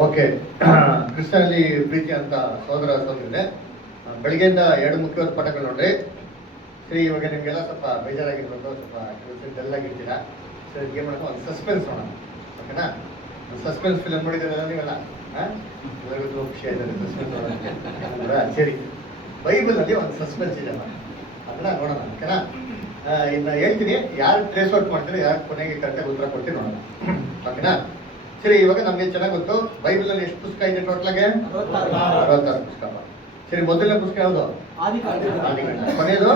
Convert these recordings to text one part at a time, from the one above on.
Okay. ಕ್ರಿಸ್ತನಲ್ಲಿ ಪ್ರೀತಿ ಅಂತ ಸೋದರ ಸೋದರಿದೆ, ಬೆಳಿಗ್ಗೆಯಿಂದ 2 ಮುಖ್ಯವಾದ ಪಾಠಗಳು ನೋಡ್ರಿ. ಸರಿ, ಇವಾಗ ನಿಮಗೆಲ್ಲ ಸ್ವಲ್ಪ ಬೇಜಾರಾಗಿರ್ಬೇಕು, ಸ್ವಲ್ಪ ಡಲ್ ಆಗಿರ್ತೀರಾ. ಸರಿ, ಏನು ಮಾಡೋಣ, ಒಂದು ಸಸ್ಪೆನ್ಸ್ ನೋಡೋಣ, ಓಕೆನಾ? ಸಸ್ಪೆನ್ಸ್ ಫಿಲಮ್ ನೋಡಿದಾರಲ್ಲ ನೀವೆಲ್ಲ? ಇವರಿಗೂ ಖುಷಿ ಆಯ್ತಾರೆ ಸಸ್ಪೆನ್ಸ್ ನೋಡೋಣ. ಸರಿ, ಬೈಬಲಲ್ಲಿ ಒಂದು ಸಸ್ಪೆನ್ಸ್ ಇದೆ, ಅದನ್ನ ನೋಡೋಣ, ಓಕೆನಾ? ಇನ್ನು ಹೇಳ್ತೀನಿ, ಯಾರು ಟ್ರೇಸ್ ಔಟ್ ಮಾಡ್ತೀರಿ, ಯಾರು ಕೊನೆಗೆ ಕರೆಕ್ಟಾಗಿ ಉತ್ತರ ಕೊಡ್ತೀನಿ ನೋಡೋಣ, ಓಕೆನಾ? ಸರಿ, ಇವಾಗ ನಮಗೆ ಚೆನ್ನಾಗಿ ಗೊತ್ತು ಬೈಬಲಲ್ಲಿ ಎಷ್ಟು ಪುಸ್ತಕ ಇದೆ ಟೋಟಲಾಗೆ? 66 ಪುಸ್ತಕ. ಸರಿ, ಮೊದಲನೇ ಪುಸ್ತಕ ಯಾವುದು? ಆದಿಕಾಂಡ. ಕೊನೆಯದು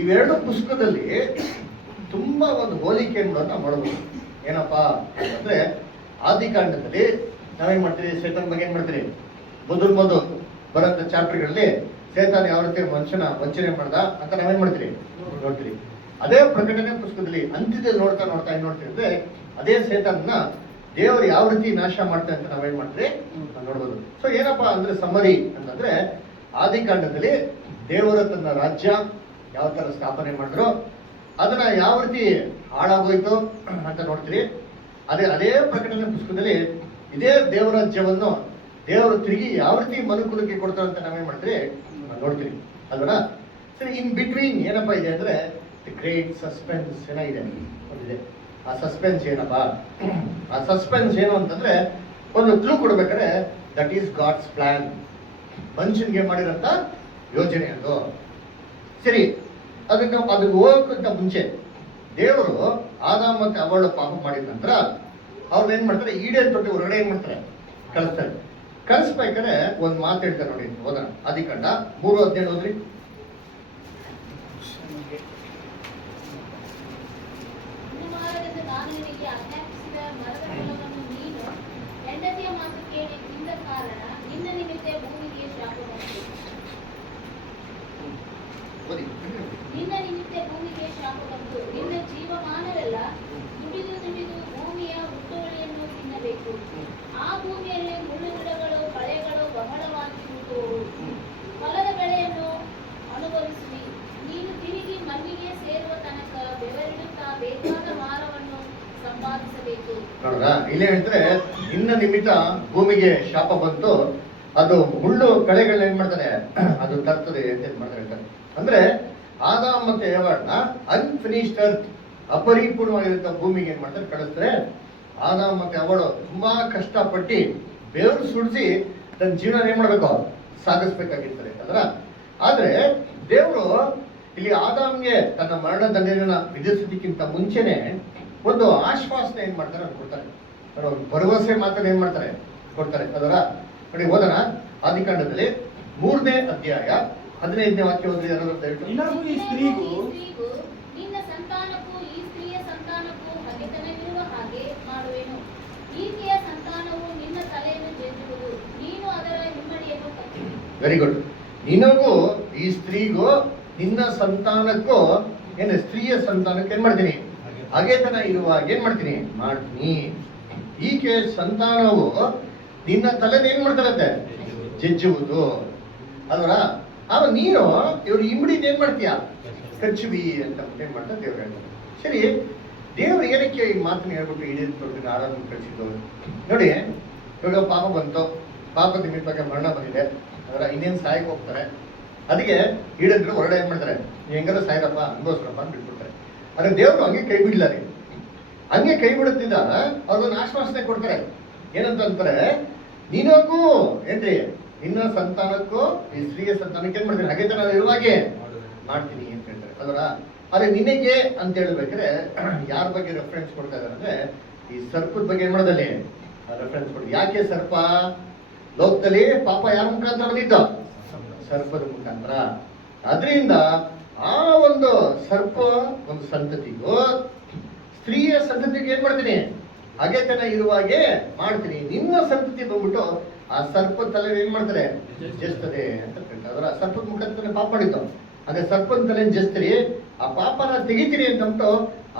ಇವೆರಡು ಪುಸ್ತಕದಲ್ಲಿ ತುಂಬಾ ಒಂದು ಹೋಲಿಕೆ ನಾವು ಮಾಡಬಹುದು. ಏನಪ್ಪಾ ಅಂತಂದ್ರೆ, ಆದಿಕಾಂಡದಲ್ಲಿ ನಾವೇನ್ ಮಾಡ್ತೀವಿ, ಸೇತನ್ ಬಗ್ಗೆ ಏನ್ ಮಾಡ್ತೀವಿ, ಮೊದಲು ಬರೋಂಥ ಚಾಪ್ಟರ್ಗಳಲ್ಲಿ ಸೇತಾನ್ ಯಾವ ರೀತಿ ಮನುಷ್ಯನ ವಂಚನೆ ಮಾಡ್ದ ಅಂತ ನಾವೇನ್ ಮಾಡ್ತೀವಿ ನೋಡ್ತೀವಿ. ಅದೇ ಪ್ರಕಟಣೆ ಪುಸ್ತಕದಲ್ಲಿ ಅಂತ್ಯದಲ್ಲಿ ನೋಡ್ತಾ ಏನ್ ನೋಡ್ತೀವಿ ಅಂದ್ರೆ, ಅದೇ ಸೇತಾನ್ನ ದೇವರು ಯಾವ ರೀತಿ ನಾಶ ಮಾಡ್ತಾರೆ ಅಂತ ನಾವೇನ್ ಮಾಡ್ತೀವಿ ನೋಡ್ಬೋದು. ಸೊ ಏನಪ್ಪಾ ಅಂದ್ರೆ ಸಮ್ಮರಿ ಅಂತಂದ್ರೆ, ಆದಿಕಾಂಡದಲ್ಲಿ ದೇವರ ತನ್ನ ರಾಜ್ಯ ಯಾವ ತರ ಸ್ಥಾಪನೆ ಮಾಡಿದ್ರು, ಅದನ್ನ ಯಾವ ರೀತಿ ಹಾಳಾಗೋಯ್ತು ಅಂತ ನೋಡ್ತೀವಿ. ಅದೇ ಪ್ರಕಟಣೆ ಪುಸ್ತಕದಲ್ಲಿ ಇದೇ ದೇವರಾಜ್ಯವನ್ನು ದೇವರು ತಿರುಗಿ ಯಾವ ರೀತಿ ಮನುಕುಲಕ್ಕೆ ಕೊಡ್ತಾರೆ ಅಂತ ನಾವೇನ್ ಮಾಡ್ತೀವಿ ನೋಡ್ತೀವಿ ಅಲ್ವಾ. ಸರಿ, ಇನ್ ಬಿಟ್ವೀನ್ ಏನಪ್ಪಾ ಇದೆ ಅಂದ್ರೆ ದಿ ಗ್ರೇಟ್ ಸಸ್ಪೆನ್ಸ್ ಏನಾಗಿದೆ ಒಂದಿದೆ. ಆ ಸಸ್ಪೆನ್ಸ್ ಏನಪ್ಪಾ, ಆ ಸಸ್ಪೆನ್ಸ್ ಏನು ಅಂತಂದ್ರೆ, ಒಂದು ಕ್ಲೂ ಕೊಡ್ಬೇಕಾದ್ರೆ ದಟ್ ಈಸ್ ಗಾಡ್ಸ್ ಪ್ಲಾನ್, ಮನುಷ್ಯನ್ಗೆ ಮಾಡಿರೋಂಥ ಯೋಜನೆ ಅದು. ಸರಿ, ಅದು ಹೋಗೋಕ್ಕಿಂತ ಮುಂಚೆ ದೇವರು ಆದಾಮ ಮತ್ತೆ ಅವಳು ಪಾಪ ಮಾಡಿದ ನಂತರ ಅವ್ರು ಏನ್ ಮಾಡ್ತಾರೆ, ಈಡೇನ್ ತೊಟ್ಟಿ ಹೊರಗಡೆ ಏನ್ ಮಾಡ್ತಾರೆ, ಕಳಿಸ್ತಾರೆ. ಕಳಿಸ್ಬೇಕಾದ್ರೆ ಒಂದು ಮಾತು ಹೇಳ್ತಾರೆ ನೋಡಿ, ಓದೋಣ. ಆದಿಕಾಂಡ 3:17 ಓದ್ರಿ. ನಿನ್ನ ನಿಮಿತ್ತ ಭೂಮಿಗೆ ಶಾಪ ಬಂತು, ನಿನ್ನ ಜೀವಮಾನವೆಲ್ಲ ದುಡಿದು ಭೂಮಿಯ ಹುಟ್ಟುವಳಿಯನ್ನು ತಿನ್ನಬೇಕು. ಆ ಭೂಮಿಯಲ್ಲಿ ಮುಳ್ಳು ಗಿಡಗಳು ಕಳೆಗಳು ಬಹಳವಾಗಿ ಹುಟ್ಟುವವು. ಹೊಲದ ಬೆಳೆಯನ್ನು ಅನುಭವಿಸುವಿ. ನೀನು ತಿರುಗಿ ಮಣ್ಣಿಗೆ ಸೇರುವ ತನಕ ಬೆವರಿಡುತ್ತಾ ಬೇಕಾದ ಮಾರವನ್ನು ಸಂಪಾದಿಸಬೇಕು. ನೋಡ್ರಾ, ಇಲ್ಲೇ ಹೇಳ್ತಾರೆ ನಿನ್ನ ನಿಮಿತ್ತ ಭೂಮಿಗೆ ಶಾಪ ಬಂತು, ಅದು ಮುಳ್ಳು ಕಳೆಗಳನ್ನ ಏನ್ ಮಾಡ್ತಾರೆ, ಅದು ತರ್ತದೆ ಅಂತ ಮಾಡ್ತಾರೆ. ಅಂದ್ರೆ ಆದಾಮ ಮತ್ತೆ ಏವಾಳನ್ನ ಅನ್ಫಿನಿಶ್ಡ್ ಅರ್ತ್, ಅಪರಿಪೂರ್ಣವಾಗಿರುತ್ತ ಭೂಮಿಗೆ ಏನ್ ಮಾಡ್ತಾರೆ, ಕಳಿಸ್ತಾರೆ. ಆದಾಮ ಮತ್ತೆ ಅವಳು ತುಂಬಾ ಕಷ್ಟಪಟ್ಟು ಬೆವರು ಸುಡಿಸಿ ತನ್ನ ಜೀವನ ಏನ್ ಮಾಡ್ಬೇಕು, ಸಾಗಿಸ್ಬೇಕಾಗಿರ್ತಾರೆ ಅದರ. ಆದ್ರೆ ದೇವರು ಇಲ್ಲಿ ಆದಾಮ್ಗೆ ತನ್ನ ಮರಣ ದಂಡನೆಯನ್ನ ವಿಧಿಸೋದಕ್ಕಿಂತ ಮುಂಚೆನೆ ಒಂದು ಆಶ್ವಾಸನೆ ಏನ್ ಮಾಡ್ತಾರೆ ಅಂತ ಕೊಡ್ತಾರೆ, ಒಂದು ಭರವಸೆ ಮಾತನ್ನ ಏನ್ ಮಾಡ್ತಾರೆ ಕೊಡ್ತಾರೆ ಅದರ. ನೋಡಿ, ಓದೋಣ. ಆದಿಕಾಂಡದಲ್ಲಿ 3ನೇ ಅಧ್ಯಾಯ 15ನೇ ವಾಕ್ಯ ಓದಿ. ಈ ಸ್ತ್ರೀಗೂ ನಿನ್ನ ಸಂತಾನಕ್ಕೂ ಈ ಸ್ತ್ರೀಯ ಸಂತಾನಕ್ಕೂ ಹಗೆತನವಿರುವ ಹಾಗೆ ಮಾಡುವೆನು. ಈಕೆಯ ಸಂತಾನವು ನಿನ್ನ ತಲೆಯನ್ನು ಜಜ್ಜುವುದು, ನೀನು ಅದರ ಹಿಮ್ಮಡಿಯನ್ನು ಕಚ್ಚುವಿ. Very good. ನಿನಗೂ ಈ ಸ್ತ್ರೀಗೂ ನಿನ್ನ ಸಂತಾನಕ್ಕೂ ಏನು, ಸ್ತ್ರೀಯ ಸಂತಾನಕ್ಕೆ ಏನ್ ಮಾಡ್ತೀನಿ, ಹಗೆತನ ಇರುವಾಗ ಏನ್ ಮಾಡ್ತೀನಿ ಮಾಡ್ತೀನಿ. ಈಕೆ ಸಂತಾನವು ನಿನ್ನ ತಲೆನ ಏನ್ ಮಾಡ್ತಾರಂತೆ, ಜಜ್ಜುವುದು ಅಲ್ವರ. ಆಮೇಲೆ ನೀನು ಇವ್ರು ಇಮ್ಮಿಡಿಯೇಟ್ ಏನ್ ಮಾಡ್ತೀಯ, ಕಚ್ಚುವಿ ಅಂತ ಏನ್ ಮಾಡ್ತಾರೆ ದೇವ್ರು ಹೇಳ್ತಾರೆ. ಸರಿ, ದೇವ್ರು ಏನಕ್ಕೆ ಈ ಮಾತನ್ನ ಹೇಳ್ಬಿಟ್ಟು ಈಡೇರಿಸ್ಬಿಟ್ಟು ಆರಾಮ ಕಳಿಸಿದ್ದು ನೋಡಿ. ಇವಾಗ ಪಾಪ ಬಂತು, ಪಾಪ ನಿಮಿತ್ತಕ್ಕೆ ಮರಣ ಬಂದಿದೆ, ಅದರ ಇನ್ನೇನು ಸಾಯಕ್ಕೆ ಹೋಗ್ತಾರೆ. ಅದಕ್ಕೆ ಈಡೇಂದ್ರು ಹೊರಗಡೆ ಏನ್ ಮಾಡ್ತಾರೆ, ಹೆಂಗಾರ ಸಾಯ್ರಪ್ಪ ಅನುಭವಿಸ್ರಪ್ಪ ಅಂತ ಬಿಟ್ಬಿಡ್ತಾರೆ. ಆದ್ರೆ ದೇವ್ರು ಹಂಗೆ ಕೈ ಬಿಡ್ಲಾರ. ಹಂಗೆ ಕೈ ಬಿಡುತ್ತಿದ್ದಾಗ ಅವ್ರೊಂದು ಆಶ್ವಾಸನೆ ಕೊಡ್ತಾರೆ. ಏನಂತ ಅಂತಾರೆ, ನಿನಗೂ ಏನ್ರಿ, ನಿನ್ನ ಸಂತಾನಕ್ಕೂ ಈ ಸ್ತ್ರೀಯ ಸಂತಾನಕ್ಕೆ ಏನ್ ಮಾಡ್ತೀನಿ, ಹಗೆತನ ಇರುವಾಗೆ ಮಾಡ್ತೀನಿ ಅಂತ ಹೇಳ್ತಾರೆ ಅದರ. ಆದ್ರೆ ನಿನಗೆ ಅಂತ ಹೇಳ್ಬೇಕಾದ್ರೆ ಯಾರ ಬಗ್ಗೆ ರೆಫರೆನ್ಸ್ ಕೊಡ್ತಾ ಇದಾರೆ ಅಂದ್ರೆ, ಈ ಸರ್ಪದ ಬಗ್ಗೆ ಏನ್ ಮಾಡೋದಲ್ಲಿ ರೆಫರೆನ್ಸ್ ಕೊಡ್ತೀವಿ. ಯಾಕೆ ಸರ್ಪ? ಲೋಕದಲ್ಲಿ ಪಾಪ ಯಾರ ಮುಖಾಂತರ ಬಂದಿದ್ದ, ಸರ್ಪದ ಮುಖಾಂತರ. ಅದರಿಂದ ಆ ಒಂದು ಸರ್ಪ ಒಂದು ಸಂತತಿಗೂ ಸ್ತ್ರೀಯ ಸಂತತಿಗೆ ಏನ್ ಮಾಡ್ತೀನಿ, ಹಗೆತನ ಇರುವಾಗೆ ಮಾಡ್ತೀನಿ. ನಿನ್ನ ಸಂತತಿ ಬಂದ್ಬಿಟ್ಟು ಆ ಸರ್ಪದ ತಲೆ ಏನ್ ಮಾಡ್ತಾರೆ, ಜಸ್ತದೆ ಅಂತ ಹೇಳ್ತಾರೆ ಅದರ. ಸರ್ಪದ ಮುಖಾಂತರ ಪಾಪ ಮಾಡಿದ್ದು, ಅದೇ ಸರ್ಪದ ತಲೆ ಜಸ್ತ್ರಿ, ಆ ಪಾಪನ ತೆಗಿತೀರಿ ಅಂತಂದ್ಬಿಟ್ಟು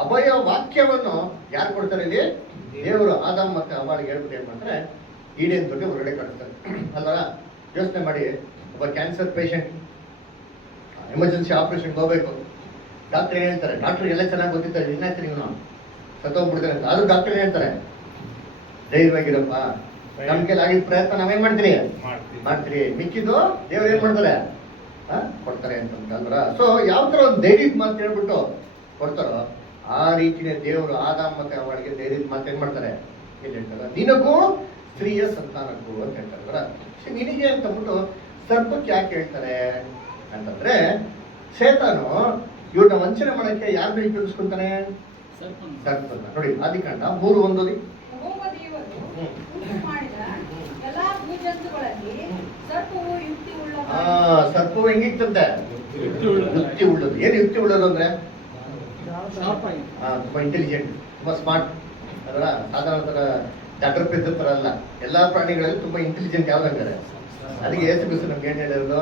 ಅಭಯ ವಾಕ್ಯವನ್ನು ಯಾರು ಕೊಡ್ತಾರೆ ಇಲ್ಲಿ, ದೇವರು ಆದಾಮ್ ಮತ್ತೆ ಅವಳಿಗೆ ಹೇಳ್ಬಿಟ್ಟು ಏನ್ ಮಾಡ್ತಾರೆ, ಈಡೇನ್ ತೊಟ್ಟಿ ಹೊರಗಡೆ ಕಳಿಸ್ತಾರೆ ಅಲ್ವಾ. ಯೋಚನೆ ಮಾಡಿ, ಒಬ್ಬ ಕ್ಯಾನ್ಸರ್ ಪೇಷಂಟ್ ಎಮರ್ಜೆನ್ಸಿ ಆಪರೇಷನ್ಗೆ ಹೋಗ್ಬೇಕು. ಡಾಕ್ಟರ್ ಏನ್ ಹೇಳ್ತಾರೆ, ಡಾಕ್ಟರ್ ಎಲ್ಲ ಚೆನ್ನಾಗಿ ಗೊತ್ತಿರ್ತಾರೆ, ಇನ್ನಾಯ್ತು ಇವನು ಸತ್ತೋಗ್ಬಿಡ್ತಾರೆ ಅಂತ. ಆದ್ರೂ ಡಾಕ್ಟರ್ ಏನ್ ಹೇಳ್ತಾರೆ, ಧೈರ್ಯವಾಗಿರಪ್ಪ. ನಮ್ ಕೈಲಿ ಆಗಿದ್ದ ಪ್ರಯತ್ನ ನಾವೇನ್ ಮಾಡ್ತೀರಿ, ಮಾಡ್ತೀರಿ. ಮಿಕ್ಕಿದ್ದು ದೇವ್ರು ಏನ್ ಮಾಡ್ತಾರೆ, ಕೊಡ್ತಾರೆ ಅಂತಂದ್ರ. ಸೊ ಯಾವ ತರ ಒಂದು ಧೈರ್ಯದ ಮಾತು ಹೇಳ್ಬಿಟ್ಟು ಕೊಡ್ತಾರೋ ಆ ರೀತಿನೇ ದೇವರು ಆದಾಮ್ ಮತ್ತೆ ಅವಳಿಗೆ ಧೈರ್ಯದ ಮಾತು ಏನ್ ಮಾಡ್ತಾರೆ ಇಲ್ಲಿ ಹೇಳ್ತಾರೆ, ನಿನಗೂ ಸ್ತ್ರೀಯ ಸಂತಾನಕ್ಕೂ ಅಂತ ಹೇಳ್ತಾರೆ. ನಿನಗೆ ಅಂತಂದ್ಬಿಟ್ಟು ಸರ್ಪಕ್ಕೆ ಯಾಕೆ ಹೇಳ್ತಾರೆ ಅಂತಂದ್ರೆ, ಸೇತಾನು ಇವ್ರನ್ನ ವಂಚನೆ ಮಾಡಕ್ಕೆ ಯಾರನ್ನ ಉಪಯೋಗಿಸ್ಕೊಂತಾನೆ, ಸರ್ಪನ್ನ. ನೋಡಿ ಆದಿಕಾಂಡ 3:1. ಸರ್ಪವು ಹೆಂಗಿತ್ತಂತೆ, ಯುಕ್ತಿ ಉಳ್ಳದು. ಏನ್ ಯುಕ್ತಿ ಉಳ್ಳದು ಅಂದ್ರೆ ತುಂಬಾ ಇಂಟೆಲಿಜೆಂಟ್, ತುಂಬಾ ಸ್ಮಾರ್ಟ್ ಅದರ. ಸಾಧಾರಣ ತರ ಡಾಕ್ಟರ್ ಪೆದ್ದ ತರ ಅಲ್ಲ. ಎಲ್ಲಾ ಪ್ರಾಣಿಗಳಲ್ಲಿ ತುಂಬಾ ಇಂಟೆಲಿಜೆಂಟ್ ಯಾವ್ದಂಗಾರೆ. ಅದಕ್ಕೆ ಏಸು ಕ್ರಿಸ್ತ ನಮ್ಗೆ ಏನ್ ಹೇಳಿರೋದು,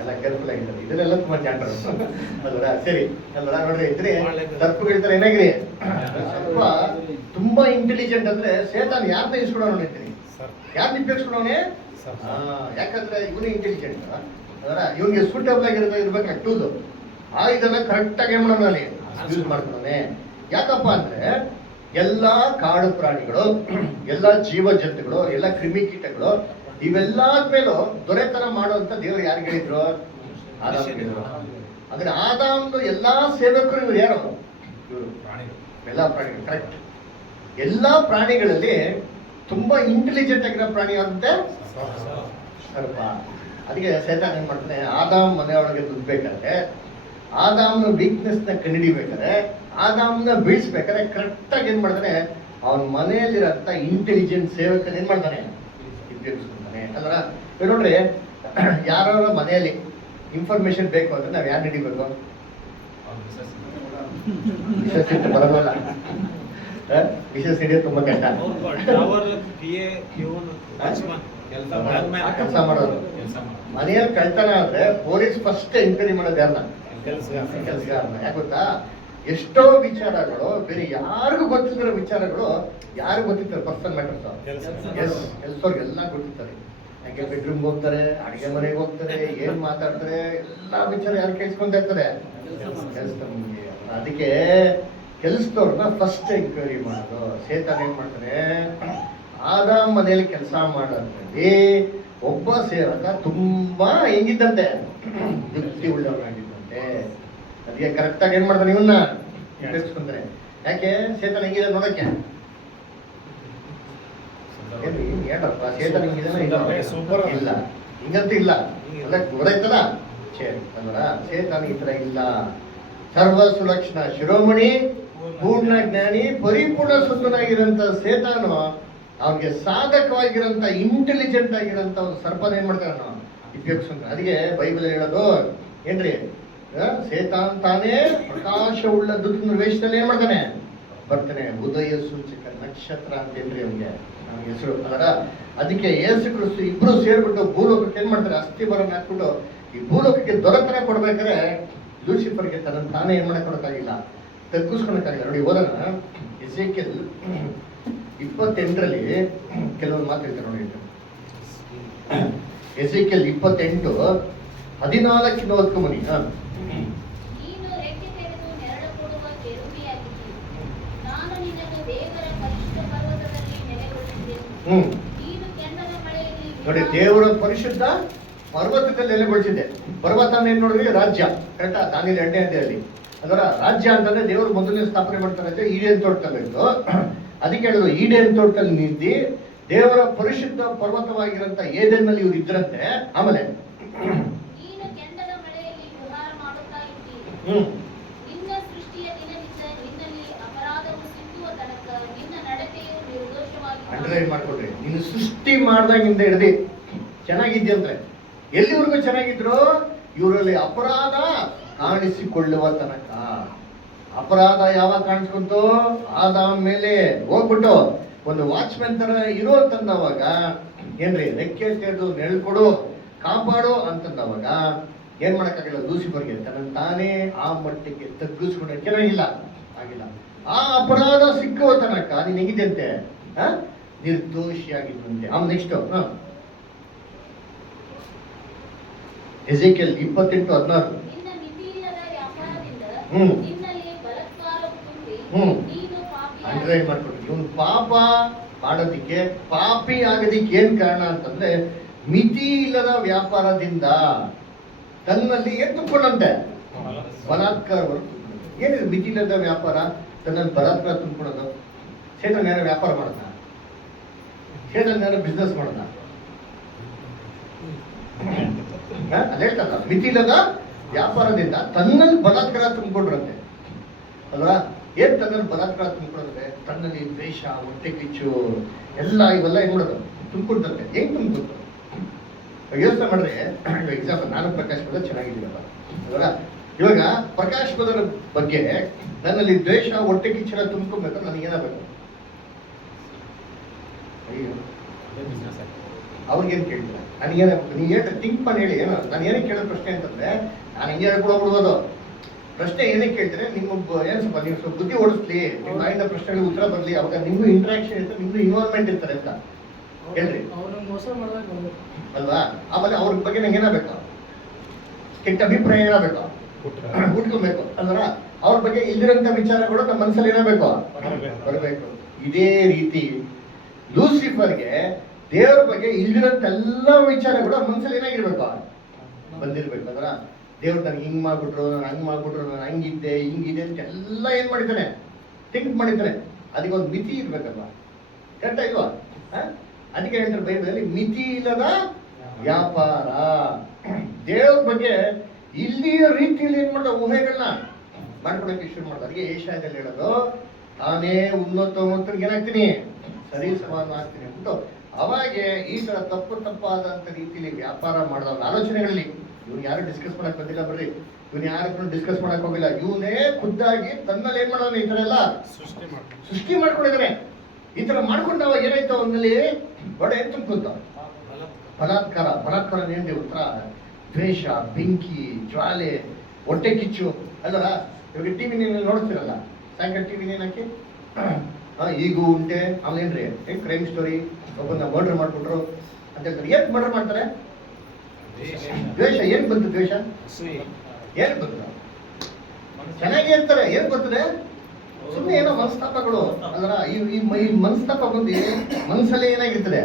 ಎಲ್ಲ ಕೇರ್ಫುಲ್ ಆಗಿದ್ದಾರೆ. ಇದನ್ನೆಲ್ಲ ತುಂಬಾ ಜಾಣರು ಅಲ್ವರ. ಸರಿ ಅಲ್ವರ. ನೋಡ್ರಿ ಇದ್ರಿ ಸರ್ಪ ಹೇಳ್ತಾರೆ ಏನಾಗ್ರಿ, ಸರ್ಪ ತುಂಬಾ ಇಂಟೆಲಿಜೆಂಟ್. ಅಂದ್ರೆ ಸೇತಾನ್ ಯಾರನ್ನ ಇಸ್ಕೊಡೋಣ ನೋಡಿರ್ತೀನಿ, ಯಾರನ್ನ ಉಪಯೋಗಿಸ್ಕೊಡೋನೆ, ಯಾಕಂದ್ರೆ ಇವನು ಇಂಟೆಲಿಜೆಂಟ್ ಅದರ. ಇವನಿಗೆ ಸೂಟಬಲ್ ಇರ್ಬೇಕು ಟೂಲ್. ಇದನ್ನ ಕರೆಕ್ಟ್ ಆಗಿ ಏನ್ ಮಾಡೋಣ ಅಲ್ಲಿ ಯೂಸ್ ಮಾಡ್ಕೊಳೋನೆ. ಯಾಕಪ್ಪ ಅಂದ್ರೆ ಎಲ್ಲಾ ಕಾಡು ಪ್ರಾಣಿಗಳು, ಎಲ್ಲಾ ಜೀವ ಜಂತುಗಳು, ಎಲ್ಲ ಕ್ರಿಮಿಕೀಟಗಳು ಇವೆಲ್ಲಾದ್ಮೇಲೂ ದೊರೆತನ ಮಾಡುವಂತ ದೇವರು ಯಾರಿಗೆ ಹೇಳಿದ್ರು, ಆದಾಮ್ ಹೇಳಿದ್ರು. ಅಂದ್ರೆ ಆದಾಮ್ದು ಎಲ್ಲಾ ಸೇವಕರು ಇವ್ರು ಯಾರು, ಇವರು ಎಲ್ಲಾ ಪ್ರಾಣಿಗಳು. ಕರೆಕ್ಟ್. ಎಲ್ಲಾ ಪ್ರಾಣಿಗಳಲ್ಲಿ ತುಂಬಾ ಇಂಟೆಲಿಜೆಂಟ್ ಆಗಿರೋ ಪ್ರಾಣಿ ಅಂತೆ ಸರ್ಪ. ಅದಕ್ಕೆ ಸೇತಾನ್ ಏನ್ ಮಾಡ್ತಾನೆ, ಆದಾಮ್ ಮನೆಯೊಳಗೆ ದುಡ್ಬೇಕಾದ್ರೆ, ಆದಾಮ್ನ ವೀಕ್ನೆಸ್ ನ ಕಂಡುಹಿಡಿಬೇಕಾದ್ರೆ, ಆದಾಮ್ನ ಬೀಳ್ಸ್ಬೇಕಾದ್ರೆ ಕರೆಕ್ಟ್ ಆಗಿ ಏನ್ ಮಾಡ್ತಾನೆ, ಅವನ ಮನೆಯಲ್ಲಿರಂತ ಇಂಟೆಲಿಜೆಂಟ್ ಸೇವಕನ ಏನ್ ಮಾಡ್ತಾನೆ, ಉಪಯೋಗಿಸ್ಕೊತಾನೆ ಅಲ್ರ. ನೋಡ್ರಿ, ಯಾರ ಮನೆಯಲ್ಲಿ ಇನ್ಫಾರ್ಮೇಶನ್ ಬೇಕು ಅಂದ್ರೆ ನಾವ್ ಯಾರು ಹಿಡಿಬೇಕು, ಬರಲ್ಲ. ವಿಶೇಷ ಹಿಡಿಯೋದು ತುಂಬಾ ಕಷ್ಟ. ಕೆಲಸ ಮಾಡೋದು. ಮನೆಯಲ್ಲಿ ಕಳ್ತನ ಆದ್ರೆ ಪೊಲೀಸ್ ಫಸ್ಟ್ ಎಂಕ್ವೈರಿ ಮಾಡೋದು ಯಾರನ್ನ, ಕೆಲಸಗಾರನ. ಯಾಕೆ ಗೊತ್ತಾ, ಎಷ್ಟೋ ವಿಚಾರಗಳು ಬೇರೆ ಯಾರಿಗೂ ಗೊತ್ತಿರೋ ವಿಚಾರಗಳು ಯಾರು ಗೊತ್ತಿರ್ತಾರೆ, ಪರ್ಸನಲ್ ಮ್ಯಾಟರ್ಸ್. ಕೆಲಸವ್ರಿಗೆಲ್ಲ ಗೊತ್ತಿರ್ತಾರೆ. ಯಾಕೆ ಬೆಡ್ರೂಮ್ಗೆ ಹೋಗ್ತಾರೆ, ಅಡಿಗೆ ಮನೆಗೆ ಹೋಗ್ತಾರೆ, ಏನ್ ಮಾತಾಡ್ತಾರೆ, ಎಲ್ಲಾ ವಿಚಾರ ಯಾರು ಕೇಳಿಸ್ಕೊಂತ ಇರ್ತಾರೆ, ಕೆಲಸ. ಅದಕ್ಕೆ ಕೆಲಸದವ್ರನ್ನ ಫಸ್ಟ್ ಎಂಕ್ವೈರಿ ಮಾಡೋದು. ಸೇತಾನ್ ಏನ್ ಮಾಡ್ತಾರೆ, ಆದಾಮ್ ಮನೆಯಲ್ಲಿ ಕೆಲಸ ಮಾಡೋದ್ರಲ್ಲಿ ಒಬ್ಬ ಸೇವಕ ತುಂಬಾ ಹೆಂಗಿದ್ದಂತೆ, ಯುಕ್ತಿ ಉಳ್ಳವನಾಗಿದ್ದಂತೆ. ಅದಕ್ಕೆ ಕರೆಕ್ಟ್ ಆಗಿ ಏನ್ ಮಾಡ್ತಾನೆ, ಇವನ್ನ ಕೇಳಿಸ್ಕೊಂತಾರೆ. ಯಾಕೆ ಸೇತಾನ್ ಹೆಂಗಿದೆ ನೋಡಕ್ಕೆ, ಏನಪ್ಪ ಸೇತಾನ್ ಹಿಂಗಿದಾನ ಇಲ್ಲ, ಹಿಂಗಂತೂ ಇಲ್ಲ ಅಲ್ಲ, ಗೊತ್ತಾಯ್ತಲ್ಲ. ಸರಿ ಅಲ್ವರ. ಸೇತಾನ್ ಈ ತರ ಇಲ್ಲ. ಸರ್ವ ಸುಲಕ್ಷಣ ಶಿರೋಮಣಿ, ಪೂರ್ಣ ಜ್ಞಾನಿ, ಪರಿಪೂರ್ಣ ಸುಂದರನಾಗಿರೋಂಥ ಸೇತಾನು ಅವ್ನಿಗೆ ಸಾಧಕವಾಗಿರೋಂಥ ಇಂಟೆಲಿಜೆಂಟ್ ಆಗಿರೋಂಥ ಒಂದು ಸರ್ಪನ ಏನ್ ಮಾಡ್ತಾನೆ ನಾವು ಉಪಯೋಗಿಸ್ಕೊಂತ. ಅದಕ್ಕೆ ಬೈಬಲ್ ಹೇಳೋದು ಏನ್ರಿ, ಸೇತಾನ್ ತಾನೇ ಪ್ರಕಾಶವುಳ್ಳ ದುಃಖ ವೇಷದಲ್ಲಿ ಏನ್ ಮಾಡ್ತಾನೆ, ಬರ್ತಾನೆ. ಉದಯ ಸೂಚಕ ನಕ್ಷತ್ರ ಅಂತ ಏನ್ರಿ ಅವ್ನಿಗೆ ಹೆಸರು ಅದರ. ಅದಕ್ಕೆ ಯೇಸು ಕ್ರಿಸ್ತು ಇಬ್ರು ಸೇರ್ಬಿಟ್ಟು ಭೂಲೋಕಕ್ಕೆ ಏನ್ ಮಾಡ್ತಾರೆ, ಅಸ್ಥಿಬರನ್ನ ಹಾಕ್ಬಿಟ್ಟು ಈ ಭೂಲೋಕಕ್ಕೆ ದೊರೆತನ ಕೊಡ್ಬೇಕಾದ್ರೆ ಲೂಸಿಫರ್ಗೆ ತನ್ನ ತಾನೇ ಏನ್ ಮಾಡಕ್ ಕೊಡಕ್ಕಾಗಿಲ್ಲ, ತಗ್ಗಿಸ್ಕೊಳಕ್ಕಾಗಿಲ್ಲ. ನೋಡಿ ಓದೋಣ. ಎಸೇಕಿಯೇಲ್ 28 ಕೆಲವೊಂದು ಮಾತು ಹೇಳ್ತಾರೆ ನೋಡಿ. ಎಸೇಕಿಯೇಲ್ 28 14 ಓದ್ಕೊಂಬನಿ. ನೋಡಿ, ದೇವರ ಪರಿಶುದ್ಧ ಪರ್ವತದಲ್ಲಿ ನೆಲೆಗೊಳಿಸಿದೆ. ಪರ್ವತ ಏನ್ ನೋಡಿದ್ರಿ, ರಾಜ್ಯ. ಕರೆಕ್ಟಾ? ದಾನಿಯೇಲ 2ನೇ ಅಧ್ಯಾಯದಲ್ಲಿ ಅದರ ರಾಜ್ಯ ಅಂತಂದ್ರೆ ದೇವರು ಮೊದಲನೇ ಸ್ಥಾಪನೆ ಮಾಡ್ತಾರೆ ಈಡೇನ್ ತೋಟದಲ್ಲಿ ಇತ್ತು. ಅದಕ್ಕೆ ಹೇಳಿದ್ರು, ಈಡೇನ್ ತೋಟದಲ್ಲಿ ನಿಂತಿ ದೇವರ ಪರಿಶುದ್ಧ ಪರ್ವತವಾಗಿರಂತ ಏದೆನ್ನಲ್ಲಿ ಇವ್ರು ಇದ್ರಂತೆ. ಆಮೇಲೆ ಅಂಡರ್ಲೈನ್ ಮಾಡ್ಕೊಡ್ರಿ. ನೀನು ಸೃಷ್ಟಿ ಮಾಡ್ದಾಗಿಂದ ಹಿಡ್ದು ಚೆನ್ನಾಗಿದ್ಯಂದ್ರೆ, ಎಲ್ಲಿವರೆಗೂ ಚೆನ್ನಾಗಿದ್ರು, ಇವರಲ್ಲಿ ಅಪರಾಧ ಕಾಣಿಸಿಕೊಳ್ಳುವ ತನಕ. ಅಪರಾಧ ಯಾವಾಗ ಕಾಣಿಸ್ಕೊಂತು, ಆದಾಮ್ ಮೇಲೆ ಹೋಗ್ಬಿಟ್ಟು ಒಂದು ವಾಚ್ಮೆನ್ ತರ ಇರೋ ಅಂತಂದವಾಗ ಏನ್ರಿ, ರೆಕ್ಕೆ ತೆರೆದು ನೆಳ್ಕೊಡು, ಕಾಪಾಡು ಅಂತಂದವಾಗ ಏನ್ ಮಾಡಕ್ಕಾಗಿಲ್ಲ. ಲೂಸಿಫರ್ಗೆ ತನ್ನ ತಾನೇ ಆ ಮಟ್ಟಿಗೆ ತಗ್ಗಿಸ್ಕೊಂಡ ಚೆನ್ನಾಗಿಲ್ಲ ಆಗಿಲ್ಲ. ಆ ಅಪರಾಧ ಸಿಕ್ಕುವ ತನಕ ನೀನ್ ಹೆಂಗಿದ್ದಂತೆ, ನಿರ್ದೋಷಿಯಾಗಿದ್ದಂತೆ. ಆಮೇಲೆ ನೆಕ್ಸ್ಟ್ ಎಸೇಕಿಯೇಲ್ 28:16. ಅಂಡರ್ಲೈನ್ ಮಾಡ್ಕೊಡ್ತೀವಿ. ಇವನು ಪಾಪ ಮಾಡೋದಿಕ್ಕೆ, ಪಾಪಿ ಆಗೋದಿಕ್ಕೆ ಏನ್ ಕಾರಣ ಅಂತಂದ್ರೆ ಮಿತಿ ಇಲ್ಲದ ವ್ಯಾಪಾರದಿಂದ ತನ್ನಲ್ಲಿ ಏನ್ ತುಂಬಿಕೊಂಡಂತೆ ಬಲಾತ್ಕಾರ. ಏನಿದೆ ಮಿತಿ ಇಲ್ಲದ ವ್ಯಾಪಾರ? ತನ್ನಲ್ಲಿ ಬಲಾತ್ಕಾರ ತುಂಬಿಕೊಳ್ಳೋದು. ಸೇತನ್ ಯಾರು ವ್ಯಾಪಾರ ಮಾಡೋದ? ಸೇತನ್ ಯಾರು ಬಿಸ್ನೆಸ್ ಮಾಡೋದ? ಅದ್ ಹೇಳ್ತಾರ ಮಿತಿ ಇಲ್ಲದ ವ್ಯಾಪಾರದಿಂದ ತನ್ನಲ್ಲಿ ಬಲಾತ್ಕಾರ ತುಂಬಿಕೊಂಡ್ರಂತೆ ಅಲ್ವಾ? ಏನ್ ತನ್ನಲ್ಲಿ ಬಲಾತ್ಕಾರ ತುಂಬಿಕೊಂಡ್ರೆ ತನ್ನಲ್ಲಿ ದ್ವೇಷ, ಹೊಟ್ಟೆ ಕಿಚ್ಚು ಎಲ್ಲ ಇವೆಲ್ಲ ಏನ್ ಮಾಡೋದು ತುಂಬಿಕೊಡ್ತಂತೆ. ಹೆಂಗ್ ತುಂಬಿಕೊಡ್ತಾರೆ ಯೋಚನೆ ಮಾಡಿದ್ರೆ, ಎಕ್ಸಾಂಪಲ್ ನಾನು ಪ್ರಕಾಶ್ ಪದ ಚೆನ್ನಾಗಿದ್ದೀನಲ್ಲ ಅಲ್ವಾ? ಇವಾಗ ಪ್ರಕಾಶ್ ಪದರ ಬಗ್ಗೆ ನನ್ನಲ್ಲಿ ದ್ವೇಷ, ಹೊಟ್ಟೆ ಕಿಚ್ಚೆಲ್ಲ ತುಂಬ್ಕೊಬೇಕು, ನನಗೆ ಏನಾಗಬೇಕು? ಅವ್ರಿಗೇನು ಕೇಳ್ತಾರೆ? ನನಗೇನಾಗಬೇಕು? ನೀವು ಏನು ಥಿಂಕ್ ಮಾಡಿ ಹೇಳಿ. ಏನೋ ನಾನು ಏನಕ್ಕೆ ಕೇಳೋ ಪ್ರಶ್ನೆ ಅಂತಂದ್ರೆ, ನಾನು ಹಿಂಗೆ ಹೇಳ್ಕೊಡ್ಬಿಡ್ಬೋದು. ಪ್ರಶ್ನೆ ಏನಕ್ಕೆ ಕೇಳ್ತಾರೆ? ನಿಮ್ಮ ಏನು ಸ್ವಲ್ಪ ನೀವು ಸ್ವಲ್ಪ ಬುದ್ಧಿ ಓಡಿಸ್ಲಿ, ನಿಮ್ಮ ಬಾಯಿಂದ ಪ್ರಶ್ನೆಗಳಿಗೆ ಉತ್ತರ ಬರಲಿ, ಅವಾಗ ನಿಮಗೂ ಇಂಟ್ರಾಕ್ಷನ್ ಇರ್ತದೆ, ನಿಮ್ದು ಇನ್ವಾಲ್ವ್ಮೆಂಟ್ ಇರ್ತಾರೆ ಅಂತ ಹೇಳ್ರಿ ಅಲ್ವಾ? ಆಮೇಲೆ ಅವ್ರ ಬಗ್ಗೆ ನಂಗೆ ಏನಾಗಬೇಕು? ಕೆಟ್ಟ ಅಭಿಪ್ರಾಯ ಏನಾಗಬೇಕು? ಹುಟ್ಕೊಬೇಕು ಅಲ್ವಾ? ಅವ್ರ ಬಗ್ಗೆ ಇಲ್ದಿರಂತ ವಿಚಾರಗಳು ನಮ್ಮ ಮನಸ್ಸಲ್ಲಿ ಏನಾಗಬೇಕು? ಬರಬೇಕು. ಇದೇ ರೀತಿ ಲೂಸಿಫರ್ಗೆ ದೇವರ ಬಗ್ಗೆ ಇಲ್ದಿರಂತ ಎಲ್ಲ ವಿಚಾರಗಳು ಮನಸ್ಸಲ್ಲಿ ಏನಾಗಿರ್ಬೇಕು? ಬಂದಿರ್ಬೇಕು. ಅದರ ದೇವ್ರು ನನಗೆ ಹಿಂಗ್ ಮಾಡ್ಬಿಟ್ರು, ನಾನು ಹಂಗ್ ಮಾಡ್ಬಿಟ್ರು, ನಾನು ಹಂಗಿದ್ದೆ ಹಿಂಗಿದೆ ಅಂತ ಎಲ್ಲ ಏನ್ ಮಾಡಿದ್ದಾನೆ? ಥಿಂಕ್ ಮಾಡಿದ್ದಾನೆ. ಅದಕ್ಕೆ ಒಂದು ಮಿತಿ ಇರ್ಬೇಕಲ್ವಾ? ಕರೆಕ್ಟಾ ಇಲ್ವಾ? ಅದಕ್ಕೆ ಹೇಳ್ತಾರೆ ಬೈಬಲಲ್ಲಿ ಮಿತಿ ಇಲ್ಲದ ವ್ಯಾಪಾರ. ದೇವ್ರ ಬಗ್ಗೆ ಇಲ್ಲಿ ರೀತಿಯಲ್ಲಿ ಏನ್ ಮಾಡೋ ಊಹೆಗಳನ್ನ ಮಾಡ್ಕೊಡಕ್ಕೆ ಶುರು ಮಾಡೋದು. ಅದಕ್ಕೆ ಏಷ್ಯಾದಲ್ಲಿ ಹೇಳೋದು, ತಾನೇ ಉನ್ನತೋನ್ನತರಿಗೆ ಏನಾಗ್ತೀನಿ, ಸರಿ ಸಮಾನ ಆಗ್ತೀನಿ ಅಂದ್ಬಿಟ್ಟು ಅವಾಗೆ ಈ ತರ ತಪ್ಪಾದಂತ ರೀತಿಯಲ್ಲಿ ವ್ಯಾಪಾರ ಮಾಡಿದವ್ರ ಆಲೋಚನೆಗಳಲ್ಲಿ ಇವ್ನು ಯಾರು ಡಿಸ್ಕಸ್ ಮಾಡಕ್ ಬಂದಿಲ್ಲ. ಬರ್ರಿ, ಇವನ್ ಯಾರು ಡಿಸ್ಕಸ್ ಮಾಡಕ್ ಹೋಗಿಲ್ಲ. ಇವನೇ ಖುದ್ದಾಗಿ ತನ್ನಲ್ಲಿ ಏನ್ ಮಾಡೋದು, ಈ ತರ ಎಲ್ಲ ಸೃಷ್ಟಿ ಮಾಡ್ಕೊಂಡಿದ್ದಾನೆ. ಈ ತರ ಮಾಡ್ಕೊಂಡು ಅವಾಗ ಏನಾಯ್ತು, ಅವನಲ್ಲಿ ಒಡೆ ತುಂಬ್ಕೊಂತ ಬಲಾತ್ಕಾರ ಏನ್ರಿ ಉತ್ತರ? ದ್ವೇಷ, ಬೆಂಕಿ, ಜ್ವಾಲೆ, ಹೊಟ್ಟೆ ಕಿಚ್ಚು ಅಲ್ವರ? ಇವಾಗ ಟಿವಿ ನೀವು ನೋಡ್ತಿರಲ್ಲ, ಸಾಯಂಕಾಲ ಟಿವಿ ಹಾಕಿ ಈಗೂ ಉಂಟೆ ಆಮೇಲೇನ್ರಿ ಕ್ರೈಮ್ ಸ್ಟೋರಿ, ಒಬ್ಬನ ಮರ್ಡರ್ ಮಾಡ್ಬಿಟ್ರು ಅಂತ ಹೇಳ್ತಾರೆ. ಏನ್ ಮರ್ಡರ್ ಮಾಡ್ತಾರೆ? ದ್ವೇಷ. ಏನ್ ಬಂತು ದ್ವೇಷ? ಏನ್ ಬಂತು? ಚೆನ್ನಾಗಿ ಇರ್ತಾರೆ, ಏನ್ ಬರ್ತದೆ? ಸುಮ್ಮನೆ ಏನೋ ಮನಸ್ತಾಪಗಳು ಅಲ್ರ. ಈ ಮನಸ್ತಾಪ ಬಂದು ಮನಸ್ಸಲ್ಲೇ ಏನಾಗಿರ್ತದೆ?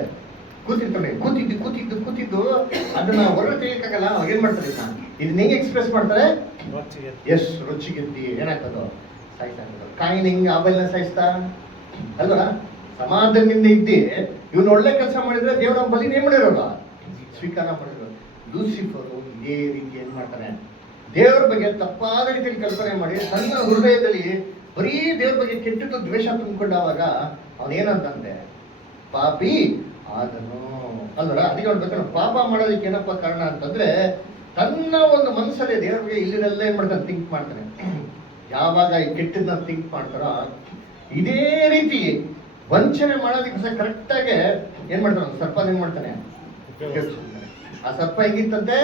ಕೂತಿದ್ದು ಅದನ್ನ ಹೊರಗೆ ತೆಗಿಯಕ್ಕಾಗಲ್ಲ. ಅವಾಗ ಏನ್ ಮಾಡ್ತಾರೆ? ಇದನ್ನ ಹೆಂಗೆ ಎಕ್ಸ್ಪ್ರೆಸ್ ಮಾಡ್ತಾರೆ? ಎಸ್ ರುಚಿಗೆದ್ದಿ ಏನಾಗ್ತದೋ ಸಾಯಿಸ್ತಾಕೋದು. ಕಾಯಿನ ಹಿಂಗೆ ಆಬಲ್ನ ಸಾಯಿಸ್ತಾ ಅಲ್ವರ? ಸಮಾಧಾನದಿಂದ ಇದ್ದಿ ಇವನು ಒಳ್ಳೆ ಕೆಲಸ ಮಾಡಿದ್ರೆ ದೇವರ ಬಲಿ ಏನ್ ಮಾಡಿರೋಲ್ಲ, ಸ್ವೀಕಾರ ಮಾಡಿದ್ರು. ಲೂಸಿಫರು ಇದೇ ರೀತಿ ಏನ್ ಮಾಡ್ತಾನೆ? ದೇವರ ಬಗ್ಗೆ ತಪ್ಪಾದ ರೀತಿಯಲ್ಲಿ ಕಲ್ಪನೆ ಮಾಡಿ ತನ್ನ ಹೃದಯದಲ್ಲಿ ಬರೀ ದೇವ್ರ ಬಗ್ಗೆ ಕೆಟ್ಟದ್ದು ದ್ವೇಷ ತುಂಬಿಕೊಂಡಾಗ ಅವನೇನಂತಂದೆ ಪಾಪಿ ಆದನು ಅಲ್ವರ? ಅದಕ್ಕೆ ನೋಡ್ಬೇಕು, ಪಾಪ ಮಾಡೋದಕ್ಕೆ ಏನಪ್ಪ ಕಾರಣ ಅಂತಂದ್ರೆ ತನ್ನ ಒಂದು ಮನಸ್ಸಲ್ಲಿ ದೇವ್ರ ಬಗ್ಗೆ ಇಲ್ಲಿನೆಲ್ಲ ಏನ್ ಮಾಡ್ತಾನೆ? ಥಿಂಕ್ ಮಾಡ್ತಾನೆ. ಯಾವಾಗ ಈ ಕೆಟ್ಟದನ್ನ ಥಿಂಕ್ ಮಾಡ್ತಾರೋ ಇದೇ ರೀತಿ ವಂಚನೆ ಮಾಡೋದಕ್ಕೆ ಕರೆಕ್ಟಾಗಿ ಏನ್ ಮಾಡ್ತಾನೆ? ಸರ್ಪ ಏನ್ ಮಾಡ್ತಾನೆ? ಆ ಸರ್ಪ ಹೆಂಗಿತ್ತಂತೆ?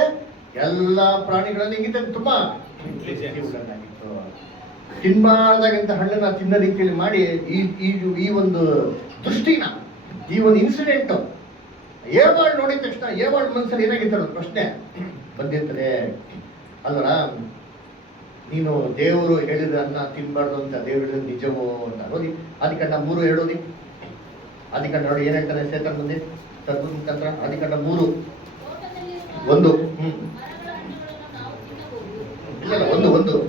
ಎಲ್ಲಾ ಪ್ರಾಣಿಗಳಲ್ಲಿ ಹೆಂಗಿತ್ತಂತೆ? ತುಂಬಾ ಉಳ್ಳದಾಗಿತ್ತು. ತಿನ್ಬಾರ್ದಾಗಂತ ಹಣ್ಣನ್ನ ತಿನ್ನ ರೀತಿಯಲ್ಲಿ ಮಾಡಿ ಈ ಒಂದು ದೃಷ್ಟಿನ, ಈ ಒಂದು ಇನ್ಸಿಡೆಂಟ್ ಏವಾಳ್ ನೋಡಿದ ತಕ್ಷಣ ಏವಾಳ್ ಮನಸ್ಸಲ್ಲಿ ಏನಾಗಿರ್ತಾರೆ ಪ್ರಶ್ನೆ ಬಂದಿರ್ತದೆ ಅಲ್ವರ? ನೀನು ದೇವರು ಹೇಳಿದ ಅನ್ನ ತಿನ್ಬಾರ್ದು ಅಂತ ದೇವ್ರು ಹೇಳಿದ ನಿಜವೋ ಅಂತ ಓದಿ. ಆದಿಕಾಂಡ 3 ಹೇಳೋದಿ. ಆದಿಕಾಂಡ ನೋಡಿ ಏನ್ ಹೇಳ್ತಾನೆ ಸೇತನ್ ಮುಂದೆ ಸರ್ಪದ ಮುಖಾಂತರ. ಆದಿಕಾಂಡ 3:1. ಇಲ್ಲ 1:1.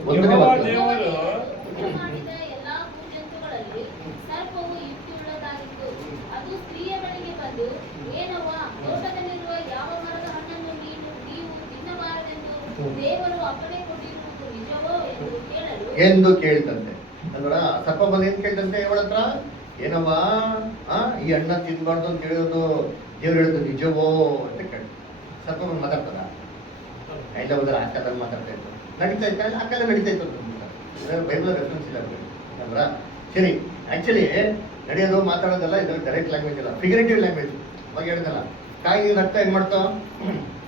ಎಂದು ಕೇಳ್ತಂತೆ ಅಲ್ವರ? ಸರ್ಪ ಬಂದು ಏನ್ ಕೇಳ್ತಂತೆ ಅವಳ ಹತ್ರ? ಏನವ್ವ ಈ ಹಣ್ಣ ತಿನ್ಬಾರ್ದು ಅಂತ ಹೇಳೋದು ದೇವ್ರು ಹೇಳೋದು ನಿಜವೋ ಅಂತ ಕೇಳ. ಸರ್ಪ ಬಂದು ಮಾತಾಡ್ತದ? ಎಲ್ಲ ಹೋದ್ರೆ ಆ ಕಾಲದಲ್ಲಿ ಮಾತಾಡ್ತಾ ಇತ್ತು, ನಡೀತಾ ಇತ್ತ, ಆ ಕಾಲ ನಡೀತಾ ಇತ್ತು ಬೈಬಲ್ ರೆಫರೆನ್ಸ್ ಇಲ್ಲ ಅಲ್ವರ? ಸರಿ, ಆಕ್ಚುಲಿ ನಡೆಯೋದು ಮಾತಾಡೋದಲ್ಲ ಇದ್ರಲ್ಲಿ ಡೈರೆಕ್ಟ್ ಲ್ಯಾಂಗ್ವೇಜ್ ಅಲ್ಲ, ಫಿಗರೇಟಿವ್ ಲ್ಯಾಂಗ್ವೇಜ್. ಅವಾಗ ಹೇಳಿದಲ್ಲ, ಕಾಯಿ ರಕ್ತ ಏನ್ ಮಾಡ್ತಾವ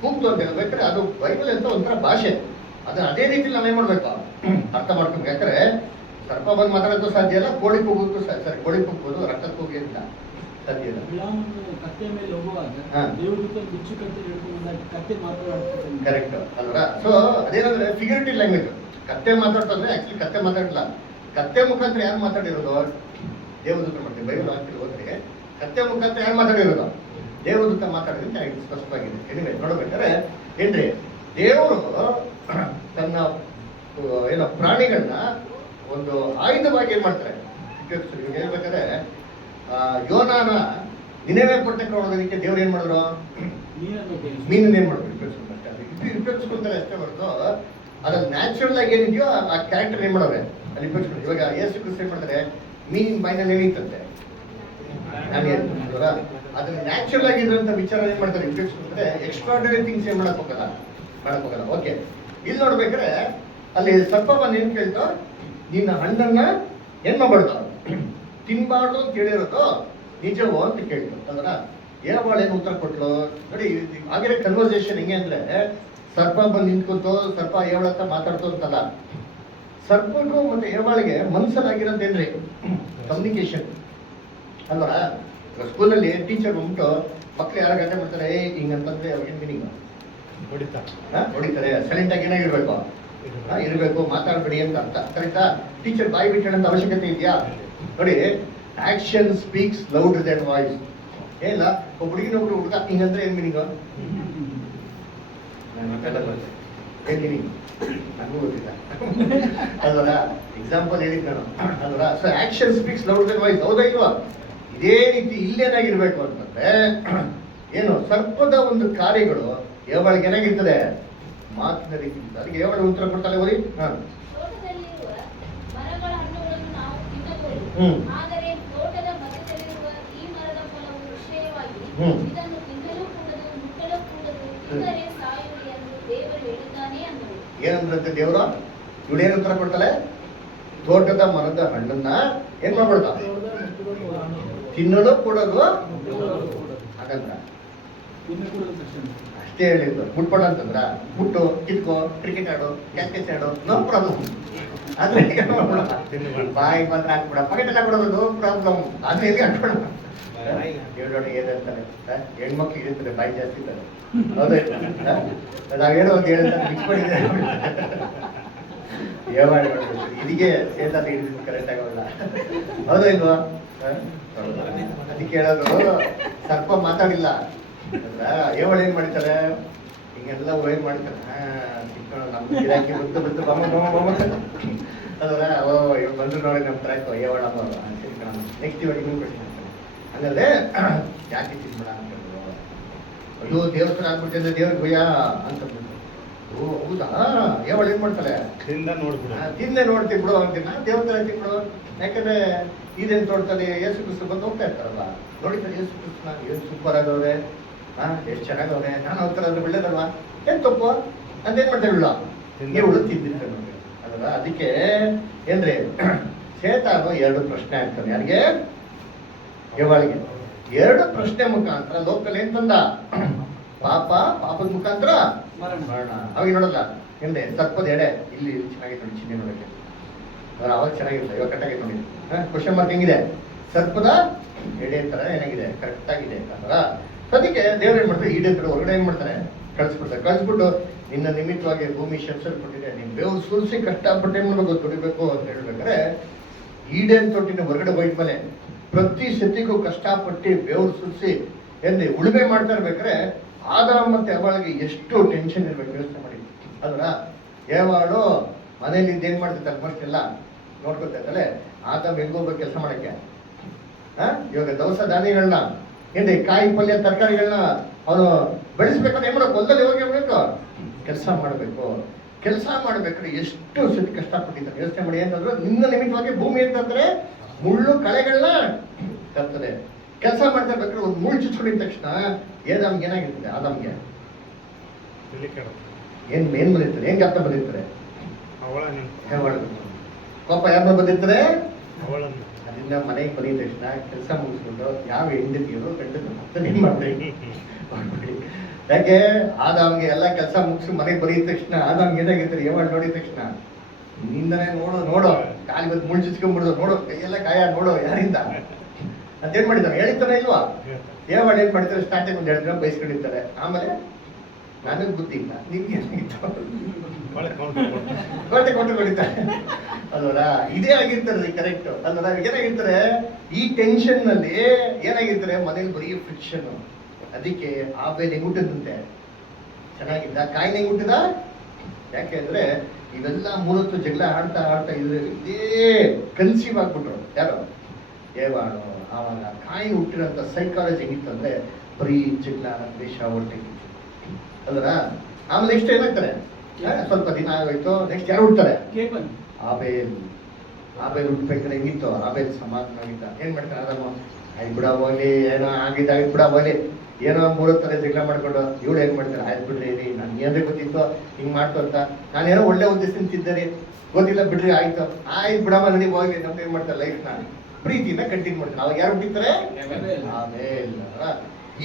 ಕೂಗ್ತು ಅಂತ ಹೇಳ್ಬೇಕಾದ್ರೆ ಅದು ಬೈಬಲ್ ಅಂತ ಒಂಥರ ಭಾಷೆ. ಅದನ್ನ ಅದೇ ರೀತಿಲಿ ನಾವೇನ್ ಮಾಡ್ಬೇಕು? ಅರ್ಥ ಮಾಡ್ಬೇಕು. ಯಾಕಂದ್ರೆ ಸರ್ಪ ಬಂದು ಮಾತಾಡೋದು ಸಾಧ್ಯ ಇಲ್ಲ, ಕೋಳಿ ಕೂಗೋದು ಸರಿ, ಕೋಳಿ ಕೂಗ್ಬೋದು, ರಕ್ತ ಕೂಗಿಲ್ಲ ಸಾಧ್ಯ ಇಲ್ಲ. ಕರೆಕ್ಟ್ ಅಲ್ವರ? ಸೊ ಅದೇನಂದ್ರೆ ಫಿಗರೇಟಿವ್ ಲ್ಯಾಂಗ್ವೇಜ್. ಕತ್ತೆ ಮಾತಾಡ್ತಂದ್ರೆ ಆಕ್ಚುಲಿ ಕತ್ತೆ ಮಾತಾಡಲ್ಲ. ಕತ್ತೆ ಮುಖಾಂತರ ಯಾರು ಮಾತಾಡಿರೋದು? ದೇವದೂತ ಮಾಡ್ತೀವಿ ಬೈಬಲ್ ಹಾಕಿ ಹೋದ್ರೆ ಕತ್ತೆ ಮುಖಾಂತರ ಯಾರು ಮಾತಾಡಿರೋದು ದೇವದೂತ ಮಾತಾಡೋದು ಸ್ಪಷ್ಟವಾಗಿದೆ. ಎನಿವೆ ನೋಡ್ಬೇಕಾದ್ರೆ ಏನ್ರಿ ದೇವರು ತನ್ನ ಏನೋ ಪ್ರಾಣಿಗಳನ್ನ ಒಂದು ಆಯುಧವಾಗಿ ಏನ್ ಮಾಡ್ತಾರೆ ಉಪಯೋಗಿಸ್ತಾರೆ. ಇವಾಗ ಹೇಳ್ಬೇಕಾದ್ರೆ ಯೋನಾನ ನಿನೆವೆ ಪಟ್ಟಕ್ಕೆ ಹೋಗೋದಕ್ಕೆ ದೇವ್ರು ಏನ್ ಮಾಡಿದ್ರು ಮೀನನ್ನ ಏನ್ ಮಾಡಿದ್ರು ಉಪಯೋಗಿಸ್ಕೊಂತಾರೆ ಅಷ್ಟೇ ಹೊರತು ಅದ್ರಲ್ಲಿ ನ್ಯಾಚುರಲ್ ಆಗಿ ಏನಿದೆಯೋ ಆ ಕ್ಯಾರೆಕ್ಟರ್ ಏನ್ ಮಾಡೋರೆ ಅಲ್ಲಿ ಉಪಯೋಗಿಸ್ಕೊಂಡು. ಇವಾಗ ಯೇಸು ಕ್ರಿಸ್ತ ಏನ್ ಮಾಡ್ತಾರೆ ಮೀನಿನ ಬಾಯಿನಲ್ಲಿ ಏನಿತ್ತಂತೆ ಅದನ್ನ ನ್ಯಾಚುರಲ್ ಆಗಿದ್ರಂತ ವಿಚಾರ ಏನ್ ಮಾಡ್ತಾರೆ ಉಪಯೋಗಿಸ್ಕೊಂಡ್ರೆ ಎಕ್ಸ್ಟ್ರಾರ್ಡಿನರಿ ಥಿಂಗ್ಸ್ ಏನ್ ಮಾಡಕ್ ಹೋಗಲ್ಲ. ಓಕೆ, ಇಲ್ಲಿ ನೋಡ್ಬೇಕಾದ್ರೆ ಅಲ್ಲಿ ಸರ್ಪ ಬಂದು ಏನ್ ಕೇಳ್ತೋ ನಿನ್ನ ಹಣ್ಣನ್ನ ಏನ್ ಮಾಡ್ಬಾರ್ದು ತಿನ್ಬಾರ್ದು ಅಂತ ಹೇಳಿರೋದು ನಿಜವೋ ಅಂತ ಕೇಳ್ತು ಅಂದ್ರ ಏವಾಳ ಏನು ಉತ್ತರ ಕೊಟ್ಲು ನೋಡಿ. ಆಗಿರೋ ಕನ್ವರ್ಸೇಷನ್ ಹೆಂಗೆ ಅಂದ್ರೆ ಸರ್ಪ ಬಂದು ನಿಂತ್ಕೊತು, ಸರ್ಪ ಏವಳ ಹತ್ರ ಮಾತಾಡ್ತು ಅಂತಲ್ಲ, ಸರ್ಪಕ್ಕೂ ಮತ್ತೆ ಏವಾಳಿಗೆ ಮನ್ಸಲ್ಲಾಗಿರೋದೇನ್ರಿ ಕಮ್ಯುನಿಕೇಶನ್ ಅಲ್ವಾ. ಸ್ಕೂಲಲ್ಲಿ ಟೀಚರ್ ಬಂದ್ಬಿಟ್ಟು ಮಕ್ಳು ಯಾರು ಗಂಟೆ ಮಾಡ್ತಾರೆ ಹಿಂಗಂತಂದ್ರೆ ಅವ್ರಿಗೆ ಮೀನಿಂಗ್ ಹೊಡಿತಾರೆ. ಸೈಲೆಂಟ್ ಆಗಿ ಏನಾಗಿರ್ಬೇಕು ಇರಬೇಕು, ಮಾತಾಡ್ಬೇಡಿ ಅಂತ ಅರ್ಥ. ಕರೆಕ್ಟಾ? ಟೀಚರ್ ಬಾಯಿ ಬಿಟ್ಟಂತ ಅವಶ್ಯಕತೆ ಇದೆಯಾ? ನೋಡಿ, action speaks louder than voice. ಏನಿಲ್ಲ, ಒಬ್ಬ ಹುಡುಗಿನ ಹುಡುಗ ಹಿಂಗಂದ್ರೆ ಏನ್ ಮೀನಿಂಗ್? ಏನ್ ಮೀನಿಂಗ್ ನನಗೂ ಗೊತ್ತಿಲ್ಲ ಅಲ್ವರ. ಎಕ್ಸಾಂಪಲ್ ಹೇಳಿದ್ ನಾನು ಅಲ್ವರ. So action speaks louder than voice, ಹೌದಾ ಇಲ್ವಾ? ಇದೇ ರೀತಿ ಇಲ್ಲೇನಾಗಿರ್ಬೇಕು ಅಂತಂದ್ರೆ ಏನು ಸರ್ಪದ ಒಂದು ಕಾರ್ಯಗಳು ಯಾವಳಿಗೆ ಏನಾಗಿರ್ತದೆ ಮಾತಿನ ರೀತಿ. ಅದಕ್ಕೆ ಯಾವಳ ಉತ್ತರ ಕೊಡ್ತಾಳೆ ಓದಿ. ತೋಟದಲ್ಲಿರುವ ಮರಗಳ ಹಣ್ಣುಗಳನ್ನು ನಾವು ತಿನ್ನಬಹುದು, ಆದರೆ ತೋಟದ ಮಧ್ಯದಲ್ಲಿರುವ ಈ ಮರದ ಫಲವು ವಿಷಯವಾಗಿ ಇದನ್ನು ತಿನ್ನಲು ಕೂಡದು ಮುಟ್ಟಲು ಕೂಡದು, ತಿಂದರೆ ಸಾಯುವಿ ಎಂದು ದೇವರು ಹೇಳಿದ್ದಾನೆ ಅಂದರು. ಏನಂದ್ರಂತೆ ದೇವರು? ಇವಳೇನು ಉತ್ತರ ಕೊಡ್ತಾಳೆ? ತೋಟದ ಮರದ ಹಣ್ಣನ್ನ ಏನ್ ಮಾಡ್ಬಿಡ್ತ ತಿನ್ನಲು ಕೂಡದು ಹಾಗಂದ್ರ ಅಷ್ಟೇ ಹೇಳಿದ್ರು. ಮುಟ್ಬೇಡ ಅಂತಂದ್ರ ಮುಟ್ಟು ಕಿತ್ಕೋ, ಕ್ರಿಕೆಟ್ ಆಡು, ಕ್ಯಾಚ್ ಆಡು, ನೋ ಪ್ರಾಬ್ಲಮ್. ಆದ್ರೆ ಬಾಯಿ ಮಾತ್ರ ಹಾಕ್ಬಿಡ, ಪಕೆಟ್ ಎಲ್ಲ ಕೊಡೋದು ನೋ ಪ್ರಾಬ್ಲಮ್. ಆದ್ರೆ ಎಲ್ಲಿ ಹಾಕ್ಬೇಡ. ಹೇಳೋಣ ಏನಂತಾರೆ, ಹೆಣ್ಮಕ್ಳು ಇರ್ತಾರೆ ಬಾಯಿ ಜಾಸ್ತಿ ಇದ್ದಾರೆ. ಹೌದಾ? ನಾವೇನೋ ಒಂದು ಹೇಳ್ತಾರೆ ಮಿಕ್ಸ್ ಮಾಡಿದ್ರೆ ಇದಕ್ಕೆ ಸೇತಾದ ಹಿಡಿದು ಕರೆಕ್ಟ್ ಆಗೋಲ್ಲ. ಹೌದಾ ಇಲ್ವಾ? ಅದಕ್ಕೆ ಹೇಳೋದು ಸರ್ಪ ಮಾತಾಡಿಲ್ಲ ಏವಳು ಏನ್ ಮಾಡ್ತಾರೆ ಹಿಂಗೆಲ್ಲ ಏನ್ ಮಾಡ್ತಾರೆ ನಮ್ಗೆ ಗಿರಾಕಿ ಬಂದು ಬಂದು ಅದರ ಇವ್ ಬಂದ್ರು ನೋಡಿ ನಮ್ ತರ ಏವಳ ನೆಕ್ಸ್ಟ್ ಇವಾಗ ಇನ್ನೂ ಕ್ವಶನ್ ಹಂಗಲ್ಲೇ ಯಾಕೆ ತಿನ್ಬೇಡ ಅಂತ ಅದು ದೇವಸ್ಥಾನ ಆಗ್ಬಿಟ್ಟಿದ್ರೆ ದೇವ್ರ ಭಯ ಅಂತ ಓ ಹೌದಾ ಏವಳು ಏನ್ ಮಾಡ್ತಾರೆ ತಿಂದೆ ನೋಡ್ತೀವಿ ಬಿಡು ಅಂತೀನ ದೇವಸ್ಥಾನ ಬಿಡು. ಯಾಕಂದ್ರೆ ಇದೇನ್ ತೋಡ್ತಾರೆ ಯೇಸು ಕ್ರಿಸ್ತ ಬಂದು ಹೋಗ್ತಾ ಇರ್ತಾರಲ್ಲ, ನೋಡಿತಾರೆ ಯೇಸು ಕ್ರಿಸ್ತನ ಏನ್ ಸೂಪರ್ ಆಗವ್ರೆ, ಎಷ್ಟು ಚೆನ್ನಾಗವ್ರೆ, ನಾನು ಅವ್ರ ಅದ್ರ ಒಳ್ಳೇದಲ್ವಾ, ಏನ್ ತಪ್ಪು ಅಂತೇನ್ ಮಾಡ್ತಾರೆ ಇಲ್ಲ ಇವಳು ತಿಂದಿರ್ತಾರೆ ನೋಡಿ ಅಲ್ವಾ. ಅದಕ್ಕೆ ಏನ್ರಿ ಸೇತಾನು ಎರಡು ಪ್ರಶ್ನೆ ಆಗ್ತಾನೆ ಯಾರಿಗೆ? ಯಾವಳಿಗೆ. ಎರಡು ಪ್ರಶ್ನೆ ಮುಖಾಂತರ ಲೋಕಲ್ ಏನ್ ತಂದ? ಪಾಪದ ಮುಖಾಂತರ ಮರಣ. ಅವಾಗ ನೋಡಲ್ಲ ಏನ್ರಿ ಸರ್ಪದ ಎಡೆ ಇಲ್ಲಿ ಚೆನ್ನಾಗಿ ನೋಡಿ ಚಿಹ್ನೆ ನೋಡಕ್ಕೆ ಅವಾಗ ಚೆನ್ನಾಗಿರುತ್ತೆ. ಇವಾಗ ಕರೆಕ್ಟಾಗಿ ನೋಡಿ ಕ್ವಶನ್ ಮಾರ್ಕ್ ಹೆಂಗಿದೆ? ಸರ್ಪದ ಎಡೆ ತರ ಏನಾಗಿದೆ ಕರೆಕ್ಟ್ ಆಗಿದೆ ಅಲ್ವಾ. ಅದಕ್ಕೆ ದೇವ್ರು ಏನ್ ಮಾಡ್ತಾರೆ ಈಡೇ ತರ ಹೊರಗಡೆ ಏನ್ ಮಾಡ್ತಾರೆ ಕಳಿಸ್ಬಿಟ್ಟು ನಿನ್ನ ನಿಮಿತ್ತವಾಗಿ ಭೂಮಿ ಶಂಸಲ್ಪಟ್ಟಿದೆ, ನೀನ್ ಬೇವು ಸುರಿಸಿ ಕಷ್ಟಪಟ್ಟು ಏನ್ ಮಾಡ್ಬೇಕು ದುಡಿಬೇಕು ಅಂತ ಹೇಳ್ಬೇಕಾದ್ರೆ ಈಡೇನ್ ತೊಟ್ಟಿನ ಹೊರಗಡೆ ಹೋಯ್ಟ್ಮೇಲೆ ಪ್ರತಿ ಸತಿಗೂ ಕಷ್ಟಪಟ್ಟು ಬೇವು ಸುರಿಸಿ ಎಲ್ಲಿ ಉಳುಮೆ ಮಾಡ್ತಾ ಇರ್ಬೇಕಾದ್ರೆ ಆದಾಮ್ ಮತ್ತೆ ಅವಳಿಗೆ ಎಷ್ಟು ಟೆನ್ಷನ್ ಇರ್ಬೇಕು ಯೋಚನೆ ಮಾಡಿ ಅಲ್ವಾ. ಯಾವಾಳು ಮನೇಲಿ ಏನ್ ಮಾಡ್ತಿದ್ದ ಆಲ್ಮೋಸ್ಟ್ ಎಲ್ಲ ನೋಡ್ಕೊತಾ ಇದ್ದಲೆ ಆದಾಮ್ ಹೆಂಗೋಗ್ಬೇಕು ಕೆಲಸ ಮಾಡಕ್ಕೆ. ಇವಾಗ ದವಸ ಧಾನ್ಯಗಳನ್ನ ಏನ್ರಿ ಕಾಯಿ ಪಲ್ಯ ತರಕಾರಿಗಳನ್ನ ಅವನು ಬೆಳೆಸ್ಬೇಕಂದ್ರೆ ಏನ್ ಮಾಡಬೇಕು? ಹೊಲದಲ್ಲಿ ಹೋಗಿ ಬೇಕು ಕೆಲಸ ಮಾಡಬೇಕು. ಕೆಲಸ ಮಾಡ್ಬೇಕಾದ್ರೆ ಎಷ್ಟು ಸತಿ ಕಷ್ಟಪಟ್ಟಿದ್ದಾರೆ ಯೋಚನೆ ಮಾಡಿ. ಅಂತಂದ್ರೆ ನಿನ್ನ ನಿಮಿತ್ತವಾಗಿ ಭೂಮಿ ಅಂತಂದ್ರೆ ಮುಳ್ಳು ಕಳೆಗಳನ್ನ ತರ್ತದೆ. ಕೆಲಸ ಮಾಡ್ತಾ ಇರ್ಬೇಕಾದ್ರೆ ಒಂದು ಮುಳ್ಳು ಚುಚ್ಕೊಂಡಿದ ತಕ್ಷಣ ಏದಾಮ್ಗೆ ಏನಾಗಿರ್ತದೆ? ಆದಾಮ್ಗೆ ಏನ್ ಬಂದಿರ್ತಾರೆ? ಏನ್ ಗಾತ್ರ ಬಂದಿರ್ತಾರೆ? ಕೋಪ ಯಾರನ್ನ ಬಂದಿರ್ತಾರೆ? ಅದರಿಂದ ಮನೆಗೆ ಬಂದಿದ ತಕ್ಷಣ ಕೆಲಸ ಮುಗಿಸ್ಕೊಂಡು ಯಾವ ಹೆಂಡತಿಯರು ಗಂಡನ ಏನ್ ಮಾಡ್ತಾರೆ? ಯಾಕೆ ಆದಾಮ್ಗೆ ಎಲ್ಲ ಕೆಲಸ ಮುಗಿಸಿ ಮನೆಗೆ ಬರೀದ ತಕ್ಷಣ ಆದಾಮ್ಗೆ ಏನಾಗಿರ್ತಾರೆ? ಯಾವಾಗ ನೋಡಿದ ತಕ್ಷಣ ನಿಂದನೇ ನೋಡೋ ಕಾಲಿ ಬಂದು ಮುಳ್ಳು ಚುಚ್ಕೊಂಡ್ಬಿಡೋದು, ನೋಡು ಕೈಯೆಲ್ಲ ಗಾಯ, ನೋಡು ಯಾರಿಂದ ಅಂತೇನ್ ಮಾಡಿದ್ದಾರೆ? ಹೇಳಿರ್ತಾನೆ ಇಲ್ವಾ? ಯಾವಾಗ ಏನ್ ಮಾಡಿದ್ದಾರೆ? ಸ್ಟಾರ್ಟಿಂಗ್ ಒಂದು 2 ದಿನ ಬೈಸ್ಕೊಂಡಿರ್ತಾರೆ, ಆಮೇಲೆ ನನಗೆ ಬುದ್ಧಿ ಇಲ್ಲ, ನಿಮ್ಗೆ ಏನಾಗಿತ್ತು? ಕೊಟ್ಟು ಕೊಡಿತಾರೆ ಅಲ್ವರ? ಇದೇ ಆಗಿರ್ತಾರೆ ಕರೆಕ್ಟ್ ಅಲ್ವರ? ಏನಾಗಿರ್ತಾರೆ ಈ ಟೆನ್ಷನ್ ನಲ್ಲಿ, ಏನಾಗಿರ್ತಾರೆ ಮನೇಲಿ ಬರೀ ಫ್ರಿಕ್ಷನ್. ಅದಕ್ಕೆ ಆಬೇಲ್ ಹೆಂಗ್ ಹುಟ್ಟಿದಂತೆ ಚೆನ್ನಾಗಿದ್ದ, ಕಾಯಿಲೆ ಹೆಂಗ್ ಹುಟ್ಟಿದ? ಯಾಕೆಂದ್ರೆ ಇವೆಲ್ಲ ಮೂರತ್ತು ಜಗಳ ಆಡ್ತಾ ಇದ್ರೆ ಇದೇ ಕನ್ಸೀವ್ ಆಗ್ಬಿಟ್ರು. ಯಾರು? ಏವಾಳು. ಆವಾಗ ಕಾಯಿ ಹುಟ್ಟಿರೋಂಥ ಸೈಕಾಲಜಿ ಹೆಂಗಿತ್ತಂದ್ರೆ ಬರೀ ಜಗಳ, ದ್ವೇಷ, ಹೊಟ್ಟೆಗೆ ಅಲ್ವರ? ಆಮೇಲೆ ನೆಕ್ಸ್ಟ್ ಏನಾಗ್ತಾರೆ? ಸ್ವಲ್ಪ ದಿನ ಆಗೋಯ್ತು, ನೆಕ್ಸ್ಟ್ ಯಾರು ಹುಡ್ತಾರೆ? ಆಬೇಲ್. ಹುಟ್ಟಬೇಕಾದ್ರೆ ಹೆಂಗಿತ್ತು? ಆಬೇಲ್ ಸಮಾಧಾನ ಆಗಿದ್ದ. ಏನ್ ಮಾಡ್ತಾರೆ? ಅದನ್ನು ಆಯ್ತು ಬಿಡ ಹೋಗ್ಲಿ, ಏನೋ ಆಗಿದ್ದಾಗಿತ್ತು ಬಿಡ ಹೋಗ್ಲಿ, ಏನೋ ಮೂರು ತರ ಜಗಳ ಮಾಡ್ಕೊಂಡು ಇವಳು ಏನ್ ಮಾಡ್ತಾರೆ? ಆಯ್ತು ಬಿಡ್ರಿ ರೀ, ನನ್ಗೆ ಏನ್ರಿ ಗೊತ್ತಿತ್ತು ಹಿಂಗ್ ಮಾಡ್ತು ಅಂತ, ನಾನೇನೋ ಒಳ್ಳೆ ಉದ್ದೇಶದಿಂದ ತಿಂದರೆ ಗೊತ್ತಿಲ್ಲ ಬಿಡ್ರಿ, ಆಯ್ತು ಬಿಡಮ್ಮ ನನಗೆ ಹೋಗ್ಲಿ. ನಮ್ದು ಏನ್ ಮಾಡ್ತಾರೆ? ಲೈಫ್ನ ಪ್ರೀತಿಯಿಂದ ಕಂಟಿನ್ಯೂ ಮಾಡ್ತಾರೆ. ಅವಾಗ ಯಾರು ಹುಟ್ಟಿರ್ತಾರೆ? ಆಬೇಲ್.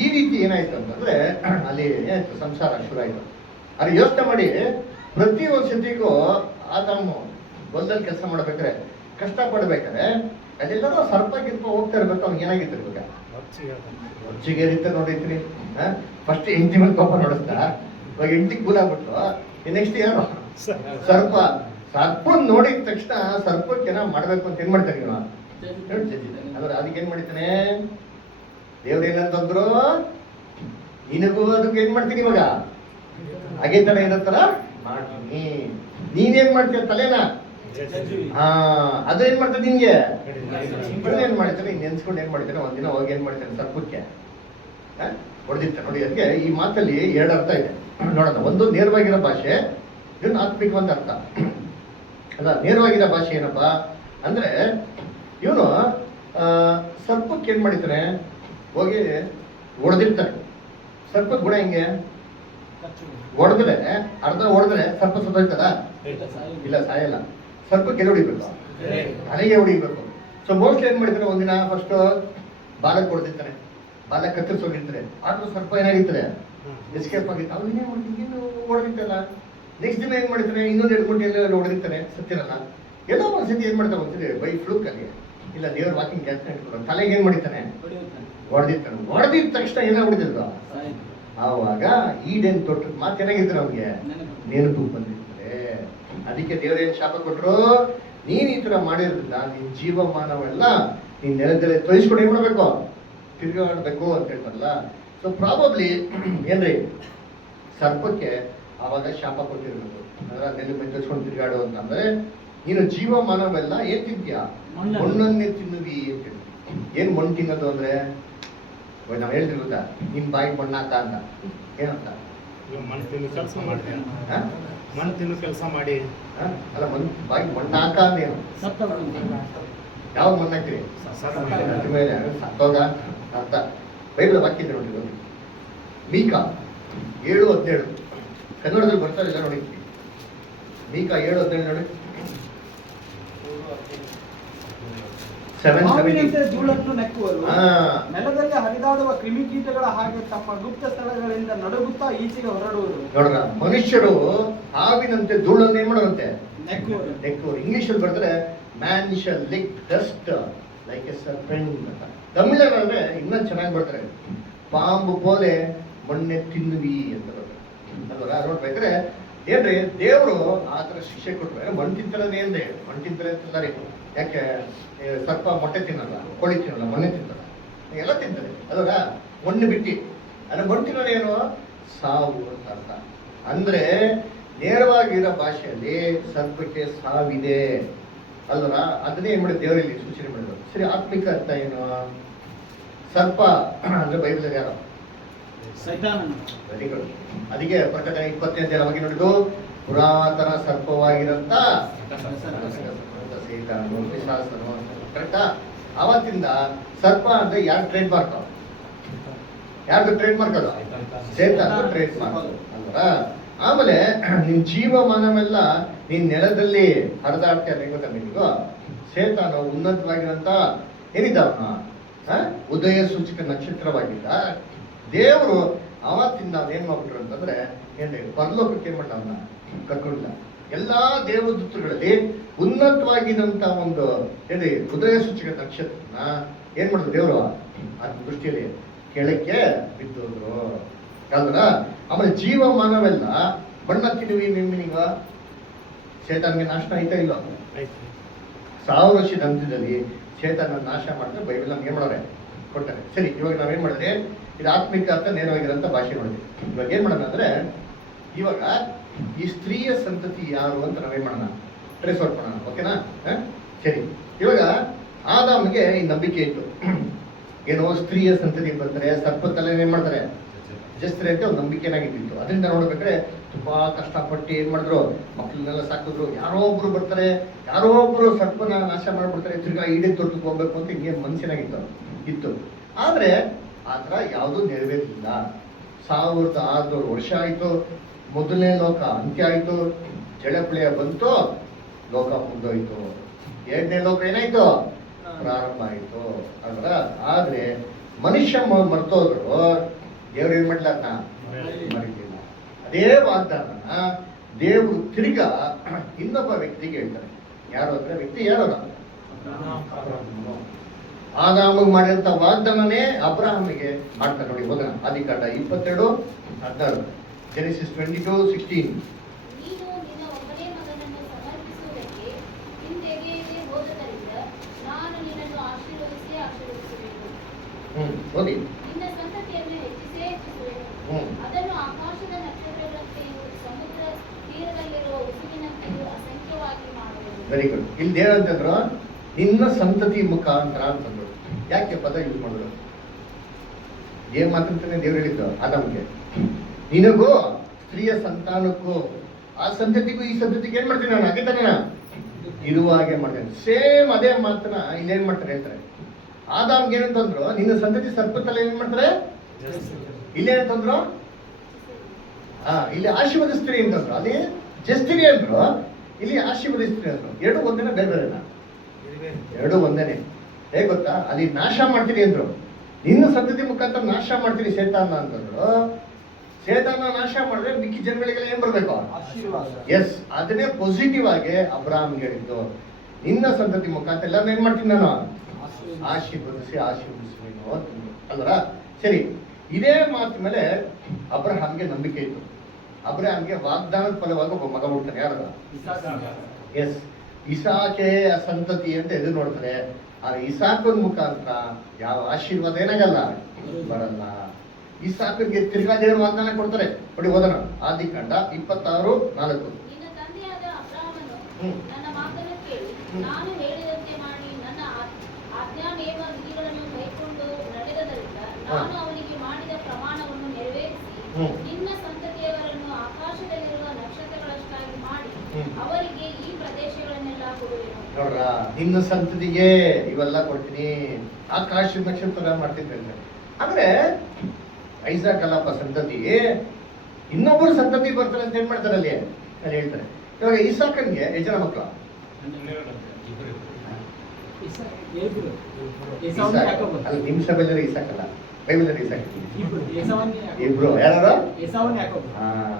ಈ ರೀತಿ ಏನಾಯ್ತು ಅಂತಂದ್ರೆ ಅಲ್ಲಿ ಏನಾಯ್ತು? ಸಂಸಾರ ಶುರು ಆಯ್ತು. ಅದು ಯೋಚನೆ ಮಾಡಿ, ಪ್ರತಿ ಒಂದು ಸತಿಗೂ ಆದಾಮು ಹೊಲದಲ್ಲಿ ಕೆಲಸ ಮಾಡ್ಬೇಕಾದ್ರೆ, ಕಷ್ಟ ಪಡ್ಬೇಕಾದ್ರೆ ಅದೆಲ್ಲರೂ ಸರ್ಪ ಗಿರ್ಪ ಹೋಗ್ತಾ ಇರ್ಬೇಕು. ಅವ್ನಿಗೆ ಏನಾಗಿರ್ತಿರ್ಬೇಕ? ಹೊಚ್ಚಿಗೆ ಇರುತ್ತೆ ನೋಡಿದ್ರಿ. ಫಸ್ಟ್ ಹೆಂಡತಿ ಮೇಲೆ ಕೋಪ ನೋಡಿಸ್ತಾ, ಇವಾಗ ಹೆಂಡತಿಗೆ ಕೂಲ್ ಆಗ್ಬಿಟ್ಟು, ನೆಕ್ಸ್ಟ್ ಯಾರು? ಸರ್ಪ. ಸರ್ಪನ್ ನೋಡಿದ ತಕ್ಷಣ ಸರ್ಪಕ್ಕೆ ಏನೋ ಮಾಡ್ಬೇಕು ಅಂತ ಏನ್ ಮಾಡ್ತಾರೆ ಇವ? ಅಂದ್ರೆ ಅದಕ್ಕೆ ಏನ್ ಮಾಡ್ತಾನೆ? ದೇವ್ರ ಏನಂತಂದ್ರು, ನಿನಗೂ ಅದಕ್ಕೆ ಏನ್ ಮಾಡ್ತೀನಿ ಇವಾಗ ಹಾಗೆ ತರ ಇರತ್ತರ ಮಾಡ್ತೀನಿ. ನೀನೇನ್ ಮಾಡ್ತೀಯ? ತಲೆನ ಅದು ಏನ್ ಮಾಡ್ತದೆ ನಿನ್ಗೆ? ಏನ್ ಮಾಡ್ತಾನೆ? ನೆನ್ಸ್ಕೊಂಡು ಏನ್ ಮಾಡ್ತಾನೆ? ಒಂದಿನ ಹೋಗಿ ಏನ್ ಮಾಡ್ತಾನೆ? ಸರ್ಪಕ್ಕೆ ಹೊಡೆದಿರ್ತಾನೆ. ನೋಡಿ, ಅದಕ್ಕೆ ಈ ಮಾತಲ್ಲಿ ಎರಡು ಅರ್ಥ ಇದೆ ನೋಡೋಣ. ಒಂದು ನೇರವಾಗಿರೋ ಭಾಷೆ, ಇದನ್ನು ಆತ್ಮಿಕವಂತ ಅರ್ಥ ಅಲ್ಲ. ನೇರವಾಗಿರೋ ಭಾಷೆ ಏನಪ್ಪಾ ಅಂದ್ರೆ, ಇವನು ಸರ್ಪಕ್ಕೆ ಏನ್ ಮಾಡಿತಾನೆ? ಹೋಗಿ ಹೊಡೆದಿರ್ತಾನೆ. ಸರ್ಪ ಗುಣ ಹೆಂಗೆ? ಹೊಡೆದ್ರೆ, ಅರ್ಧ ಹೊಡೆದ್ರೆ ಸರ್ಪ ಸತ್ತೋಯ್ತದ? ಇಲ್ಲ, ಸಾಯಲ್ಲ. ಸರ್ಪಕ್ಕೆ ಎಲ್ಲಿ ಹೊಡಿಬೇಕು? ತಲೆಗೆ ಹೊಡಿಬೇಕು. ಸೊ ಮೋಸ್ಟ್ಲಿ ಏನ್ ಮಾಡಿರ್ತಾರೆ? ಒಂದಿನ ಫಸ್ಟ್ ಬಾಲಕ್ಕೆ ಹೊಡೆದಿರ್ತಾನೆ, ಬಾಲ ಕತ್ತರಿಸೋಗಿರ್ತಾರೆ. ಆದ್ರೂ ಸರ್ಪ ಏನಾಗಿರ್ತಾರೆ? ಎಸ್ಕೇಪ್ ಆಗಿರ್ತಾರೆ. ಅವ್ರು ಏನೇ ಮಾಡ್ತೀನಿ, ಏನು ಹೊಡೆದಿತ್ತಲ್ಲ. ನೆಕ್ಸ್ಟ್ ದಿನ ಏನ್ ಮಾಡ್ತಾನೆ? ಇನ್ನೊಂದು 2 ಗಂಟೆ ಎಲ್ಲ ಹೊಡೆದಿರ್ತಾನೆ, ಸತ್ತಿರಲ್ಲ. ಎಲ್ಲೋ ಒಂದ್ಸತಿ ಏನ್ ಮಾಡ್ತಾ ಹೋಗ್ತಾರೆ? ಬೈ ಫ್ಲೂಕ್ ಅಲ್ಲಿ, ಇಲ್ಲ ದೇವ್ರ ವಾಕಿಂಗ್ ಜಾಸ್ತಿ ಇಟ್ಕೊಂಡು ತಲೆಗೆ ಏನ್ ಮಾಡಿತಾನೆ? ಹೊಡೆದಿರ್ತಾನೆ. ಹೊಡೆದಿದ ತಕ್ಷಣ ಏನಾಗ್ಬಿಡ್ತಿದ್ರು? ಆವಾಗ ಈಡೇನ್ ತೊಟ್ಟ ಮಾತೇನಾಗಿದ್ರೆ ಅವ್ನಿಗೆ ನೆನಪು ಬಂದಿರ್ತಾರೆ. ಅದಕ್ಕೆ ದೇವರೇನ್ ಶಾಪ ಕೊಟ್ರು? ನೀನ್ ಈ ತರ ಮಾಡಿರೋದ್ರಿಂದ ನಿನ್ ಜೀವಮಾನವೆಲ್ಲ ನೀನ್ ನೆಲದಲ್ಲೇ ತೊಯಿಸ್ಕೊಂಡು ಏನ್ ಮಾಡ್ಬೇಕು? ತಿರ್ಗಾಡ್ಬೇಕು ಅಂತ ಹೇಳ್ತಾರಲ್ಲ. ಸೊ ಪ್ರಾಬಬ್ಲಿ ಏನ್ರಿ ಸರ್ಪಕ್ಕೆ ಆವಾಗ ಶಾಪ ಕೊಟ್ಟಿರ್ಬೇಕು. ಅಂದ್ರೆ ನೆಲ ಮೇಲೆ ತೊಯಿಸ್ಕೊಂಡು ತಿರ್ಗಾಡು ಅಂತಂದ್ರೆ, ನೀನು ಜೀವಮಾನವೆಲ್ಲ ಏನ್ ತಿಂತೀಯ? ಮಣ್ಣನ್ನೇ ತಿನ್ನುವಿ ಅಂತ. ಏನ್ ಮಣ್ಣು ತಿನ್ನೋದು ಅಂದ್ರೆ, ನಾವ್ ಹೇಳ್ತೀವಿ ಗೊತ್ತಾ? ನಿಮ್ ಬಾಯಿಗೆ ಮಣ್ಣಾಕ ಅಂತ. ಏನಂತ? ಮಣ್ಣು ತಿನ್ನು ಕೆಲಸ ಮಾಡ್ತೇನೆ. ಮಣ್ಣು ತಿನ್ನು ಕೆಲಸ ಮಾಡಿ ಅಲ್ಲ, ಬಾಯಿಗೆ ಮಣ್ಣಾಕ ಅಂದೇನು? ಯಾವ ಮಣ್ಣು ಹಾಕ್ತೀರಿ? ಮೇಲೆ ಸತ್ತೋಗ ಅರ್ಥ. ಬೈಬಲ್ ವಾಕ್ಯ ಇದೆ ನೋಡಿ, ಮೀಕಾ 7:17 ಕನ್ನಡದಲ್ಲಿ ಬರ್ತಾ ಇಲ್ಲ ನೋಡಿ. ಮೀಕಾ 7:17 ನೋಡಿ. 7:17 ಧೂಳನ್ನು ನೆಕ್ಕುವರು, ನೆಲದಲ್ಲಿ ಹರಿದಾಡುವ ಕ್ರಿಮಿಕೀಟಗಳ ಹಾಗೆ ತಮ್ಮ ಗುಪ್ತ ಸ್ಥಳಗಳಿಂದ ನಡುಗುತ್ತಾ ಈಚೆಗೆ ಹೊರಡುವರು. ನೋಡ್ರ, ಮನುಷ್ಯರು ಹಾವಿನಂತೆ ಧೂಳನ್ನು ಏನ್ ಮಾಡೋರಂತೆ? ನೆಕ್ಕುವರು. ಇಂಗ್ಲಿಷ್ ಅಲ್ಲಿ ಬರ್ತಾರೆ man shall lick dust like a serpent ಅಂತ. ತಮಿಳಲ್ಲಿ ಇನ್ನೂ ಚೆನ್ನಾಗಿ ಬರ್ತಾರೆ, ಪಾಂಬು ಪೋಲೆ ಮಣ್ಣೆ ತಿನ್ನುವಿ ಅಂತ ಬರ್ತಾರೆ ಅಲ್ವರ? ನೋಡ್ಬೇಕಾದ್ರೆ ಏನ್ರಿ ದೇವರು ಆ ಥರ ಶಿಕ್ಷೆ ಕೊಟ್ರೆ ಮಣ್ಣು ತಿಂತಾರದೇ ಏನ್ರಿ? ಮಣ್ಣು ತಿಂತಾರೆ ಅಂತಲ್ಲ ರೀ. ಯಾಕೆ? ಸರ್ಪ ಮೊಟ್ಟೆ ತಿನ್ನಲ್ಲ, ಕೋಳಿ ತಿನ್ನಲ್ಲ, ಮಣ್ಣೆ ತಿಂತಾರ, ಎಲ್ಲ ತಿಂತಾರೆ ಅಲ್ವರ? ಮಣ್ಣು ಬಿಟ್ಟು ಅಂದ್ರೆ ಮಣ್ಣು ತಿನ್ನೋದೇನು? ಸಾವು ಅಂತ ಅರ್ಥ. ಅಂದ್ರೆ ನೇರವಾಗಿರೋ ಭಾಷೆಯಲ್ಲಿ ಸರ್ಪಕ್ಕೆ ಸಾವಿದೆ ಅಲ್ವರ? ಅದನ್ನೇ ಏನ್ ಮಾಡಿದ್ರು ದೇವರಲ್ಲಿ ಸೂಚನೆ ಮಾಡಿದ್ರು. ಸರಿ, ಆತ್ಮಿಕ ಅರ್ಥ ಏನು? ಸರ್ಪ ಅಂದ್ರೆ ಬೈಬಲ್ ಯಾರು? Very good. ಅದಕ್ಕೆ ಪ್ರಕಟಣೆ 28 ನಮಗೆ ನೋಡಿದ್ದು ಪುರಾತನ ಸರ್ಪವಾಗಿರಂತ ಕರೆಕ್ಟಾ? ಅವತ್ತಿಂದ ಸರ್ಪ ಅಂದ್ರೆ ಯಾರು ಟ್ರೇಡ್ ಮಾರ್ಕ್? ಯಾರ್ದು ಟ್ರೇಡ್ ಮಾರ್ಕ್? ಅದು ಸೇತಾನ ಟ್ರೇಡ್ ಮಾರ್ಕ್ ಅಲ್ವಾ? ಆಮೇಲೆ ನಿನ್ ಜೀವಮಾನವೆಲ್ಲ ನೀನ್ ನೆಲದಲ್ಲಿ ಹರಿದಾಡ್ತೀಯ ಗೊತ್ತಾ ನಿಮಗೂ? ಸೇತಾನ ಉನ್ನತವಾಗಿರಂತ ಏನಿದ್ದಾವನ ಉದಯ ಸೂಚಕ ನಕ್ಷತ್ರವಾಗಿದ್ದ ದೇವರು ಅವತ್ತಿಂದ ಏನ್ ಮಾಡ್ಬಿಟ್ರು ಅಂತಂದ್ರೆ ಏನ್ರಿ ಪರಲೋಕಕ್ಕೆ ಏನ್ ಮಾಡ ಅವನ್ನ ಕರ್ಕೊಂಡಿಲ್ಲ. ಎಲ್ಲಾ ದೇವದೂತಗಳಲ್ಲಿ ಉನ್ನತವಾಗಿದ್ದಂತ ಒಂದು ಏನ್ರಿ ಉದಯ ಸೂಚಕ ನಕ್ಷತ್ರನ ಏನ್ ಮಾಡಿದ್ರು ದೇವರು? ಆ ದೃಷ್ಟಿಯಲ್ಲಿ ಕೆಳಕ್ಕೆ ಬಿದ್ದೋದ್ರು ಅಲ್ವಾ? ಆಮೇಲೆ ಜೀವಮಾನವೆಲ್ಲ ಬಣ್ಣ ತಿನ್ನುವಿ ನಿಮ್ಮನೀಗ ಶೇತಾನ್ಗೆ ನಾಶ ಆಯ್ತಾ ಇಲ್ಲ? ಆಯ್ತು. 1000 ವರ್ಷದ ಅಂತ್ಯದಲ್ಲಿ ಶೇತಾನ ನಾಶ ಮಾಡಿದ್ರೆ ಬೈಬಲ್ ನಮ್ಗೆ ಏನ್ ಮಾಡೋರೆ ಕೊಡ್ತಾರೆ. ಸರಿ, ಇವಾಗ ನಾವೇನ್ ಮಾಡಿದ್ರೆ ಇದು ಆತ್ಮಿಕ ಅರ್ಥ ನೇರವಾಗಿರೋಂಥ ಭಾಷೆ ಮಾಡಿದ್ವಿ. ಇವಾಗ ಏನ್ ಮಾಡೋಣ ಅಂದ್ರೆ ಇವಾಗ ಈ ಸ್ತ್ರೀಯ ಸಂತತಿ ಯಾರು ಅಂತ ನಾವೇನ್ ಮಾಡೋಣ ಟ್ರೇಸ್ ಔಟ್ ಮಾಡೋಣ. ಓಕೆನಾ? ಸರಿ, ಇವಾಗ ಆದಾಮ್ಗೆ ಈ ನಂಬಿಕೆ ಇತ್ತು, ಏನೋ ಸ್ತ್ರೀಯ ಸಂತತಿ ಬರ್ತಾರೆ, ಸರ್ಪ ತಲೆ ಏನ್ ಮಾಡ್ತಾರೆ ಜಸ್ತ್ರೆ ಅಂತ ಒಂದು ನಂಬಿಕೆನಾಗಿತ್ತು. ಅದರಿಂದ ನೋಡ್ಬೇಕಾದ್ರೆ ತುಂಬಾ ಕಷ್ಟಪಟ್ಟು ಏನ್ ಮಾಡಿದ್ರು, ಮಕ್ಕಳನ್ನೆಲ್ಲ ಸಾಕಿದ್ರು. ಯಾರೋ ಒಬ್ರು ಬರ್ತಾರೆ, ಯಾರೋ ಒಬ್ರು ಸರ್ಪನ ನಾಶ ಮಾಡ್ಬಿಡ್ತಾರೆ, ತಿರ್ಗಾ ಈಡೇ ತೊಟ್ಟಕ್ಕೆ ಹೋಗ್ಬೇಕು ಅಂತ ಹಿಂಗೆ ಮನಸ್ಸಿನಾಗಿತ್ತು ಇತ್ತು. ಆದ್ರೆ ಆ ಥರ ಯಾವುದೂ ನೆರವೇರಿಲ್ಲ. 1600 ವರ್ಷ ಆಯ್ತು, ಮೊದಲನೇ ಲೋಕ ಅಂತ್ಯ ಆಯ್ತು, ಜಳಪ್ಳಯ ಬಂತು, ಲೋಕ ಮುಂದೋಯ್ತು. 2ನೇ ಲೋಕ ಏನಾಯ್ತು? ಪ್ರಾರಂಭ ಆಯ್ತು. ಅಲ್ರ? ಆದ್ರೆ ಮನುಷ್ಯ ಮರ್ತೋದ್ರು, ದೇವ್ರು ಏನ್ ಮಾಡ್ಲ ಅದನ್ನ ಮರಿಲಿಲ್ಲ. ಅದೇ ವಾಗ್ದಾನ ದೇವರು ತಿರ್ಗಾ ಇನ್ನೊಬ್ಬ ವ್ಯಕ್ತಿಗೆ ಹೇಳ್ತಾರೆ. ಯಾರು ಅಂದ್ರೆ ವ್ಯಕ್ತಿ ಯಾರು? ಆದಾಮಿಗೆ ಮಾಡಿದಂತ ವಾಗ್ದಾನನೇ ಅಬ್ರಹಾಮಿಗೆ ಮಾಡ್ತಾರೆ. ನೋಡಿ, ಹೋಗೋಣ ಆದಿಕಾಂಡ 22:16, ಜೆನೆಸಿಸ್ 22:16. ನೀನು ನಿನ್ನ ಒಬ್ಬನೇ ಮಗನನ್ನು ಸಮರ್ಪಿಸುವುದಕ್ಕೆ ಹಿಂದೆಗೆಯದೆ ಹೋದದರಿಂದ ನಾನು ನಿನ್ನನ್ನು ಆಶೀರ್ವದಿಸುವೆನು. ಓದಿ. ನಿನ್ನ ಸಂತತಿಯನ್ನು ಹೆಚ್ಚಿಸುವೆನು. ಅದನ್ನು ಆಕಾಶದ ನಕ್ಷತ್ರಗಳಂತೆಯೂ ಸಮುದ್ರ ತೀರದಲ್ಲಿರುವ ಉಸುಬಿನಂತೆಯೂ ಅಸಂಖ್ಯವಾಗಿ ಮಾಡುವೆನು. Very good. ಇಲ್ಲಿ ದೇವಂತಂದ್ರು ನಿನ್ನ ಸಂತತಿ ಮುಖಾಂತರ ಅಂತಂದ್ರು. ಯಾಕೆ ಪದ ಯೂಸ್ ಮಾಡಿದ್ರು? ಏನ್ ಮಾತಾಡ್ತಾನೆ ದೇವ್ರು ಹೇಳಿದ್ದು ಆದಾಮ್ಗೆ, ನಿನಗೂ ಸ್ತ್ರೀಯ ಸಂತಾನಕ್ಕೂ ಆ ಸಂತತಿಗೂ ಈ ಸಂತತಿಗೆ ಏನ್ ಮಾಡ್ತೀನಿ ನಾನು ಹಾಗೆ ತಾನೆ ಇರುವ ಹಾಗೆ ಮಾಡ್ತೇನೆ. ಸೇಮ್ ಅದೇ ಮಾತನ್ನ ಇಲ್ಲಿ ಏನ್ ಮಾಡ್ತಾರೆ ಹೇಳ್ತಾರೆ. ಆದಾಮ್ಗೆ ಏನಂತಂದ್ರು ನಿನ್ನ ಸಂತತಿ ಸರ್ಪ ತಲೆ ಏನ್ ಮಾಡ್ತಾರೆ, ಇಲ್ಲೇನಂತಂದ್ರು ಇಲ್ಲಿ ಆಶೀರ್ವದಿಸ್ತೀರಿ ಅಂತಂದ್ರು, ಅಲ್ಲಿ ಜಸ್ತಿರಿ ಅಂದ್ರು, ಇಲ್ಲಿ ಆಶೀರ್ವದಿಸ್ತೀರಿ ಅಂದ್ರು. ಎರಡು ಒಂದೇನ ಬೇರೆ ಬೇರೆನಾ? ಎರಡು ಒಂದೇನೆ. ಹೇಗೆ ಗೊತ್ತಾ? ಅಲ್ಲಿ ನಾಶ ಮಾಡ್ತೀನಿ ಅಂದ್ರು, ನಿನ್ನ ಸಂತತಿ ಮುಖಾಂತರ ನಾಶ ಮಾಡ್ತೀನಿ ಶೇತಾನ ಅಂತಂದ್ರು. ಶೇತಾನ ನಾಶ ಮಾಡಿದ್ರೆ ಮಿಕ್ಕಿ ಜನಗಳಿಗೆಲ್ಲ ಏನ್ ಬರ್ಬೇಕು? ಎಸ್, ಅದನ್ನೇ ಪಾಸಿಟಿವ್ ಆಗಿ ಅಬ್ರಾಹ್ಮ್ಗೆ ಹೇಳಿದ್ದು. ನಿನ್ನ ಸಂತತಿ ಮುಖಾಂತರ ಎಲ್ಲ ಏನ್ ಮಾಡ್ತೀನಿ ನಾನು ಆಶೀರ್ವದಿಸುವೆನು ಅಂತಂದ್ರು ಅಲ್ವರ? ಸರಿ, ಇದೇ ಮಾತು ಮೇಲೆ ಅಬ್ರಹಾಮ್ಗೆ ನಂಬಿಕೆ ಇತ್ತು. ಅಬ್ರಹಾಮ್ಗೆ ವಾಗ್ದಾನದ ಫಲವಾಗಿ ಒಬ್ಬ ಮಗ ಹುಡ್ತಾನೆ. ಯಾರು? ಎಸ್, ಇಸಾಕೆ ಸಂತತಿ ಅಂತ ಎದುರು ನೋಡ್ತಾರೆ. ಆದ್ರೆ ಇಸಾಕನ ಮುಖಾಂತರ ಯಾವ ಆಶೀರ್ವಾದ ಏನಾಗಲ್ಲ, ಬರಲ್ಲ. ಇಸಾಕನಿಗೆ ತಿರ್ಗಾ ದೇವರು ವಾಗ್ದಾನ ಕೊಡ್ತಾರೆ. ನೋಡಿ, ಓದೋಣ ಆದಿಕಾಂಡ 26:4. ನಿನ್ನ ತಂದೆಯಾದ ಅಬ್ರಹಾಮನು ನನ್ನ ಮಾತನ್ನು ಕೇಳಿ ನಾನು ಹೇಳಿದಂತೆ ಮಾಡಿ ನನ್ನ ಆಜ್ಞಾನೇಮ ವಿಧಿಗಳನ್ನು ಕೈಕೊಂಡು ನಡೆದದರಿಂದ ನಾನು ಅವನಿಗೆ ಮಾಡಿದ ಪ್ರಮಾಣವನ್ನು ನೆರವೇರಿಸಿ ನಿನ್ನ ಸಂತತಿಯವರನ್ನು ಆಕಾಶದಲ್ಲಿರುವ ನಕ್ಷತ್ರಗಳಷ್ಟಾಗಿ ಮಾಡಿ ಅವರಿಗೆ ಈ ಪ್ರದೇಶಗಳನ್ನೆಲ್ಲ ಕೊಡುವೆನು. ನೋಡ್ರ, ನಿನ್ನ ಸಂತತಿಗೆ ಇವೆಲ್ಲ ಕೊಡ್ತೀನಿ, ಆಕಾಶದ ನಕ್ಷತ್ರ ಮಾಡ್ತೀನಿ ಅಂತ. ಅಂದ್ರೆ ಐಸಾಕ್ ಅಲ್ಲಪ್ಪ ಸಂತತಿ, ಇನ್ನೊಬ್ಬರು ಸಂತತಿ ಬರ್ತಾರೆ ಅಂತ ಏನ್ ಮಾಡ್ತಾರೆ ಅಲ್ಲಿ ಹೇಳ್ತಾರೆ. ಇವಾಗ ಇಸಾಕನ್ಗೆ ಎಷ್ಟು ಜನ ಮಕ್ಕಳು? ಅಲ್ಲಿ ನಿಮ್ ಸಭೆಯಲ್ಲಿ ಇಸಾಕಲ್ಲ, ಬೈಬಲ್ ಇಸಾಕ್ ಇಬ್ರು. ಯಾರು?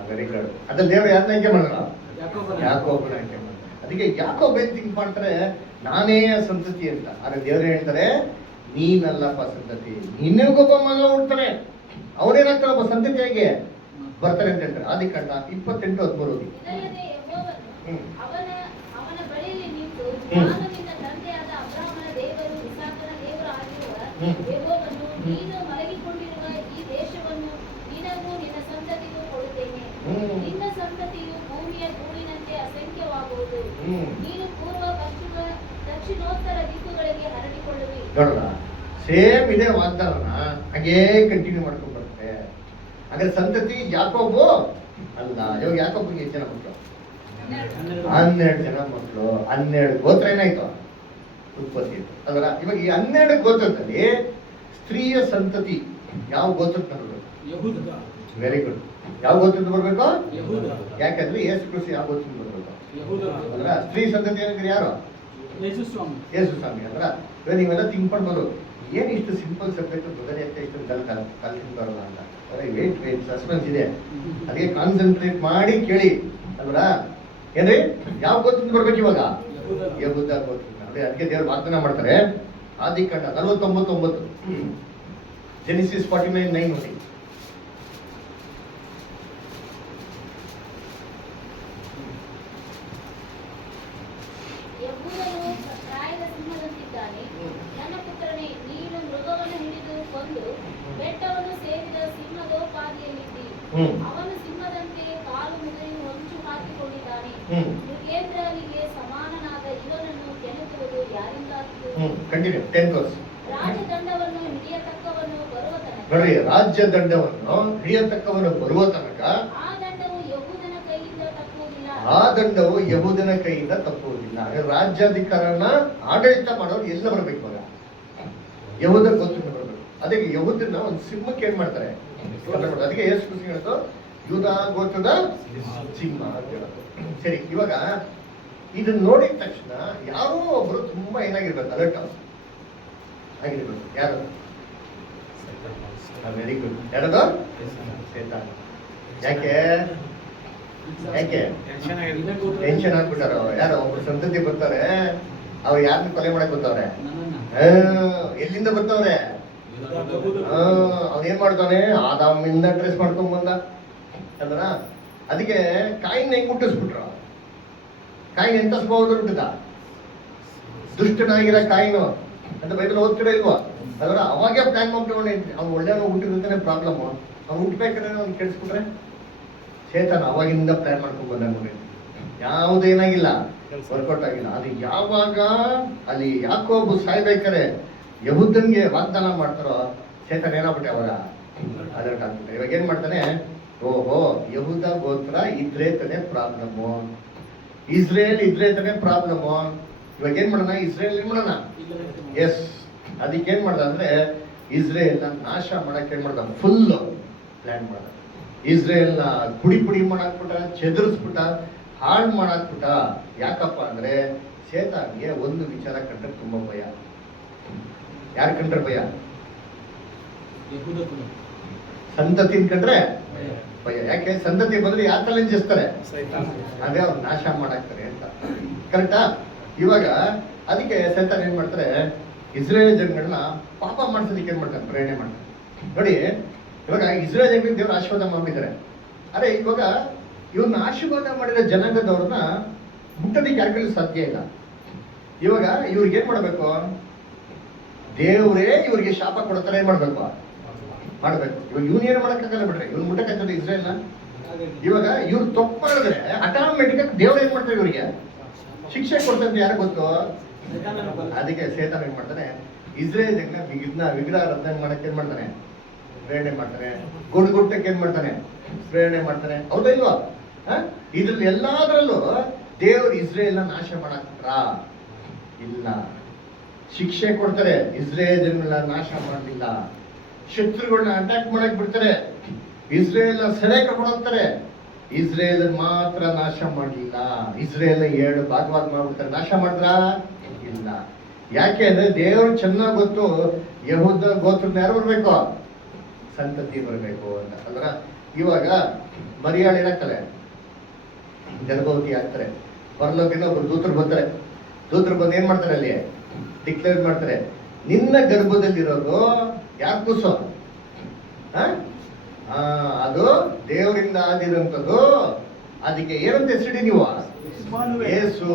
Very good. ಅದ್ರಲ್ಲಿ ದೇವ್ರು ಯಾರನ್ನ ಆಯ್ಕೆ ಮಾಡಿದ್ರು? ಯಾಕೋಬನ ಆಯ್ಕೆ ಮಾಡಿದ್ರು. ಅದಕ್ಕೆ ಯಾಕೋಬ್ ಏನ್ ಥಿಂಕ್ ಮಾಡ್ತಾರೆ, ನಾನೇ ಸಂತತಿ ಅಂತ. ಆದ್ರೆ ದೇವ್ರು ಹೇಳ್ತಾರೆ ನೀನಲ್ಲಪ್ಪ ಸಂತತಿ, ನಿನಗೊಬ್ಬ ಮಗ ಹುಡ್ತಾನೆ, ಅವನೇನಾಗ್ತಾರೆ ಒಬ್ಬ ಸಂತತಿಯಾಗಿ ಬರ್ತಾರೆ ಅಂತ ಹೇಳ್ತಾರೆ. ಆದಿಕಾಂಡ 28:13. ಇದಲ್ಲದೆ ಯೆಹೋವನು ಅವನ ಬಳಿಯಲ್ಲಿ ನಿಂತು ನಾನು ನಿನ್ನ ತಂದೆಯಾದ ಅಬ್ರಹಾಮನ ದೇವರು ಇಸಾಕನ ದೇವರು ಆಗಿರುವ ಯೆಹೋವನು ನೀನು ಮಲಗಿಕೊಂಡಿರುವ ಈ ದೇಶವನ್ನು ನಿನಗೂ ನಿನ್ನ ಸಂತತಿಗೂ ಕೊಡುತ್ತೇನೆ. ನಿನ್ನ ಸಂತತಿಯು ಭೂಮಿಯ ಧೂಳಿನಂತೆ ಅಸಂಖ್ಯವಾಗುವುದು. ನೀನು ಪೂರ್ವ ಪಶ್ಚಿಮ ದಕ್ಷಿಣೋತ್ತರ ದಿಕ್ಕುಗಳಿಗೆ ಹರಡಿಕೊಳ್ಳುವಿ. ನೋಡ್ರ, ಸೇಮ್ ಇದೆ ವಾಗ್ದಾನ, ಹಾಗೇ ಕಂಟಿನ್ಯೂ ಮಾಡ್ಕೊಂಡು ಬರುತ್ತೆ. ಹಾಗಾದ್ರೆ ಸಂತತಿ ಯಾಕೋಬು ಅಲ್ಲ. ಇವಾಗ ಯಾಕೋಬಿಗೆ ಎಷ್ಟು ಜನ ಮಕ್ಕಳು? 12 ಜನ ಮಕ್ಕಳು. 12 ಗೋತ್ರ ಏನಾಯ್ತು? ಉತ್ಪತ್ತಿ ಆಯ್ತು ಅಲ್ವರ? ಇವಾಗ ಈ 12 ಗೋತ್ರದಲ್ಲಿ ಸ್ತ್ರೀಯ ಸಂತತಿ ಯಾವ ಗೋತ್ರಕ್ಕೆ ಬರಬೇಕು? Very good. ಯಾವ ಗೋತ್ರದಿಂದ ಬರ್ಬೇಕು? ಯಾಕಂದ್ರೆ ಯೇಸು ಕ್ರಿಸ್ತ ಯಾವ ಗೋತ್ರದಿಂದ ಬರ್ಬೇಕು? ಅಲ್ರ? ಸ್ತ್ರೀ ಸಂತತಿ ಏನಂದ್ರೆ ಯಾರು? ಯೇಸು ಸ್ವಾಮಿ. ಅಲ್ರ? ಇವಾಗ ನೀವೆಲ್ಲ ಥಿಂಕ್ ಮಾಡ್ಬೋದು, ಏನ್ ಇಷ್ಟು ಸಿಂಪಲ್ ಸಬ್ಜೆಕ್ಟ್ ಬದಲಿ ಅಂತ ಇಷ್ಟು ಕಲ್ತಿಂದ ಬರಲ್ಲ ಅಂತ. ವೇಟ್ ಸಸ್ಪೆನ್ಸ್ ಇದೆ, ಅದಕ್ಕೆ ಕಾನ್ಸಂಟ್ರೇಟ್ ಮಾಡಿ ಕೇಳಿ ಅಲ್ವರ? ಏನ್ರಿ, ಯಾವ ಗೋತ್ರದಿಂದ ಬರ್ಬೇಕು ಇವಾಗ? ಯೆಹೂದ ಗೋತ್ರದಿಂದ. ಅದಕ್ಕೆ ದೇವ್ರು ವಾಗ್ದಾನ ಮಾಡ್ತಾರೆ. ಆದಿಕಾಂಡ 49:9, ಜೆನೆಸಿಸ್ 49:9 ನೋಡಿ. ಹ್ಮ್ ಅವನು ಸಿಂಹದಂತೆ ಕಾಲು ಮುದುರಿ ಹೊಂಚು ಹಾಕಿಕೊಂಡಿದ್ದಾನೆ. ಹ್ಮ್ ಮೃಗೇಂದ್ರನಿಗೆ ಸಮಾನನಾದ ಇವನನ್ನು ಕೆಣಕುವುದು ಯಾರಿಂದಾದೀತು? Continue 10 verse. ರಾಜದಂಡವನ್ನು ಹಿಡಿಯತಕ್ಕವನು ಬರುವ ತನಕ, ನೋಡ್ರಿ, ರಾಜ್ಯ ದಂಡವನ್ನು ಹಿಡಿಯತಕ್ಕವನು ಬರುವ ತನಕ ಆ ದಂಡವು ಯಹೂದನ ಕೈಯಿಂದ ತಪ್ಪುವುದಿಲ್ಲ. ಆ ದಂಡವು ಯಹೂದನ ಕೈಯಿಂದ ತಪ್ಪುವುದಿಲ್ಲ. ಹಾಗಾದ್ರೆ ರಾಜ್ಯಾಧಿಕಾರನ ಆಡಳಿತ ಮಾಡೋರು ಎಲ್ಲ ಬರ್ಬೇಕು ಇವಾಗ, ಯಹೂದ ಗೋತ್ರದಿಂದ ಬರ್ಬೇಕು. ಅದಕ್ಕೆ ಯಹೂದನ ಒಂದು ಸಿಂಹಕ್ಕೆ ಏನ್ ಮಾಡ್ತಾರೆ, ಅದಕ್ಕೆ ಯೇಸು ಕ್ರಿಸ್ತ ಹೇಳೋದು ಯೂದ ಗೋತ್ರದ ಸಿಂಹ ಅಂತ ಹೇಳೋದು. ಸರಿ, ಇವಾಗ ಇದನ್ನ ನೋಡಿದ ತಕ್ಷಣ ಯಾರೋ ಒಬ್ರು ತುಂಬಾ ಏನಾಗಿರ್ಬೇಕು, ಅಲರ್ಟ್ ಆಗಿರ್ಬೇಕು. ಯಾರು? Very good. ಯಾರದು? ಸೇತಾನ. ಯಾಕೆ ಯಾಕೆ ಟೆನ್ಷನ್ ಆಗ್ಬಿಟ್ಟಾರ. ಯಾರೋ ಒಬ್ರು ಸಂತತಿ ಬರ್ತಾರೆ, ಅವ್ರು ಯಾರನ್ನ ಕೊಲೆ ಮಾಡಕ್ ಬರ್ತಾವ್ರೆ? ಎಲ್ಲಿಂದ ಬರ್ತಾವ್ರೆ? ಅವನೇನ್ ಮಾಡ್ತಾನೆ, ಆದಾಮಿಂದ ಟ್ರೇಸ್ ಮಾಡ್ಕೊಂಡ್ ಬಂದ ಅಲ್ವರ. ಅದಕ್ಕೆ ಕಾಯಿನ ಹೆಂಗ್ ಮುಟ್ಟಿಸ್ಬಿಟ್ರು? ಕಾಯಿನ ಎಂತ ಸ್ವಭಾವದ ಹುಟ್ಟಿದ? ದುಷ್ಟನಾಗಿರೋ ಕಾಯಿನು ಅಂತ ಬೈಬಲ್ ಓದ್ತಿರೋ ಇಲ್ವಾ? ಅದರ ಅವಾಗೇ ಪ್ಲಾನ್ ಮಾಡ್ಕೊಂಡೆ. ಅವ್ನು ಒಳ್ಳೆಯವನು ಹುಟ್ಟಿರ್ತಾನೆ, ಪ್ರಾಬ್ಲಮ್ ಅವ್ನು ಹುಟ್ಟಬೇಕಾದ್ರೆ ಅವ್ನು ಕೆಡಿಸ್ಬಿಟ್ರೆ ಚೇತನ ಅವಾಗಿಂದ ಪ್ಲಾನ್ ಮಾಡ್ಕೊಂಡ್ ಬಂದ ನೋಡಿ. ಯಾವುದೇನಾಗಿಲ್ಲ, ವರ್ಕೌಟ್ ಆಗಿಲ್ಲ. ಅದು ಯಾವಾಗ ಅಲ್ಲಿ ಯಾಕೋಬು ಸಾಯ್ಬೇಕಾರೆ ಯಹೂದನ್ಗೆ ವಾಗ್ದಾನ ಮಾಡ್ತಾರೋ ಚೇತನ ಏನಾಗ್ಬಿಟ್ಟೆ ಅವಾಗ ಅಲರ್ಟ್ ಆಗ್ಬಿಟ್ಟೆ. ಇವಾಗ ಏನ್ ಮಾಡ್ತಾನೆ, ಓಹೋ ಯಹೂದ ಗೋತ್ರ ಇದ್ರೆ ತಾನೆ ಪ್ರಾಬ್ಲಮ್ಮು, ಇಸ್ರೇಲ್ ಇದ್ರೆ ತಾನೆ ಪ್ರಾಬ್ಲಮ್ಮು. ಇವಾಗ ಏನ್ ಮಾಡೋಣ, ಇಸ್ರೇಲ್ ಏನ್ ಮಾಡೋಣ? ಎಸ್, ಅದಕ್ಕೆ ಏನ್ ಮಾಡ್ದ ಅಂದ್ರೆ ಇಸ್ರೇಲ್ನ ನಾಶ ಮಾಡಕ್ ಏನ್ ಮಾಡ್ದ, ಫುಲ್ ಪ್ಲಾನ್ ಮಾಡ್ದ. ಇಸ್ರೇಲ್ನ ಪುಡಿ ಮಾಡಾಕ್ಬಿಟ್ಟ, ಚೆದರಿಸ್ಬಿಟ್ಟ, ಹಾಳು ಮಾಡಾಕ್ಬಿಟ್ಟ. ಯಾಕಪ್ಪ ಅಂದ್ರೆ ಶೇತಾನ್ಗೆ ಒಂದು ವಿಚಾರ ಕಂಡ್ರೆ ತುಂಬಾ ಭಯ. ಯಾರು ಕಂಡ್ರೆ ಭಯ? ಸಂತತಿ ಕಂಡ್ರೆ ಭಯ. ಯಾಕೆ? ಸಂತತಿ ಬಂದ್ರೆ ಯಾರು ತಲೆಂಜಿಸ್ತಾರೆ ಅಂದ್ರೆ ಅವ್ರು ನಾಶ ಮಾಡಾಕ್ತಾರೆ ಅಂತ. ಕರೆಕ್ಟಾ? ಇವಾಗ ಅದಕ್ಕೆ ಸೈತಾನ್ ಏನ್ ಮಾಡ್ತಾರೆ, ಇಸ್ರೇಲ್ ಜನಗಳನ್ನ ಪಾಪ ಮಾಡ್ಸೋದಕ್ಕೆ ಏನ್ ಮಾಡ್ತಾರೆ, ಪ್ರೇರಣೆ ಮಾಡ್ತಾರೆ. ನೋಡಿ, ಇವಾಗ ಇಸ್ರೇಲ್ ಜನಗಳಿಗೆ ದೇವ್ರ ಆಶೀರ್ವಾದ ಮಾಡಿದ್ದಾರೆ. ಅರೆ ಇವಾಗ ಇವ್ರನ್ನ ಆಶೀರ್ವಾದ ಮಾಡಿದ ಜನಾಂಗದವ್ರನ್ನ ಮುಟ್ಟೋದಕ್ಕೆ ಯಾರ ಕೈಲಿ ಸಾಧ್ಯ ಇಲ್ಲ. ಇವಾಗ ಇವ್ರಿಗೆ ಏನ್ ಮಾಡ್ಬೇಕು, ದೇವ್ರೇ ಇವ್ರಿಗೆ ಶಾಪ ಕೊಡ್ತಾರೆ, ಏನ್ ಮಾಡ್ಬೇಕು, ಮಾಡ್ಬೇಕು. ಇವಾಗ ಇವ್ನ ಏನ್ ಮಾಡಕ್ಕಾಗಲ್ಲ ಬಿಡ್ರಿ, ಇವ್ನ ಮುಟ್ಟಕ್ಕಾಗಲ್ಲ ಇಸ್ರೇಲ್ನ. ಇವಾಗ ಇವ್ರು ತಪ್ಪು ಮಾಡಿದ್ರೆ ಆಟೋಮೆಟಿಕ್ ಆಗಿ ದೇವ್ರು ಏನ್ ಮಾಡ್ತಾರೆ, ಇವ್ರಿಗೆ ಶಿಕ್ಷೆ ಕೊಡ್ತಾರೆ. ಯಾರು ಗೊತ್ತು? ಅದಕ್ಕೆ ಸೇತಾನ್ ಏನ್ ಮಾಡ್ತಾನೆ, ಇಸ್ರೇಲ್ ವಿಗ್ರಹ ರಚನೆ ಮಾಡಕ್ಕೆ ಏನ್ ಮಾಡ್ತಾನೆ, ಪ್ರೇರಣೆ ಮಾಡ್ತಾನೆ. ಗುಡ್ಡಕ್ಕೆ ಏನ್ ಮಾಡ್ತಾನೆ, ಪ್ರೇರಣೆ ಮಾಡ್ತಾನೆ. ಹೌದಾ ಇಲ್ವಾ? ಇದ್ರಲ್ಲಿ ಎಲ್ಲಾದ್ರಲ್ಲೂ ದೇವ್ರು ಇಸ್ರೇಲ್ನ ನಾಶ ಮಾಡಕ್ರ ಇಲ್ಲ, ಶಿಕ್ಷೆ ಕೊಡ್ತಾರೆ. ಇಸ್ರೇಲ್ ಜನಗಳನ್ನ ನಾಶ ಮಾಡಲಿಲ್ಲ, ಶತ್ರುಗಳನ್ನ ಅಟ್ಯಾಕ್ ಮಾಡಕ್ ಬಿಡ್ತಾರೆ, ಇಸ್ರೇಲ್ನ ಸೆರೆ ಕರ್ಕೊಂಡು ಹೋಗ್ತಾರೆ. ಇಸ್ರೇಲ್ ಮಾತ್ರ ನಾಶ ಮಾಡಲಿಲ್ಲ, ಇಸ್ರೇಲ್ 2 ಭಾಗವಾಗಿ ಮಾಡ್ಬಿಡ್ತಾರೆ. ನಾಶ ಮಾಡಿದ್ರ ಇಲ್ಲ. ಯಾಕೆ ಅಂದ್ರೆ ದೇವ್ರು ಚೆನ್ನಾಗ್ ಗೊತ್ತು, ಯಹೂದ ಗೋತ್ರದ ಯಾರು ಬರ್ಬೇಕು, ಸಂತತಿ ಬರ್ಬೇಕು ಅಂತ ಅಲ್ರ. ಇವಾಗ ಮರಿಯಾಳು ಏನಾಗ್ತಾರೆ, ಗರ್ಭವತಿ ಆಗ್ತಾರೆ. ಪರಲೋಕದಿಂದ ಒಬ್ರು ದೂತರು ಬರ್ತಾರೆ. ದೂತರು ಬಂದು ಏನ್ ಮಾಡ್ತಾರೆ, ಅಲ್ಲಿ ಡಿಕ್ಲೇರ್ ಮಾಡ್ತಾರೆ, ನಿನ್ನ ಗರ್ಭದಲ್ಲಿರೋದು ಯಾರು ಕೂಸು, ಅದು ದೇವರಿಂದ ಆಗಿರುವಂಥದ್ದು. ಅದಕ್ಕೆ ಏನಂತ ಹೆಸರಿಡಿ ನೀವು, ಯೇಸು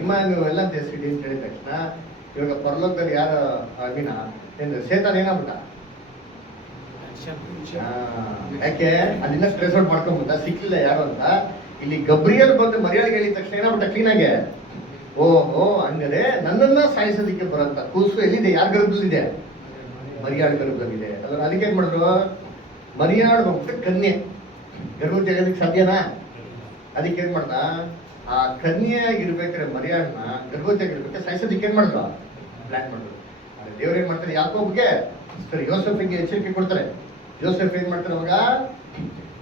ಇಮ್ಯಾನ್ಯುಯೆಲ್ ಅಂತ ಹೆಸರಿಡಿ ಅಂತ ಹೇಳಿದ ತಕ್ಷಣ ಇವಾಗ ಪರಲೋಕದಲ್ಲಿ ಯಾರು ಅವಿನ ಸೇತಾನ್ ಏನಾಗ್ಬಿಟ್ಟ? ಯಾಕೆ ಅಲ್ಲಿಂದ ಸ್ಟ್ರೆಸ್ ಔಟ್ ಮಾಡ್ಕೊಂಡ್ಬಿಟ್ಟ, ಸಿಕ್ಲಿಲ್ಲ ಯಾರು ಅಂತ. ಇಲ್ಲಿ ಗಬ್ರಿಯಲ್ ಬಂದು ಮರಿಯಾಳಿಗೆ ಹೇಳಿದ ತಕ್ಷಣ ಏನಾಗ್ಬಿಟ್ಟ ಕ್ಲೀನಾಗೆ, ಓಹೋ ಹಂಗಾರೆ ನನ್ನನ್ನ ಸಾಯಿಸೋದಕ್ಕೆ ಬರಂತ ಕೂಸು ಎಲ್ಲಿದೆ, ಯಾರ ಗರ್ಭದಲ್ಲಿದೆ? ಮರಿಯಾಳ ಗರ್ಭದಲ್ಲಿದೆ. ಅದ್ರ ಅದಕ್ಕೆ ಏನ್ ಮಾಡಿದ್ರು, ಮರಿಯಾಳು ಬಂದ್ಬಿಟ್ಟು ಕನ್ಯೆ ಗರ್ಭವತಿ ಆಗೋದಕ್ಕೆ ಸಾಧ್ಯನಾ? ಅದಕ್ಕೆ ಏನ್ ಮಾಡ್ದ, ಆ ಕನ್ಯೆಯಾಗಿರ್ಬೇಕಾದ್ರೆ ಮರಿಯಾಳನ್ನ ಗರ್ಭವತಿ ಆಗಿರ್ಬೇಕಾದ್ರೆ ಸಾಯಿಸೋದಕ್ಕೆ ಏನ್ ಮಾಡಿದ್ರು, ಪ್ಲಾನ್ ಮಾಡಿದ್ರು. ದೇವ್ರು ಏನ್ ಮಾಡ್ತಾರೆ, ಯಾಕೋಬ್ಗೆ ಸರಿ ಯೋಸೆಫಿಗೆ ಎಚ್ಚರಿಕೆ ಕೊಡ್ತಾರೆ. ಯೋಸೆಫ್ ಏನ್ ಮಾಡ್ತಾರೆ, ಅವಾಗ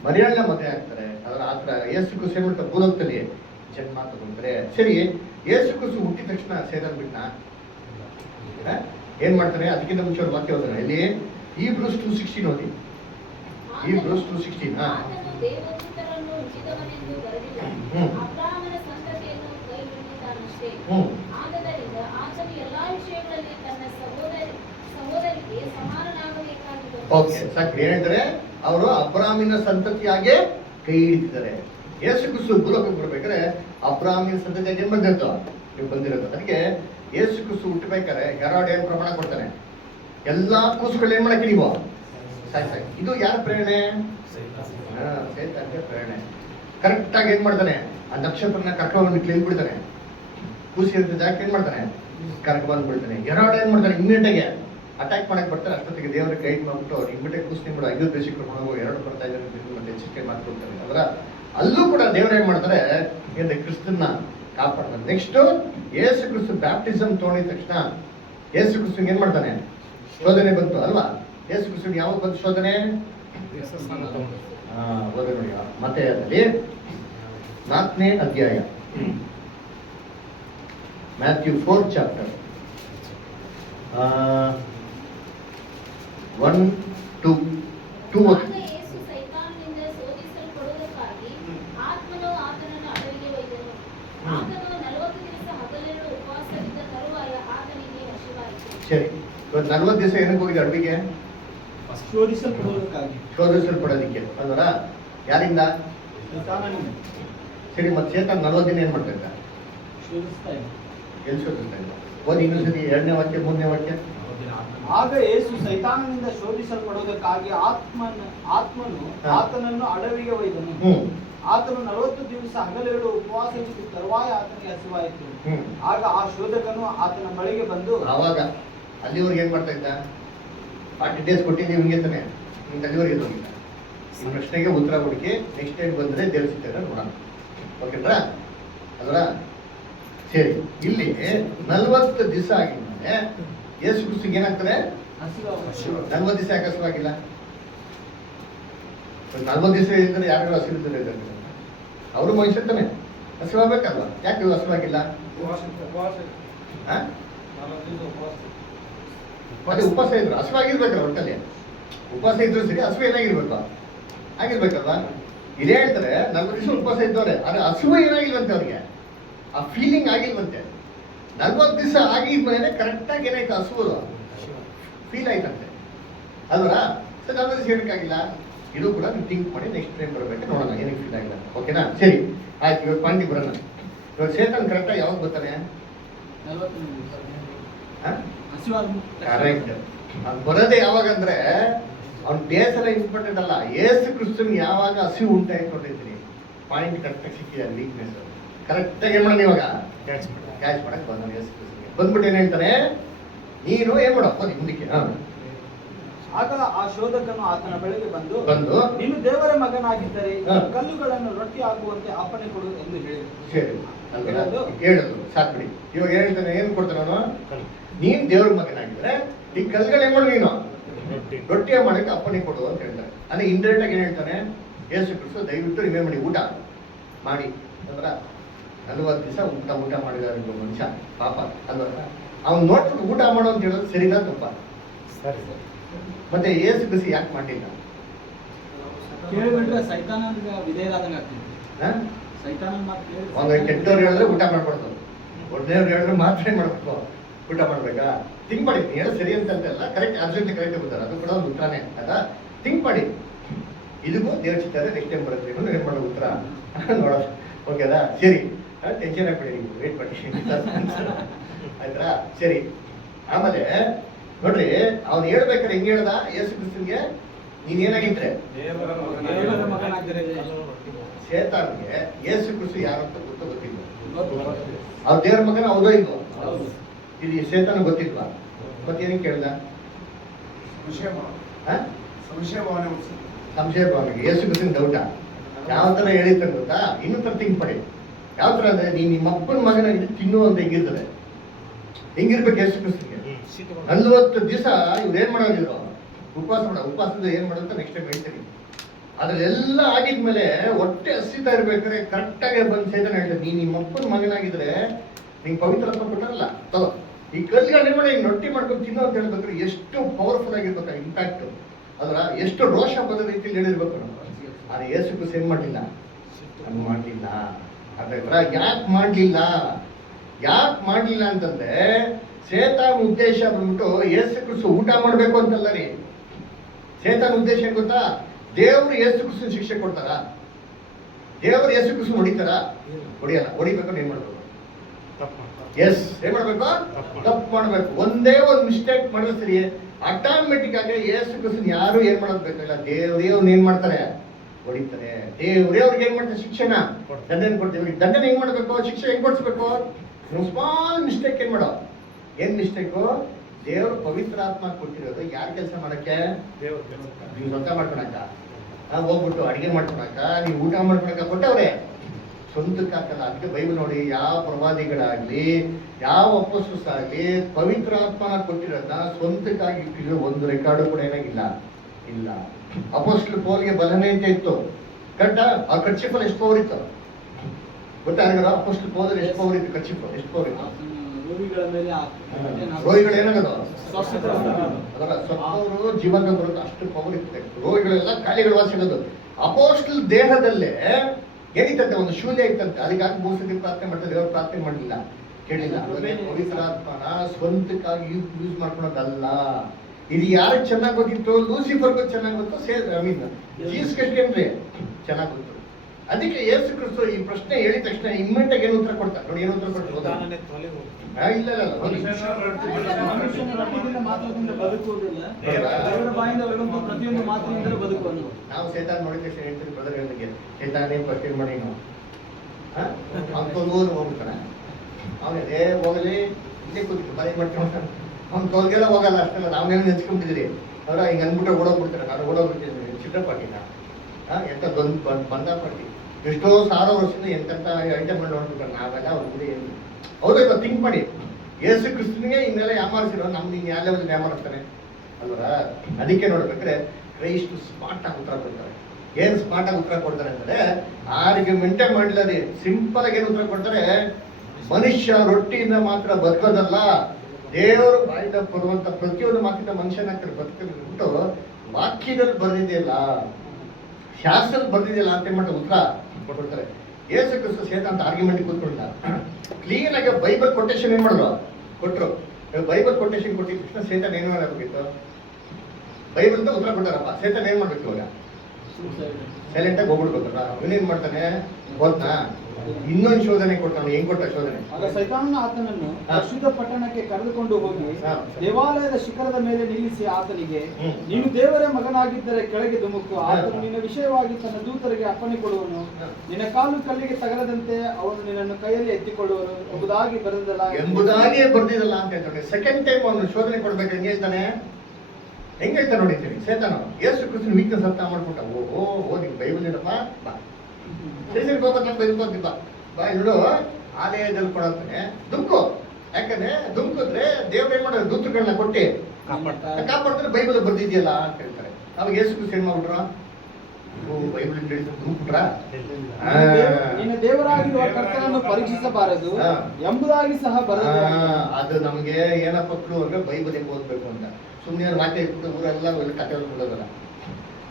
ಮರಿಯಾಳನ್ನ ಮದುವೆ ಆಗ್ತಾರೆ. ಅದರ ಆತರ ಯೇಸು ಕ್ರಿಸ್ತ ಏನ್ ಮಾಡ್ತಾರೆ, ಭೂಲೋಕದಲ್ಲಿ ಜನ್ಮ ತಗೊಂತಾರೆ. ಸರಿ, ಯೇಸು ಕ್ರಿಸ್ತ ಹುಟ್ಟಿದ ತಕ್ಷಣ ಸೇತಾನ್ ಬಿಟ್ನ ಏನ್ ಮಾಡ್ತಾನೆ? ಅದಕ್ಕಿಂತ ಮುಂಚೆ ಒಂದು ವಾಕ್ಯ ಓದೋಣ. ಇಲ್ಲಿ Hebrews 2:16 ಓದಿ. Hebrews 2:16. ಆತನು ದೇವದೂತರನ್ನು ಉಚಿತವನೆಂದು ಬರೆದಿಲ್ಲ, ಅಬ್ರಹಾಮನ ಸಂತತಿಯನ್ನು ಕೈ ಹಿಡಿದಿದ್ದಾನಷ್ಟೇ. ಆದ್ದರಿಂದ ಆತನು ಎಲ್ಲಾ ವಿಷಯಗಳಲ್ಲಿ ತನ್ನ ಸಹೋದರಿಗೆ ಸಮಾನನಾಗಬೇಕಾಗಿದ್ದು. ಓಕೆ, ಸಾಕು. ಏನಂದ್ರೆ ಅವರು ಅಬ್ರಾಮಿನ ಸಂತತಿಯಾಗೆ ಕೈ ಹಿಡಿತಿದ್ದಾರೆ. ಯೇಸು ಕ್ರಿಸ್ತ ಭೂಲೋಕಕ್ಕೆ ಬರ್ಬೇಕಾದ್ರೆ ಅಬ್ರಾಮಿನ ಸಂತತಿಯಾಗಿ ಏನ್ ಬಂದಿರ್ತ, ನೀವು ಬಂದಿರೋದು. ಅದಕ್ಕೆ ಯೇಸು ಕ್ರಿಸ್ತ ಹುಟ್ಟಬೇಕಾದ್ರೆ ಹೆರೋಡ್ ಏನ್ ಪ್ರಮಾಣ ಕೊಡ್ತಾನೆ, ಎಲ್ಲಾ ಕೂಸುಗಳು ಏನ್ ಮಾಡಕ್ಕೆ ನೀವು ಸಾಯ್ಸಾಕಿ. ಇದು ಯಾರ ಪ್ರೇರಣೆ? ಸೈತಾನ್ಗೆ ಪ್ರೇರಣೆ. ಕರೆಕ್ಟ್ ಆಗಿ ಏನ್ ಮಾಡ್ತಾನೆ, ಆ ನಕ್ಷತ್ರನ ಕರ್ಕೊಂಡು ಕ್ಲೀನ್ ಬಿಡ್ತಾನೆ. ಕೂಸಿ ಇರ್ತ ಜಾಗ ಏನ್ ಮಾಡ್ತಾನೆ, ಕರ್ಕ ಬಂದ್ಬಿಡ್ತಾನೆ. ಎರಡು ಏನ್ ಮಾಡ್ತಾನೆ, ಇಮ್ಮಿಡಿಯೇಟಾಗೆ ಅಟ್ಯಾಕ್ ಮಾಡಕ್ ಬರ್ತಾರೆ. ಅಷ್ಟೊತ್ತಿಗೆ ದೇವರ ಗೈಡ್ ಮಾಡ್ಬಿಟ್ಟು ಅವ್ರು ಇಮ್ಮಿಡಿಯೇಟ್ ಕೂಸಿ ನಿಮ್ಬಿಡು 5 ದೇಶಕ್ಕೆ ಕರ್ಕೊಂಡು ಹೋಗಿ 2 ಬರ್ತಾ ಇದ್ದಾರೆ ಮತ್ತೆ ಎಚ್ಚರಿಕೆ ಮಾಡ್ಕೊಡ್ತಾರೆ. ಅದರ ಅಲ್ಲೂ ಕೂಡ ದೇವ್ರು ಏನ್ ಮಾಡ್ತಾರೆ, ಏನ್ರಿ ಕ್ರಿಸ್ತನ್ನ ಕಾಪಾಡ್ತಾರೆ. ನೆಕ್ಸ್ಟ್ ಯೇಸು ಕ್ರಿಸ್ತು ಬ್ಯಾಪ್ಟಿಸಮ್ ತಗೊಂಡಿದ ತಕ್ಷಣ ಯೇಸು ಕ್ರಿಸ್ತಂಗೆ ಏನ್ ಮಾಡ್ತಾನೆ, ಶೋಧನೆ ಬಂತು ಅಲ್ವಾ? ಯೇಸು ಕ್ರಿಸ್ತಂಗೆ ಯಾವಾಗ ಬಂತು ಶೋಧನೆ? ಓದಿ ನೋಡಿ ಮತ್ತೆ ಅದರಲ್ಲಿ 4ನೇ ಅಧ್ಯಾಯ, ಮ್ಯಾಥ್ಯೂ 4 ಚಾಪ್ಟರ್ 1-2. ಆಗ ಯೇಸು ಸೈತಾನನಿಂದ ಶೋಧಿಸಲ್ಪಡುವುದಕ್ಕಾಗಿ ಆತ್ಮನು ಆತನನ್ನು ಅಡವಿಗೆ ಒಯ್ದನು. ಆತನು 40 ದಿವಸ ಹಗಲಿರುಳು ಉಪವಾಸವಿದ್ದ ತರುವಾಯ ಆತನಿಗೆ ಹಸಿವಾಯಿತು. ಸರಿ, ಇವತ್ತು 40 ದಿವಸ ಏನಕ್ಕೆ ಹೋಗಿದೆ ಅಡವಿಗೆ? ಶೋಧಿಸಲ್ಪಡುವುದಕ್ಕಾಗಿ. ಶೋಧಿಸಲ್ಪಡೋದಿಕ್ಕೆ ಅಲ್ವರ? ಯಾರಿಂದ? ಸೈತಾನನಿಂದ ಸರಿ, ಮತ್ತೆ ಸೇತಾನ್ 40 ದಿನ ಏನ್ ಮಾಡ್ತಾ ಇದ್ದ? ಶೋಧಿಸ್ತಾ ಇದ್ದ. ಎಲ್ಲಿ ಶೋಧಿಸ್ತಾ ಇದ್ದ? ಓದಿ ಇನ್ನೊಂದ್ಸತಿ 2ನೇ ವಾಕ್ಯ 3ನೇ ವಾಕ್ಯ. ಆಗ ಯೇಸು ಸೈತಾನನಿಂದ ಶೋಧಿಸಲ್ಪಡುವುದಕ್ಕಾಗಿ ಆತ್ಮನು ಆತನನ್ನು ಅಡವಿಗೆ ಒಯ್ದನು. ಆತನು 40 ದಿವಸ ಹಗಲಿರುಳು ಉಪವಾಸವಿದ್ದು ತರುವಾಯ ಆತನಿಗೆ ಹಸಿವಾಯಿತು. ಆಗ ಆ ಶೋಧಕನು ಆತನ ಬಳಿಗೆ ಬಂದು, ಆವಾಗ ಅಲ್ಲಿವರೆಗೆ ಏನ್ ಮಾಡ್ತಾ ಇದ್ದ? 40 ಡೇಸ್ ಕೊಟ್ಟಿದ್ದೀವಿ ಹಿಂಗೆ ತಾನೆ, ನಿಮ್ಗೆ ಅಲ್ಲಿವರೆಗೆ ಹೋಗಿಲ್ಲ. ನಿಮ್ಮ ಪ್ರಶ್ನೆಗೆ ಉತ್ತರ ಹುಡುಕಿ ನೆಕ್ಸ್ಟ್ ಟೈಮ್ ಬಂದ್ರೆ ದೇವಸ್ಥಾನ ನೋಡೋಣ, ಓಕೆನಾ? ಅಲ್ರ? ಸರಿ, ಇಲ್ಲಿ 40 ದಿವಸ ಆಗಿದ್ಮೇಲೆ ಯೇಸು ಕ್ರಿಸ್ತಂಗೆ ಏನಾಗ್ತದೆ? 40 ದಿವಸ ಯಾಕೆ ಹಸಿವಾಗಿಲ್ಲ? 40 ದಿವಸ ಇದ್ರೆ ಯಾರು ಹಸಿವಿದ್ದಾರೆ? ಅವರು ಮನುಷ್ಯ ತಾನೆ, ಹಸಿವಾಗಬೇಕಲ್ವಾ? ಯಾಕೆ ಇವ್ರು ಹಸಿವಾಗಿಲ್ಲ? ಮತ್ತೆ ಉಪವಾಸ ಇದ್ರು ಹಸಿವಾಗಿರ್ಬೇಕಲ್ಲ, ಒಟ್ಟಲ್ಲಿ ಉಪವಾಸ ಇದ್ರು ಸರಿ, ಹಸಿವು ಏನಾಗಿರ್ಬೇಕು? ಆಗಿರ್ಬೇಕಲ್ವಾ? ಇಲ್ಲಿ ಹೇಳ್ತಾರೆ 40 ದಿವಸ ಉಪವಾಸ ಇದ್ದವ್ರೆ, ಆದ್ರೆ ಹಸಿವು ಏನಾಗಿಲ್ವಂತೆ ಅವ್ರಿಗೆ, ಆ ಫೀಲಿಂಗ್ ಆಗಿಲ್ವಂತೆ. 40 ದಿವಸ ಆಗಿದ್ಮೇಲೆ ಕರೆಕ್ಟಾಗಿ ಏನಾಯ್ತು, ಹಸಿವು ಫೀಲ್ ಆಯ್ತಂತೆ ಅಲ್ವಾ? ಸರ್ 40 ದಿವಸ ಏನಕ್ಕಾಗಿಲ್ಲ? ಇದು ಕೂಡ ನೀವು ಥಿಂಕ್ ಮಾಡಿ ನೆಕ್ಸ್ಟ್ ಟೈಮ್ ಬರಬೇಕು, ನೋಡೋಣ ಏನಕ್ಕೆ ಫೀಲ್ ಆಗಿಲ್ಲ. ಓಕೆನಾ? ಸರಿ ಆಯ್ತು, ಇವಾಗ ಪಾಯಿಂಟಿಗೆ ಬರೋಣ. ಇವಾಗ ಸೇತನ್ ಕರೆಕ್ಟಾಗಿ ಯಾವಾಗ ಬರ್ತಾನೆ? 40 ದಿವಸ. ಕರೆಕ್ಟ್. ಅದು ಬರೋದೇ ಯಾವಾಗ ಅಂದ್ರೆ ಅವ್ನ ಡೇಸ್ ಎಲ್ಲ ಇಂಪಾರ್ಟೆಂಟ್ ಅಲ್ಲ, ಯೇಸು ಕ್ರಿಸ್ತನ್ ಯಾವಾಗ ಹಸಿವು ಉಂಟಾಯ್ತು ನೋಡಿರ್ತೀನಿ. ಪಾಯಿಂಟ್ ಕರೆಕ್ಟಾಗಿ ಸಿಕ್ಕಿದೆ, ವೀಕ್ನೆಸ್ ಕರೆಕ್ಟಾಗಿ ಏನ್ ಮಾಡೋಣ ಇವಾಗ ಕ್ಯಾಚ್ ಮಾಡಕ್ ಬಂದ ಯೇಸು ಕ್ರಿಸ್ತನ್ಗೆ. ಬಂದ್ಬಿಟ್ಟು ಏನ್ ಹೇಳ್ತಾನೆ, ನೀನು ಏನ್ ಮಾಡೋ ಬನ್ನಿ ಮುಂದಕ್ಕೆ. ಆಗ ಆ ಶೋಧಕನು ಆತನ ಬಳಿಗೆ ಬಂದು, ನೀನು ದೇವರ ಮಗನಾಗಿದ್ದರೆ ಈ ಕಲ್ಲುಗಳನ್ನು ರೊಟ್ಟಿ ಆಗುವಂತೆ ಅಪ್ಪಣೆ ಕೊಡು ಎಂದು ಹೇಳಿದರು. ಸರಿ, ಹೇಳೋದು ಸಾಕು ಬಿಡಿ. ಇವಾಗ ಏನ್ ಹೇಳ್ತಾನೆ, ಏನ್ ಕೊಡ್ತಾನೆ ಅವನು? ನೀನ್ ದೇವ್ರ ಮಗನಾಗಿದ್ರೆ ಈ ಕಲ್ಗಳು ಏನ್ ಮಾಡು, ನೀನು ರೊಟ್ಟಿಯ ಮಾಡಕ್ಕೆ ಅಪ್ಪಣೆ ಕೊಡು ಅಂತ ಹೇಳ್ತಾರೆ. ಅಂದ್ರೆ ಇಂಡೈರೆಕ್ಟ್ ಆಗಿ ಏನ್ ಹೇಳ್ತಾನೆ, ಯೇಸು ಕ್ರಿಸ್ತ ದಯವಿಟ್ಟು ನೀವೇ ಮಾಡಿ ಊಟ ಮಾಡಿ ಅಂದ್ರ 40 ದಿವಸ ಊಟ ಮಾಡಿದಾರೆ ಮನುಷ್ಯ ಪಾಪ ಅಲ್ವಾ? ಅವ್ನು ನೋಡ್ಬಿಟ್ಟು ಊಟ ಮಾಡೋ ಅಂತ ಹೇಳೋದು ಸರಿನಾ ತಪ್ಪ? ಮತ್ತೆ ಯೇಸು ಕ್ರಿಸ್ತ ಯಾಕೆ ಮಾಡಿಲ್ಲ? ಕೇಳಿಬಿಟ್ರೆ ಸೈತಾನನಿಗೆ ವಿಧೇಯರಾದಂಗೆ ಆಗ್ತಿದೆ. ಸೈತಾನನ ಮಾತು ಕೇಳಿ ಒಂದು ಕೆಟ್ಟವ್ರು ಹೇಳಿದ್ರೆ ಊಟ ಮಾಡ್ಬಾರ್ದು, ಒಳ್ಳೆಯವ್ರು ಹೇಳಿದ್ರೆ ಮಾತ್ರ ಏನ್ ಮಾಡ್ಬೇಕು, ಊಟ ಮಾಡ್ಬೇಕಾ? ಥಿಂಕ್ ಮಾಡಿ, ನೀನು ಹೇಳೋದು ಸರಿ ಅಂತಲ್ಲ, ಕರೆಕ್ಟ್ ಅಬ್ಸಲ್ಯೂಟ್ಲಿ ಕರೆಕ್ಟ್ ಬರ್ತಾರೆ, ಅದು ಕೂಡ ಒಂದು ಉತ್ತರನೇ ಅದ. ಥಿಂಕ್ ಮಾಡಿ, ಇದಕ್ಕೂ ದೇವ್ರ ಚಿತ್ತಾರೆ ನೆಕ್ಸ್ಟ್ ಟೈಮ್ ಬರುತ್ತೆ ಏನು ಏನ್ ಮಾಡೋ ಉತ್ತರ ನೋಡೋಣ. ಓಕೆನಾ? ಸರಿ, ಟೆನ್ಷನ್ ಆಗ್ಬಿಡಿ, ನೀವು ವೇಟ್ ಮಾಡಿ ಆಯ್ತಾ? ಸರಿ, ಆಮೇಲೆ ನೋಡ್ರಿ ಅವ್ನು ಹೇಳ್ಬೇಕಾರೆ ಹೆಂಗ್ ಹೇಳ್ದ ಯೇಸು ಕ್ರಿಸ್ತನ್ಗೆ, ನೀನ್ ಏನಾಗಿದ್ರೆ ದೇವರ ಮಗನಾಗಿದ್ದರೆ. ಸೇತಾನ್ಗೆ ಯೇಸು ಕ್ರಿಸ್ತ ಯಾರಂತ ಗೊತ್ತಿಲ್ಲ. ಅವ್ರ ದೇವ್ರ ಮಗನ ಹೌದೋ ಇಲ್ವೋ? ಇಲ್ಲಿ ಸೇತಾನ ಗೊತ್ತಿಲ್ವಾ? ಮತ್ತೇನಕ್ಕೆ ಕೇಳ್ದ? ಸಂಶಯ ಭಾವನೆಗೆ ಯೇಸು ಕ್ರಿಸ್ತನ ಡೌಟ ಯಾವ ತರ ಹೇಳಿರ್ತಾನೆ ಗೊತ್ತಾ? ಇನ್ನೊಂದು ತರ ಥಿಂಕ್ ಮಾಡಿ. ಯಾವ ತರ ಅಂದ್ರೆ, ನೀನ್ ನಿಮ್ಮ ಅಪ್ಪನ ಮಗನಾಗಿದ್ದು ತಿನ್ನು ಅಂತ ಹೆಂಗಿರ್ತದೆ, ಹೆಂಗಿರ್ಬೇಕು ಯೇಸು ಕ್ರಿಸ್ತನ್ಗೆ? 40 ದಿವಸ ಇವ್ರು ಏನ್ ಮಾಡೋದಿದ್ರು, ಉಪವಾಸದ ಏನ್ ಮಾಡೋದು ನೆಕ್ಸ್ಟ್ ಟೈಮ್ ಹೇಳ್ತೀನಿ. ಅದ್ರೆಲ್ಲ ಆಗಿದ್ಮೇಲೆ ಹೊಟ್ಟೆ ಹಸಿತಾ ಇರ್ಬೇಕಾದ್ರೆ ಕರೆಕ್ಟಾಗಿ ಬಂದು ಸೇತಾನ ಹೇಳ್ತಾರೆ, ನೀನ್ ನಿಮ್ಮ ಅಪ್ಪನ ಮಗನಾಗಿದ್ರೆ ನಿಂಗೆ ಪವಿತ್ರತ್ವ ಕೊಟ್ಟಾರಲ್ಲ ತಗೋ, ಈ ಕಲ್ಗಳನ್ನ ಮಾಡಿ ರೊಟ್ಟಿ ಮಾಡ್ಕೊಂಡು ತಿನ್ನೋ ಅಂತ ಹೇಳ್ಬೇಕಾದ್ರೆ ಎಷ್ಟು ಪವರ್ಫುಲ್ ಆಗಿರ್ಬೇಕು ಇಂಪ್ಯಾಕ್ಟ್ ಅದ್ರ, ಎಷ್ಟು ರೋಷ ಬದ ರೀತಿಯಲ್ಲಿ ಹೇಳಿರ್ಬೇಕು ನಾವು. ಆದ್ರೆ ಯೇಸು ಕ್ರಿಸ್ತ ಏನ್ ಮಾಡಲಿಲ್ಲ, ಅದು ಮಾಡಲಿಲ್ಲ. ಅದ್ರ ಯಾಕೆ ಮಾಡಲಿಲ್ಲ ಅಂತಂದ್ರೆ, ಸೇತಾನ್ ಉದ್ದೇಶ ಬಂದ್ಬಿಟ್ಟು ಯೇಸು ಕ್ರಿಸ್ತ ಊಟ ಮಾಡ್ಬೇಕು ಅಂತಲ್ಲ ರೀ. ಸೇತಾನ್ ಉದ್ದೇಶ ಏನ್ ಗೊತ್ತಾ? ದೇವ್ರು ಯೇಸು ಕ್ರಿಸ್ತನ ಶಿಕ್ಷೆ ಕೊಡ್ತಾರ? ದೇವ್ರು ಯೇಸು ಕ್ರಿಸ್ತನ ಹೊಡಿತಾರ? ಹೊಡಿಯಲ್ಲ. ಹೊಡಿಬೇಕು ಏನ್ ಮಾಡ್ಬೇಕು? ಏನ್ ಮಾಡ್ಬೇಕು? ತಪ್ಪು ಮಾಡ್ಬೇಕು. ಒಂದೇ ಒಂದು ಮಿಸ್ಟೇಕ್ ಮಾಡಿದ್ರೆ ಸರಿ, ಆಟೋಮೆಟಿಕ್ ಆಗಿ ಯೇಸು ಕ್ರಿಸ್ತನ್ ಯಾರು ಏನ್ ಮಾಡೋದ್ ಬೇಕಾಗಿಲ್ಲ, ದೇವ್ರೇ ಅವ್ನು ಏನ್ ಮಾಡ್ತಾರೆ, ಹೊಡಿತಾರೆ. ದೇವ್ರೇ ಅವ್ರಿಗೆ ಏನ್ ಮಾಡ್ತಾರೆ, ಶಿಕ್ಷಣ ದಂಡನೆ ಕೊಡ್ತೀವಿ. ಇವ್ರಿಗೆ ದಂಡನೆ ಹೆಂಗ್ ಮಾಡ್ಬೇಕು, ಶಿಕ್ಷೆ ಹೆಂಗ್ ಕೊಡ್ಸ್ಬೇಕು? ಸ್ಮಾಲ್ ಮಿಸ್ಟೇಕ್ ಏನ್ ಮಾಡೋ, ಏನ್ ಮಿಸ್ಟೇಕು? ದೇವ್ರು ಪವಿತ್ರಾತ್ಮ ಕೊಟ್ಟಿರೋದು ಯಾರ ಕೆಲಸ ಮಾಡಕ್ಕೆ? ನೀವು ಸ್ವಂತ ಮಾಡ್ಕೊಳಕ, ಹೋಗ್ಬಿಟ್ಟು ಅಡಿಗೆ ಮಾಡ್ಕೊಳಕ, ನೀವು ಊಟ ಮಾಡ್ಕೊಳಕ ಕೊಟ್ಟವ್ರೆ, ಸ್ವಂತಕ್ಕೆ ಹಾಕಲ್ಲ. ಅದಕ್ಕೆ ಬೈಬಲ್ ನೋಡಿ, ಯಾವ ಪ್ರವಾದಿಗಳಾಗ್ಲಿ ಯಾವ ಅಪೊಸ್ತಲಸ್ ಆಗ್ಲಿ ಪವಿತ್ರಾತ್ಮನ ಕೊಟ್ಟಿರೋದನ್ನ ಸ್ವಂತಕ್ಕಾಗಿ ಇಟ್ಟಿರೋ ಒಂದು ರೆಕಾರ್ಡು ಕೂಡ ಏನಾಗಿಲ್ಲ, ಇಲ್ಲ. ಅಪೊಸ್ತಲ ಪೌಲ್ಗೆ ಬಲನೆ ಅಂತ ಇತ್ತು, ಕರೆಕ್ಟಾ? ಆ ಕರ್ಚಿಫಲ್ಲಿ ಎಷ್ಟು ಪವರ್ ಇತ್ತು ಗೊತ್ತಾ? ಅಪೊಸ್ತಲ ಪೌಲ್ ಎಷ್ಟು ಪವರ್ ಇತ್ತು, ಕರ್ಚಿಫ್ ಎಷ್ಟು ಪವರ್ ಇತ್ತು? ರೋಗಿಗಳ ಮೇಲೆ ರೋಗಿಗಳು ಏನಾಗೋದು, ಸ್ವಸ್ಥತೆ ಅದರ ಸತ್ತವರು ಜೀವಂತ ಬರೋದು, ಅಷ್ಟು ಪವರ್ ಇರುತ್ತೆ. ರೋಗಿಗಳೆಲ್ಲ ಕಾಯಿಲೆಗಳು ವಾಸಿಗೋದು. ಅಪೊಸ್ತಲ ದೇಹದಲ್ಲೇ ಏನಿತ್ತಂತೆ, ಒಂದು ಶೂಲ್ಯ ಇತ್ತಂತೆ. ಅದಕ್ಕಾಗಿ 3 ಸತಿ ಪ್ರಾರ್ಥನೆ ಮಾಡ್ತಾರೆ, ದೇವರು ಪ್ರಾರ್ಥನೆ ಮಾಡಲಿಲ್ಲ, ಕೇಳಿಲ್ಲ. ಪವಿತ್ರಾತ್ಮನ ಸ್ವಂತಕ್ಕಾಗಿ ಯೂಸ್ ಮಾಡ್ಕೊಳೋದಲ್ಲ. ಇದು ಯಾರಿಗೆ ಚೆನ್ನಾಗಿ ಗೊತ್ತಿತ್ತು? ಲೂಸಿಫರ್ಗೂ ಚೆನ್ನಾಗಿ ಗೊತ್ತು, ಜೀಸಸ್ ಕ್ರಿಸ್ಟಿಯನ್ಗೆ ಚೆನ್ನಾಗಿ ಗೊತ್ತು. ಅದಕ್ಕೆ ಯೇಸು ಕ್ರಿಸ್ತ ಈ ಪ್ರಶ್ನೆ ಹೇಳಿದ ತಕ್ಷಣ ಇಮ್ಮಿಡಿಯೇಟ್ ಆಗಿ ಏನು ಉತ್ತರ ಕೊಡ್ತಾರೆ ನೋಡಿ, ಏನು ಉತ್ತರ ಕೊಡ್ತಾರೆ? ಇಲ್ಲ ಮಾತಾಡೋದ್ರಿಂದ ಬದುಕುವುದಿಲ್ಲ, ದೇವರ ಬಾಯಿಂದ ಹೊರಡುವ ಪ್ರತಿಯೊಂದು ಮಾತಿನಿಂದಲೂ ಬದುಕುವನು. ನಾವು ಸೇತಾನ್ ನೋಡಿದ ತಕ್ಷಣ ಹೇಳ್ತೀವಿ ಬ್ರದರ್ ಹೇಳಿಗೆ, ಸೇತಾನೇ ಫಸ್ಟ್ ಏನ್ ಮಾಡಿ ನಾವು ಅವ್ನು ಹೋಗ್ಬಿಡ್ತಾನೆ, ಅವನೇ ಹೋಗಲಿ ಇಲ್ಲೇ ಕೂತಿಟ್ಟು ಬರೀ ಮಾಡ್ಕೊಂಡು ಅವ್ನು ತೋಲ್ಗೆಲ್ಲ ಹೋಗಲ್ಲ, ಅಷ್ಟೆಲ್ಲ ನಾವೇನು ನೆನ್ಸ್ಕೊಂಡ್ಬಿಟ್ಟಿದ್ದೀರಿ ಅವ್ರ ಹಿಂಗೆ ಅಂದ್ಬಿಟ್ಟು ಓಡೋಗ್ಬಿಡ್ತಾರೆ. ನಾನು ಓಡೋಗ್ಬಿಟ್ಟಿದ್ದೀನಿ ಚಿತ್ರಪಾಟಿನ ಎಂತ ಬಂದ ಪಾರ್ಟಿ ಎಷ್ಟೋ 1000 ವರ್ಷದಿಂದ ಎಂತೆಂಥ ಐಟಮ್ಗಳು ನೋಡ್ಬಿಟ್ಟಾರೆ. ನಾವೆಲ್ಲ ಅವ್ರ ಮುಂದೆ ಏನು ಹೌದು ಇಲ್ಲ ಥಿಂಕ್ ಮಾಡಿ. ಯೇಸು ಕ್ರಿಸ್ತನಿಗೆ ಇನ್ನೆಲ್ಲ ಯಾಮಾರಿಸಿರೋ ನಮ್ದು ಇನ್ನು ಯಾವ ಲೆವೆಲ್ ಯಾಮಾರಿಸ್ತಾನೆ ಅಲ್ವರ? ಅದಕ್ಕೆ ನೋಡ್ಬೇಕಾದ್ರೆ ಕ್ರೈಸ್ಟ್ ಸ್ಮಾರ್ಟ್ ಆಗಿ ಉತ್ತರ ಕೊಡ್ತಾರೆ. ಏನು ಸ್ಮಾರ್ಟ್ ಆಗಿ ಉತ್ತರ ಕೊಡ್ತಾರೆ ಅಂದರೆ, ಆರ್ಗ್ಯುಮೆಂಟೇ ಮಾಡಲಿಲ್ಲ ರೀ, ಸಿಂಪಲ್ ಆಗಿ ಏನು ಉತ್ತರ ಕೊಡ್ತಾರೆ? ಮನುಷ್ಯ ರೊಟ್ಟಿಯಿಂದ ಮಾತ್ರ ಬದುಕೋದಲ್ಲ, ದೇವರು ಬಾಯಿಂದ ಬರುವಂತ ಪ್ರತಿಯೊಂದು ಮಾತಿಂದ ಮನುಷ್ಯನಾಗ್ತಾರೆ ಬದುಕಿಬಿಟ್ಟು ವಾಕ್ಯದಲ್ಲಿ ಬರೆದಿದೆಯಲ್ಲ, ಶಾಸ್ತ್ರದಲ್ಲಿ ಬರೆದಿದೆಯಲ್ಲ ಅಂತ ಮಾಡ್ತಾರೆ ಉತ್ತರ ಕೊಡ್ತಾರೆ. ಯೇಸು ಕ್ರಿಸ್ತ ಸೇತ ಅಂತ ಆರ್ಗ್ಯುಮೆಂಟ್ ಕೂತ್ಕೊಂಡ ಕ್ಲೀನ್ ಆಗಿ ಬೈಬಲ್ ಕೊಟೇಶನ್ ಏನ್ ಮಾಡಿದ್ರು, ಕೊಟ್ರು. ಬೈಬಲ್ ಕೊಟೇಶನ್ ಕೊಟ್ಟಿದ ತಕ್ಷಣ ಸೇತನ್ ಏನ್ ಮಾಡಬೇಕಿತ್ತು? ಬೈಬಲ್ ಅಂತ ಉತ್ತರ ಕೊಟ್ಟಾರಪ್ಪ, ಸೇತನ್ ಏನ್ ಮಾಡ್ಬೇಕು ಇವಾಗ? ಸೈಲೆಂಟ್ ಆಗಿ ಹೋಗ್ಬಿಡ್ಬೇಕಲ್ಲ. ಅವನೇನ್ ಮಾಡ್ತಾನೆ ಹೋದ್ನಾ, ಇನ್ನೊಂದು ಶೋಧನೆ ಕೊಡ್ತಾನೆ. ಹೆಂಗ್ ಕೊಟ್ಟ ಶೋಧನೆ? ಆಗ ಸೈತಾನನು ಆತನನ್ನು ಪರಿಶುದ್ಧ ಪಟ್ಟಣಕ್ಕೆ ಕರೆದುಕೊಂಡು ಹೋಗಿ ದೇವಾಲಯದ ಶಿಖರದ ಮೇಲೆ ನಿಲ್ಲಿಸಿ ಆತನಿಗೆ, ನೀನು ದೇವರ ಮಗನಾಗಿದ್ದರೆ ಕೆಳಗೆ ಧುಮುಕು, ಆತನು ನಿನ್ನ ವಿಷಯವಾಗಿ ತನ್ನ ದೂತರಿಗೆ ಅಪ್ಪಣೆ ಕೊಡುವನು, ನಿನ್ನ ಕಾಲು ಕಲ್ಲಿಗೆ ತಗಲದಂತೆ ಅವನು ನಿನ್ನನ್ನು ಕೈಯಲ್ಲಿ ಎತ್ತಿಕೊಳ್ಳುವನು ಎಂಬುದಾಗಿ ಎಂಬುದಾಗಿಯೇ ಬರ್ದಿದಲ್ಲ ಅಂತ ಹೇಳ್ತಾನೆ. ಸೆಕೆಂಡ್ ಟೈಮ್ ಅವನು ಶೋಧನೆ ಕೊಡ್ಬೇಕು ಹೆಂಗ್ ಹೇಳ್ತಾನೆ? ಹೆಂಗ್ ಹೇಳ್ತಾನೆ ನೋಡಿದ್ದೀವಿ ಸೇತಾನ ಯೇಸು ಕ್ರಿಸ್ತನ ವೀಕ್ನೆಸ್ ಅರ್ಥ ಮಾಡ್ಬಿಟ್ಟ. ಓ ನಿಮ್ಗೆ ಬೈಬಲ್ ಇರಪ್ಪ, ಬಾ ಸರಿ ಹೋಗ್ಬೇಕು, ಬೈಬಲ್ ಬಂದಿಲ್ಲ ಬಾ ಇಲ್ಲೋ ಆಲಯದಲ್ಲಿ ಕೊಡತ್ತಾನೆ ದುಂಕು. ಯಾಕಂದ್ರೆ ದುಂಕಿದ್ರೆ ದೇವ್ರು ಏನ್ ಮಾಡೋದು, ದೂತಗಳನ್ನ ಕೊಟ್ಟು ಕಾಪಾಡ್ತಾರೆ. ಬೈಬಲ್ ಬರ್ದಿದ್ಯಲ್ಲ ಅಂತ ಹೇಳ್ತಾರೆ. ಅವಾಗ ಯೇಸು ಕ್ರಿಸ್ತ ಏನ್ ಮಾಡ್ಬಿಟ್ರ? ಬೈಬಲ್ ದುಂಕ್ಬಿಟ್ರ? ನಿನ್ನ ದೇವರಾಗಿರುವ ಕರ್ತನನ್ನು ಪರೀಕ್ಷಿಸಬಾರದು ಎಂಬುದಾಗಿ ಸಹ ಬರೆದ. ಅದು ನಮ್ಗೆ ಏನಪ್ಪಕ್ಳು ಅಂದ್ರೆ ಬೈಬಲ್ ಹೆಂಗ್ ಓದ್ಬೇಕು ಅಂತ ಸುಮ್ಮನೆ ವಾಕ್ಯ ಇಟ್ಬಿಟ್ಟು ಊರೆಲ್ಲ ಕತೆ ಓದ್ಬಿಡೋದಲ್ಲ.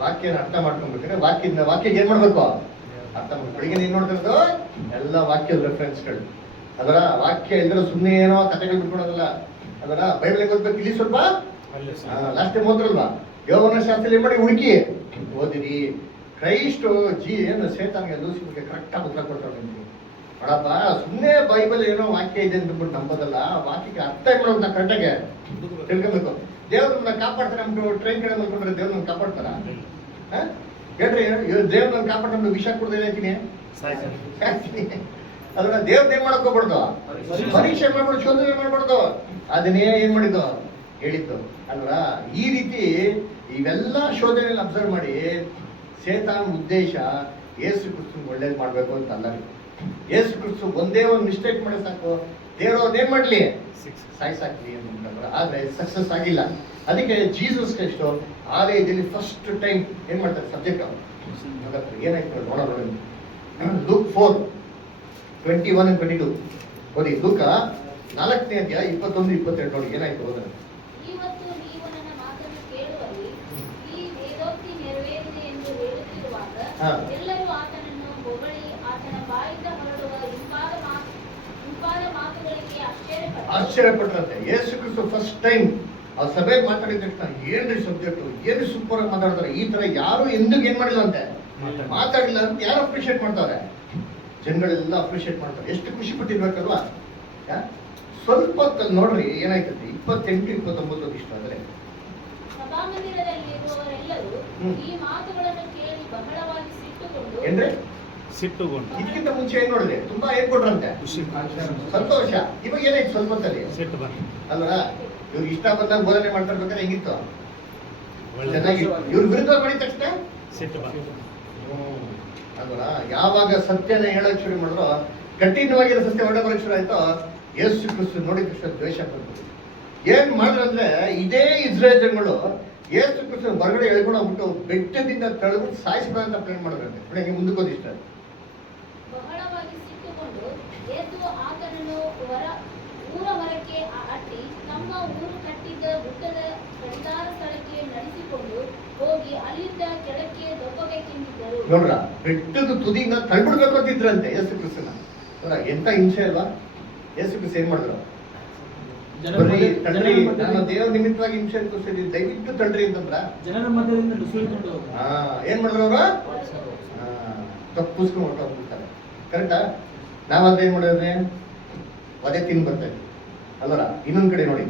ವಾಕ್ಯನ ಅರ್ಥ ಮಾಡ್ಕೊಂಡ್ಬೇಕಾದ್ರೆ ವಾಕ್ಯ ಏನ್ ಮಾಡ್ಬೇಕು, ಅರ್ಥ ಮಾಡ್ಬೇಕು. ಬೆಳಿಗ್ಗೆ ನೀನ್ ನೋಡ್ತಿರೋದು ಎಲ್ಲ ವಾಕ್ಯದ ರೆಫರೆನ್ಸ್ಗಳು. ಅದರ ವಾಕ್ಯ ಇದ್ರೆ ಸುಮ್ಮನೆ ಏನೋ ಕಥೆಗಳು ಬಿಟ್ಕೊಡೋದಲ್ಲ. ಅದರ ಬೈಬಲ್ ಓದ್ಬೇಕು. ಇಲ್ಲಿ ಸ್ವಲ್ಪ ಲಾಸ್ಟ್ ಟೈಮ್ ಓದ್ರಲ್ವಾ, ಯೋವನ ಶಾಸ್ತ್ರ ಏನ್ ಮಾಡಿ ಹುಡುಕಿ ಓದಿರಿ. ಕ್ರೈಸ್ಟ್ ಏನು ಸೇತಾನ್ಗೆ ಲೂಸಿಫರ್ಗೆ ಕರೆಕ್ಟಾಗಿ ಉತ್ತರ ಕೊಡ್ತಾರೆ. ನೋಡಪ್ಪ, ಸುಮ್ಮನೆ ಬೈಬಲ್ ಏನೋ ವಾಕ್ಯ ಇದೆ ಅಂದ್ಬಿಟ್ಟು ನಂಬೋದಲ್ಲ, ವಾಕ್ಯಕ್ಕೆ ಅರ್ಥ ಮಾಡೋದು ನಾವು ಕರೆಕ್ಟಾಗೆ ತಿಳ್ಕೊಬೇಕು. ದೇವ್ರನ್ನ ಕಾಪಾಡ್ತಾರೆ. ನಮ್ಗೆ ಟ್ರೈನ್ ಕಡೆ ಮಲ್ಕೊಂಡ್ರೆ ದೇವ್ರನ್ನ ಕಾಪಾಡ್ತಾರ? ಹೇಳ್ರಿ, ದೇವ್ರ ನನ್ನ ಕಾಪಾಡ್ ನಮ್ಗೆ ವಿಷ ಕೊಡದೆ ಹೇಳ್ತೀನಿ ಅದನ್ನ ದೇವ್ರ ಏನ್ ಮಾಡಕ್ ಹೋಗ್ಬಾರ್ದು, ಪರೀಕ್ಷೆ ಮಾಡ್ಬಾರ್ದು, ಶೋಧನೆ ಮಾಡ್ಬಾರ್ದು. ಅದನ್ನೇ ಏನ್ ಮಾಡಿದ್ದು ಹೇಳಿದ್ದು ಅಲ್ವಾ? ಈ ರೀತಿ ಇವೆಲ್ಲ ಶೋಧನೆಯಲ್ಲಿ ಅಬ್ಸರ್ವ್ ಮಾಡಿ ಸೇತಾನ್ ಉದ್ದೇಶ ಯೇಸು ಕ್ರಿಸ್ತನ್ ಒಳ್ಳೇದು ಮಾಡ್ಬೇಕು ಅಂತ ಅಲ್ಲ. ಯೇಸು ಕ್ರಿಸ್ತು ಒಂದೇ ಒಂದು ಮಿಸ್ಟೇಕ್ ಮಾಡಿ ಸಾಕು, ದೇವರು ಅದೇನ್ ಮಾಡ್ಲಿ, ಸಾಯ್ಸಾಕ್ಲಿ ಅಂತ. ಆದ್ರೆ ಸಕ್ಸಸ್ ಆಗಿಲ್ಲ. ಅದಕ್ಕೆ ಜೀಸಸ್ ಕ್ರೈಸ್ಟ್ ಆಲಯದಲ್ಲಿ ಫಸ್ಟ್ ಟೈಮ್ ಏನ್ ಮಾಡ್ತಾರೆ, ಸಬ್ಜೆಕ್ಟ್ ಏನಾಯ್ತು ನೋಡೋಣ. ಲೂಕ್ 4:21 and 22 ಓದಿ. ಲೂಕ 4ನೇ ಅಧ್ಯಾಯ 21-22 ನೋಡಿ ಏನಾಯ್ತು ಹೋದ್ರೆ. ಇವತ್ತು ನೀವು ನನ್ನ ಮಾತನ್ನು ಕೇಳುವಲ್ಲಿ ಈ ವೇದೋಕ್ತಿ ನೆರವೇರಿದೆ ಎಂದು ಹೇಳುತ್ತಿರುವಾಗ ಎಲ್ಲರೂ ಆತನನ್ನು ಹೊಗಳಿ ಆತನ ಬಾಯಿಂದ ಹೊರಡುವ ಇಂಪಾದ ಮಾತುಗಳಿಗೆ ಆಶ್ಚರ್ಯಪಟ್ಟರಂತೆ. ಯೇಸು ಕ್ರಿಸ್ತು ಫಸ್ಟ್ ಟೈಮ್ ಆ ಸಭೆ ಮಾತಾಡಿದ ತಕ್ಷಣ ಏನ್ರಿ ಸಬ್ಜೆಕ್ಟ್, ಏನು ಸೂಪರ್ ಆಗಿ ಮಾತಾಡ್ತಾರೆ. ಈ ತರ ಯಾರು ಎಂದಿಗೂ ಏನ್ ಮಾಡಿಲ್ಲ ಅಂತೆ, ಮಾತಾಡಿಲ್ಲ ಅಂತ ಯಾರು ಅಪ್ರಿಷಿಯೇಟ್ ಮಾಡ್ತಾರೆ, ಜನಗಳೆಲ್ಲ ಅಪ್ರಿಷಿಯೇಟ್ ಮಾಡ್ತಾರೆ. ಎಷ್ಟು ಖುಷಿ ಪಟ್ಟಿರ್ಬೇಕಲ್ವಾ? ಸ್ವಲ್ಪ ನೋಡ್ರಿ ಏನಾಯ್ತದೆ. 28-29 ಇಷ್ಟ ಆದ್ರೆ ಸಭಾಮಂದಿರದಲ್ಲಿರುವವರೆಲ್ಲರೂ ಹ್ಮ್. ಈ ಮಾತುಗಳನ್ನು ಕೇಳಿ ಬಹಳವಾಗಿ ಸಿಟ್ಟುಕೊಂಡು ಏನ್ರಿ ಸಿಟ್ಟುಗೊಂಡು ಇದಕ್ಕಿಂತ ಮುಂಚೆ ಏನ್ ನೋಡಿದೆ ತುಂಬಾ ಏನ್ ಕೊಟ್ರಂತೆ ಖುಷಿ ಸಂತೋಷ. ಇವಾಗ ಏನಾಯ್ತು ಸ್ವಲ್ಪ ಹೊತ್ತಲ್ಲಿ ಸಿಟ್ಟು ಬಂತು. ಅಲ್ವಾ? ಇವ್ರು ಇಷ್ಟ ಬಂದಾಗ ಬೋಧನೆ ಮಾಡ್ತಾ ಇರ್ಬೇಕಾದ್ರೆ ಹೆಂಗಿತ್ತು? ಒಳ್ಳೆ ಚೆನ್ನಾಗಿ ಇವ್ರ ವಿರುದ್ಧ ಮಾಡಿದ ತಕ್ಷಣ ಸಿಟ್ಟು ಬಂತು. ಅಲ್ವಾ? ಯಾವಾಗ ಸತ್ಯನ ಹೇಳಕ್ ಶುರು ಮಾಡಿದ್ರು, ಕಠಿಣವಾಗಿರೋ ಸತ್ಯ ಹೊರಡೆ ಬರಕ್ ಶುರು ಆಯ್ತೋ, ಯೇಸು ಕ್ರಿಸ್ತ ನೋಡಿದ ತಕ್ಷಣ ದ್ವೇಷ ಬಂತು. ಏನ್ ಮಾಡಿದ್ರಂದ್ರೆ ಇದೇ ಇಸ್ರೇಲ್ ಜನಗಳು ಯೇಸು ಕ್ರಿಸ್ತ ಹೊರಗಡೆ ಎಳ್ಕೊಂಡು ಹೋಗ್ಬಿಟ್ಟು ಬೆಟ್ಟದಿಂದ ತಳ್ಬಿಟ್ಟು ಸಾಯಿಸ್ಬೇಕಂತ ಪ್ಲಾನ್ ಮಾಡಿದ್ರಂತೆ. ನೋಡಿ ಹಿಂಗೆ ಮುಂದಕ್ಕೆ ಹೋದಿಷ್ಟ ಬಹಳವಾಗಿ ಸಿಟ್ಟುಕೊಂಡು ಎದ್ದು ಆತನನ್ನು ಊರ ಹೊರಕ್ಕೆ ಅಟ್ಟಿ ತಮ್ಮ ಊರು ಕಟ್ಟಿದ್ದ ಗುಡ್ಡದ ಕಡಿದಾದ ಸ್ಥಳಕ್ಕೆ ನಡೆಸಿಕೊಂಡು ಹೋಗಿ ಅಲ್ಲಿಂದ ಕೆಳಕ್ಕೆ ದೊಬ್ಬಬೇಕೆಂದಿದ್ದರು. ನೋಡ್ರ, ಬೆಟ್ಟದ ತುದಿಯಿಂದ ತಳ್ಬಿಡ್ಬೇಕು ಅಂತಿದ್ರಂತೆ ಯೇಸು ಕ್ರಿಸ್ತನ. ನೋಡ್ರ, ಎಂತ ಹಿಂಸೆ ಅಲ್ವಾ? ಯೇಸು ಕ್ರಿಸ್ತ ಏನ್ ಮಾಡಿದ್ರು? ಬರ್ರಿ ತಳ್ರಿ, ನಾನು ದೇವರ ನಿಮಿತ್ತವಾಗಿ ಹಿಂಸೆ ಅನ್ಕೋಸಿದ್ದೀನಿ, ದಯವಿಟ್ಟು ತಳ್ರಿ ಅಂತಂದ್ರ ಜನರ ಮಧ್ಯದಿಂದ ನುಸುಳಿಕೊಂಡು ಹೋದ್ರು. ಏನ್ ಮಾಡಿದ್ರು ಅವರು? ತಪ್ಪಿಸ್ಕೊಂಡು ಹೊರಟೋಗ್ಬಿಡ್ತಾರೆ. ಕರೆಕ್ಟಾ? ನಾವಾದ್ರೆ ಏನ್ ಮಾಡಿದ್ರೆ ಅದೇ ತಿನ್ ಬರ್ತಾ ಇದ್ವಿ ಅಲ್ವರ? ಇನ್ನೊಂದ್ ಕಡೆ ನೋಡಿ,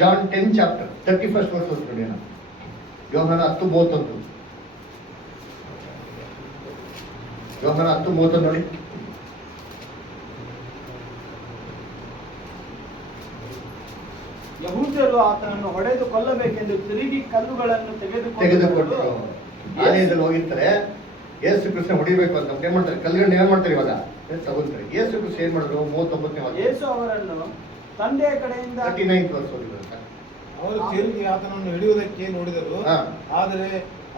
ಜಾನ್ 10 ಚಾಪ್ಟರ್ 31st ವರ್ಸ್ ನೋಡಿ. ಯೋಹಾನ 10:31. ಯೋಹಾನ 10:31 ನೋಡಿ. ಯಹೂದ್ಯರು ಆತನನ್ನು ಹೊಡೆದು ಕೊಲ್ಲಬೇಕೆಂದು ತಿರುಗಿ ಕಲ್ಲುಗಳನ್ನು ತೆಗೆದುಕೊಟ್ಟು ಆಲಯದಲ್ಲಿ ಹೋಗಿರ್ತಾರೆ. ಯೇಸು ಕೃಷ್ಣ ಹೊಡಿಬೇಕು ಅಂತ ಏನ್ ಮಾಡ್ತಾರೆ? ಕಲ್ಗಳನ್ನ ಏನ್ ಮಾಡ್ತಾರೆ ಇವಾಗ? ತಗೊಂತಾರೆ. ಯೇಸು ಕೃಷ್ಣ ಏನ್ ಮಾಡಿದ್ರು? 39ನೇ ವಾಕ್ಯ. ಯೇಸು ಅವರನ್ನು ತಂದೆಯ ಕಡೆಯಿಂದ 39th ವರ್ಸ್ ಓದಿದ್ರು ಸರ್. ಅವರು ತಿರುಗಿ ಆತನನ್ನು ಹಿಡಿಯುವುದಕ್ಕೆ ನೋಡಿದರು, ಹಾ. ಆದರೆ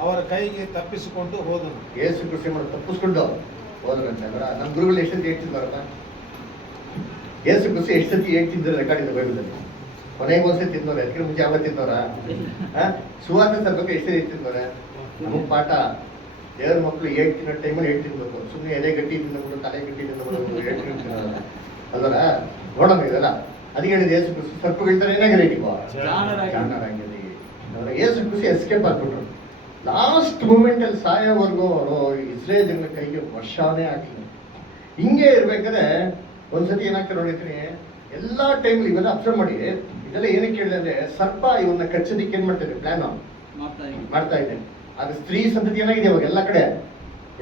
ಅವರ ಕೈಗೆ ತಪ್ಪಿಸಿಕೊಂಡು ಹೋದನು. ಯೇಸು ಕೃಷ್ಣ ಮಾಡಿ ತಪ್ಪಿಸ್ಕೊಂಡು ಹೋದ್ರಂತೆ. ನಮ್ಮ ಗುರುಗಳು ಎಷ್ಟೊತ್ತಿ ಹೇಳ್ತಿದ್ದಾರಪ್ಪ? ಯೇಸು ಕೃಷ್ಣ ಎಷ್ಟೊತ್ತಿ ಹೇಳ್ತಿದ್ದಾರೆ ರೆಕಾರ್ಡ್ ಇದೆ ಬೈಬಲಲ್ಲಿ. ಕೊನೆಗೆ ಒಂದ್ಸತಿ ತಿಂದವ್ರೆ, ಅದಕ್ಕೆ ಮುಂಚೆ ಯಾವತ್ತು ತಿಂದವ್ರ? ಸುವಾರ್ತೆ ತರಬೇಕು ಎಷ್ಟೇ ತಿಂದವ್ರೆ? ನಮಗ್ ಪಾಠ ದೇವ್ರ ಮಕ್ಕಳು 8 ತಿನ್ನೋ ಟೈಮಲ್ಲಿ 8 ತಿನ್ಬೇಕು. ಸುಮ್ಮನೆ ಎದೆ ಗಟ್ಟಿ ತಿಂದ್ಬಿಟ್ಟು ತಲೆ ಗಟ್ಟಿ ತಿಂದ್ಬಿಟ್ಟು 8 ತಿನ್ನೋಲ್ಲ ಅಲ್ವರ? ನೋಡೋಣ ಇದೆಲ್ಲ. ಅದಕ್ಕೆ ಹೇಳಿದ ಯೇಸು ಕೃಷ್ಣ ಸರ್ಪಗಳಿದ್ದಾರೆ ಏನಾಗಿದೆ ಈಗ ಜಾಣರಾಗಿರಿ. ಯೇಸು ಕೃಷಿ ಎಸ್ಕೇಪ್ ಆಗ್ಬಿಟ್ರು. ಲಾಸ್ಟ್ ಮೂಮೆಂಟ್ ಅಲ್ಲಿ ಸಾಯೋವರೆಗೂ ಅವರು ಇಸ್ರೇಲ್ ಜನರ ಕೈಗೆ ವರ್ಷಾನೇ ಆಗ್ಲಿಲ್ಲ. ಹಿಂಗೆ ಇರ್ಬೇಕಾದ್ರೆ ಒಂದ್ಸತಿ ಏನಾಗ್ತಾರೆ ನೋಡಿರ್ತೀನಿ, ಎಲ್ಲಾ ಟೈಮ್ಲಿ ಇವೆಲ್ಲ ಅಬ್ಸರ್ವ್ ಮಾಡಿ. ಇದೆಲ್ಲ ಏನಕ್ಕೆ ಹೇಳಿದೆ ಅಂದ್ರೆ, ಸರ್ಪ ಇವನ್ನ ಕಚ್ಚೋದಿಕ್ಕೆ ಏನ್ ಮಾಡ್ತಾ ಇದೆ? ಪ್ಲಾನ್ ಮಾಡ್ತಾ ಇದೆ. ಆದ್ರೆ ಸ್ತ್ರೀ ಸಂತತಿ ಏನಾಗಿದೆ ಇವಾಗ ಎಲ್ಲ ಕಡೆ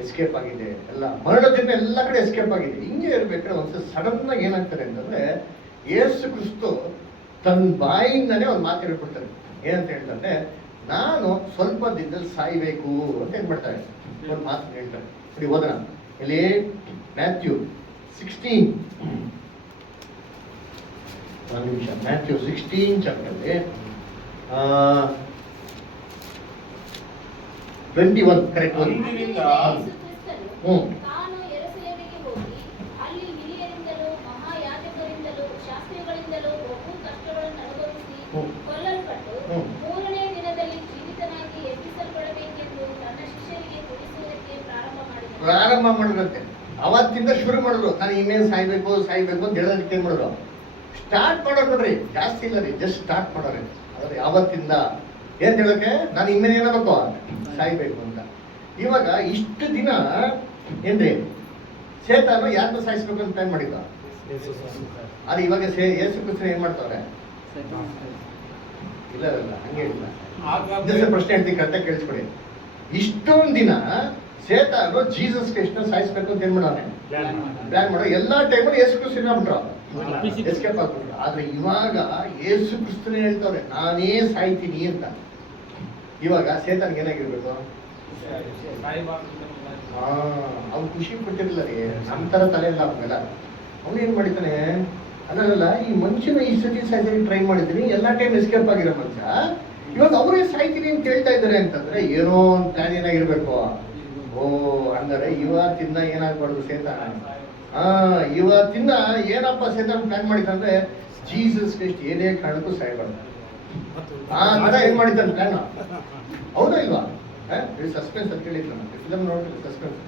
ಎಸ್ಕೇಪ್ ಆಗಿದೆ. ಎಲ್ಲ ಮರಣದಿಂದ ಎಲ್ಲ ಕಡೆ ಎಸ್ಕೇಪ್ ಆಗಿದೆ. ಹಿಂಗೆ ಇರ್ಬೇಕಾದ್ರೆ ಒಂದ್ಸತಿ ಸಡನ್ ಆಗಿ ಏನಾಗ್ತಾರೆ ಅಂತಂದ್ರೆ, ಯೇಸು ಕ್ರಿಸ್ತು ತನ್ನ ಬಾಯಿಂದಾನೇ ಒಂದು ಮಾತು ಹೇಳ್ಬಿಡ್ತಾರೆ. ಏನಂತ ಹೇಳ್ತಾರೆ? ನಾನು ಸ್ವಲ್ಪ ದಿನದಲ್ಲಿ ಸಾಯ್ಬೇಕು ಅಂತ ಏನ್ ಮಾಡ್ತಾರೆ? ಒಂದು ಮಾತು ಹೇಳ್ತಾರೆ. ಸರಿ, ಓದೋಣ. ಇಲ್ಲಿ ಮ್ಯಾಥ್ಯೂ 16 ಒಂದು ನಿಮಿಷ. ಮ್ಯಾಥ್ಯೂ 16 ಚಾಪ್ಟರ್ಲಿ 21 ಕರೆಕ್ಟ್ ಓದಿ. ಯೇಸು ಕ್ರಿಸ್ತನು ಹ್ಮ್. ತಾನು ಯೆರೂಸಲೇಮಿಗೆ ಹೋಗಿ ಅಲ್ಲಿ ಹಿರಿಯರಿಂದಲೂ ಮಹಾಯಾಜಕರಿಂದಲೂ ಶಾಸ್ತ್ರಿಗಳಿಂದಲೂ ಬಹು ಕಷ್ಟಗಳನ್ನು ಅನುಭವಿಸಿ ಹ್ಮ್. ಕೊಲ್ಲಲ್ಪಟ್ಟು ಹ್ಮ್. ಮೂರನೇ ದಿನದಲ್ಲಿ ಜೀವಿತನಾಗಿ ಎಬ್ಬಿಸಲ್ಪಡಬೇಕೆಂದು ತನ್ನ ಶಿಷ್ಯರಿಗೆ ತಿಳಿಸುವುದಕ್ಕೆ ಪ್ರಾರಂಭ ಮಾಡಿದ್ರಂತೆ. ಅವತ್ತಿಂದ ಶುರು ಮಾಡಿದ್ರು. ನಾನು ಇನ್ನೇನು ಸಾಯ್ಬೇಕು ಅಂತ ಹೇಳೋದಕ್ಕೆ ಏನ್ ಮಾಡಿದ್ರು? ಸ್ಟಾರ್ಟ್ ಮಾಡೋರು ನೋಡ್ರಿ, ಜಾಸ್ತಿ ಇಲ್ಲ ರೀ, ಜಸ್ಟ್ ಸ್ಟಾರ್ಟ್ ಮಾಡೋರೆ. ಆದ್ರೆ ಯಾವತ್ತಿಂದ ಏನ್ ಹೇಳಕ್ಕೆ? ನಾನು ಇನ್ನೇನು ಏನಾಗಬೇಕು? ಸಾಯ್ಬೇಕು ಅಂತ. ಇವಾಗ ಇಷ್ಟು ದಿನ ಏನ್ರಿ ಸೇತಾನು ಯಾರನ್ನ ಸಾಯಿಸ್ಬೇಕು ಅಂತ ಪ್ಲಾನ್ ಮಾಡಿದ್ದ? ಆದ್ರೆ ಇವಾಗ ಯೇಸು ಕ್ರಿಸ್ತನ ಏನ್ ಮಾಡ್ತಾವ್ರೆ? ಇಲ್ಲ ಹಂಗೆ ಇಲ್ಲ. ಪ್ರಶ್ನೆ ಹೇಳ್ತೀನಿ, ಕರೆಕ್ಟಾಗಿ ಕೇಳಿಸ್ಕೊಡಿ. ಇಷ್ಟೊಂದು ದಿನ ಸೇತಾನು ಜೀಸಸ್ ಕ್ರಿಸ್ಟ್ನ ಸಾಯಿಸ್ಬೇಕು ಅಂತ ಏನ್ ಮಾಡೋನೆ? ಪ್ಲಾನ್ ಮಾಡೋ. ಎಲ್ಲಾ ಟೈಮಲ್ಲಿ ಯೇಸು ಕ್ರಿಸ್ತ ಏನಾಗ್ಬಿಟ್ರು? ಎಸ್ಕೇಪ್ ಆಗ್ಬಿಟ್ರು. ಆದ್ರೆ ಇವಾಗ ಯೇಸು ಕ್ರಿಸ್ತನೇ ಹೇಳ್ತಾವ್ರೆ, ನಾನೇ ಸಾಯ್ತೀನಿ ಅಂತ. ಇವಾಗ ಸೇತಾನ್ಗೆ ಏನಾಗಿರ್ಬೇಕು? ಅವ್ನು ಖುಷಿ ಪಟ್ಟಿರಲಿಲ್ಲ ರೀ, ನಮ್ಮ ತರ ತಲೆ ಇಲ್ಲ ಅವಾಗೆಲ್ಲ. ಅವನು ಏನ್ ಮಾಡಿತಾನೆ? ಅಲ್ಲಲ್ಲ, ಈ ಮನುಷ್ಯನ ಈ ಸತಿ ಸಾಯ್ತೀನಿ ಟ್ರೈ ಮಾಡಿದ್ದೀನಿ, ಎಲ್ಲಾ ಟೈಮ್ ಎಸ್ಕೇಪ್ ಆಗಿರೋ ಮನುಷ್ಯ ಇವಾಗ ಅವರೇ ಸಾಯ್ತೀನಿ ಅಂತ ಹೇಳ್ತಾ ಇದ್ದಾರೆ ಅಂತಂದ್ರೆ ಏನೋ ಒಂದು ಪ್ಲಾನ್ ಏನಾಗಿರ್ಬೇಕು? ಓ, ಅಂದರೆ ಇವತ್ತಿಂದ ಏನಾಗ್ಬಾರ್ದು ಸೇತಾನ? ಇವತ್ತಿಂದ ಏನಪ್ಪ ಸೇತಾನ ಪ್ಲಾನ್ ಮಾಡಿದಂದ್ರೆ, ಜೀಸಸ್ ಕ್ರೈಸ್ಟ್ ಏನೇ ಕಾರಣಕ್ಕೂ ಸಾಯ್ಬಾರ್ದು. ಅದ ಏನ್ ಮಾಡಿದ್ದಾನೆ ಪ್ಲಾನ್? ಹೌದಾ ಇಲ್ವಾ? ಸಸ್ಪೆನ್ಸ್ ಅಂತ ಕೇಳಿದ್ರು ನಾನು ಫಿಲಮ್ ನೋಡ್ತೀವಿ. ಸಸ್ಪೆನ್ಸ್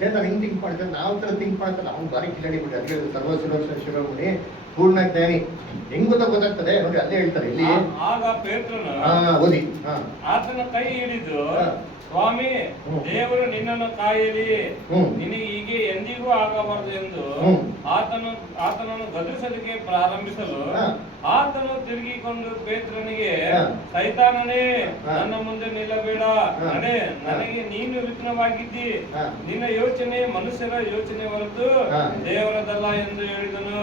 ಸೇತಾನ ಹಿಂಗ್ ಥಿಂಕ್ ಮಾಡ್ತಾರೆ, ನಾವು ತರ ಥಿಂಕ್ ಮಾಡ್ತಾರೆ. ಅವ್ನು ಬಾರಿ ಕಿಲಾಡಿ ಬಿಟ್ಟು ಅದಕ್ಕೆ ಸರ್ವ ಸುರಕ್ಷ ಶಿರೋಮಣಿ ಪೂರ್ಣ ಜ್ಞಾನಿ. ಹೆಂಗ್ ಗೊತ್ತಾಗ್ತದೆ ನೋಡಿ, ಅಲ್ಲೇ ಹೇಳ್ತಾರೆ ಇಲ್ಲಿ. ಆಗ ಪೇತ್ರನು ಓದಿ. ಆತನ ಕೈ ಹಿಡಿದು, ಸ್ವಾಮಿ, ದೇವರು ನಿನ್ನನ್ನು ಕಾಯಲಿ, ನಿನಗೆ ಹೀಗೆ ಎಂದಿಗೂ ಆಗಬಾರದು ಎಂದು ಆತನನ್ನು ಗದರಿಸಲಿಕ್ಕೆ ಪ್ರಾರಂಭಿಸಲು ಆತನು ತಿರುಗಿಕೊಂಡು ಪೇತ್ರನಿಗೆ, ಹಾ. ಸೈತಾನನೇ, ಹಾ. ನನ್ನ ಮುಂದೆ ನಿಲ್ಲಬೇಡ, ಹಾ. ನನಗೆ ನೀನು ವಿಘ್ನವಾಗಿದ್ದಿ, ಹಾ. ನಿನ್ನ ಯೋಚನೆ ಮನುಷ್ಯರ ಯೋಚನೆ ಹೊರತು ಹಾ. ದೇವರದಲ್ಲ ಎಂದು ಹೇಳಿದನು.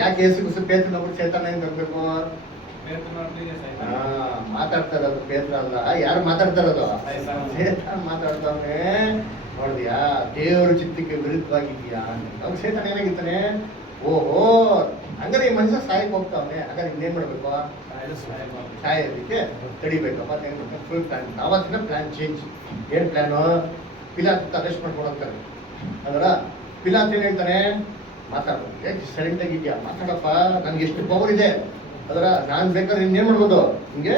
ಯಾಕೆ ಯೇಸು ಕ್ರಿಸ್ತ ಪೇತ್ರನ ಒಬ್ಬರು ಸೈತಾನ ಅಂತ ಬರ್ಬೇಕು? ಪೇತ್ರನೊಟ್ಟಿಗೆ ಸೈತಾನ. ಮಾತಾಡ್ತಾ ಇರೋದು ಪೇತ್ರ ಅಲ್ಲ, ಯಾರು ಮಾತಾಡ್ತಾ ಇರೋದು? ಸೈತಾನ. ಸೈತಾನ ಮಾತಾಡ್ತಾವನೆ. ನೋಡಿದ್ಯಾ, ದೇವರ ಚಿತ್ತಕ್ಕೆ ವಿರುದ್ಧವಾಗಿದ್ಯಾ? ಅವಾಗ ಸೈತಾನ ಏನಾಗಿರ್ತಾನೆ? ಓಹೋ, ಹಂಗಾರೆ ಈ ಮನುಷ್ಯ ಸಾಯಕ್ಕೆ ಹೋಗ್ತಾವನೆ, ಹಾಗಾದ್ರೆ ಇನ್ನೇನ್ ಮಾಡ್ಬೇಕು? ಸಾಯೋದಕ್ಕೆ ತಡಿಬೇಕಪ್ಪ. ಫುಲ್ ಪ್ಲಾನ್, ಆವತ್ತಿನ ಪ್ಲಾನ್ ಚೇಂಜ್. ಏನ್ ಪ್ಲಾನು? ಪಿಲಾತ್ ಅರೆಸ್ಟ್ ಮಾಡ್ಕೊಂಡು ಹೋಗ್ತಾರೆ. ಅದರ ಪಿಲಾತ್ ಏನ್ ಹೇಳ್ತಾನೆ? ಮಾತಾಡ್ಬೇಕು, ಸೈಲೆಂಟ್ ಆಗಿದ್ಯಾ, ಮಾತಾಡಪ್ಪ, ನನ್ಗೆ ಎಷ್ಟು ಪವರ್ ಇದೆ. ಅದರ ನಾನು ಬೇಕಾದ್ರೆ ಇನ್ನೇನ್ ಮಾಡ್ಬೋದು, ನಿಂಗೆ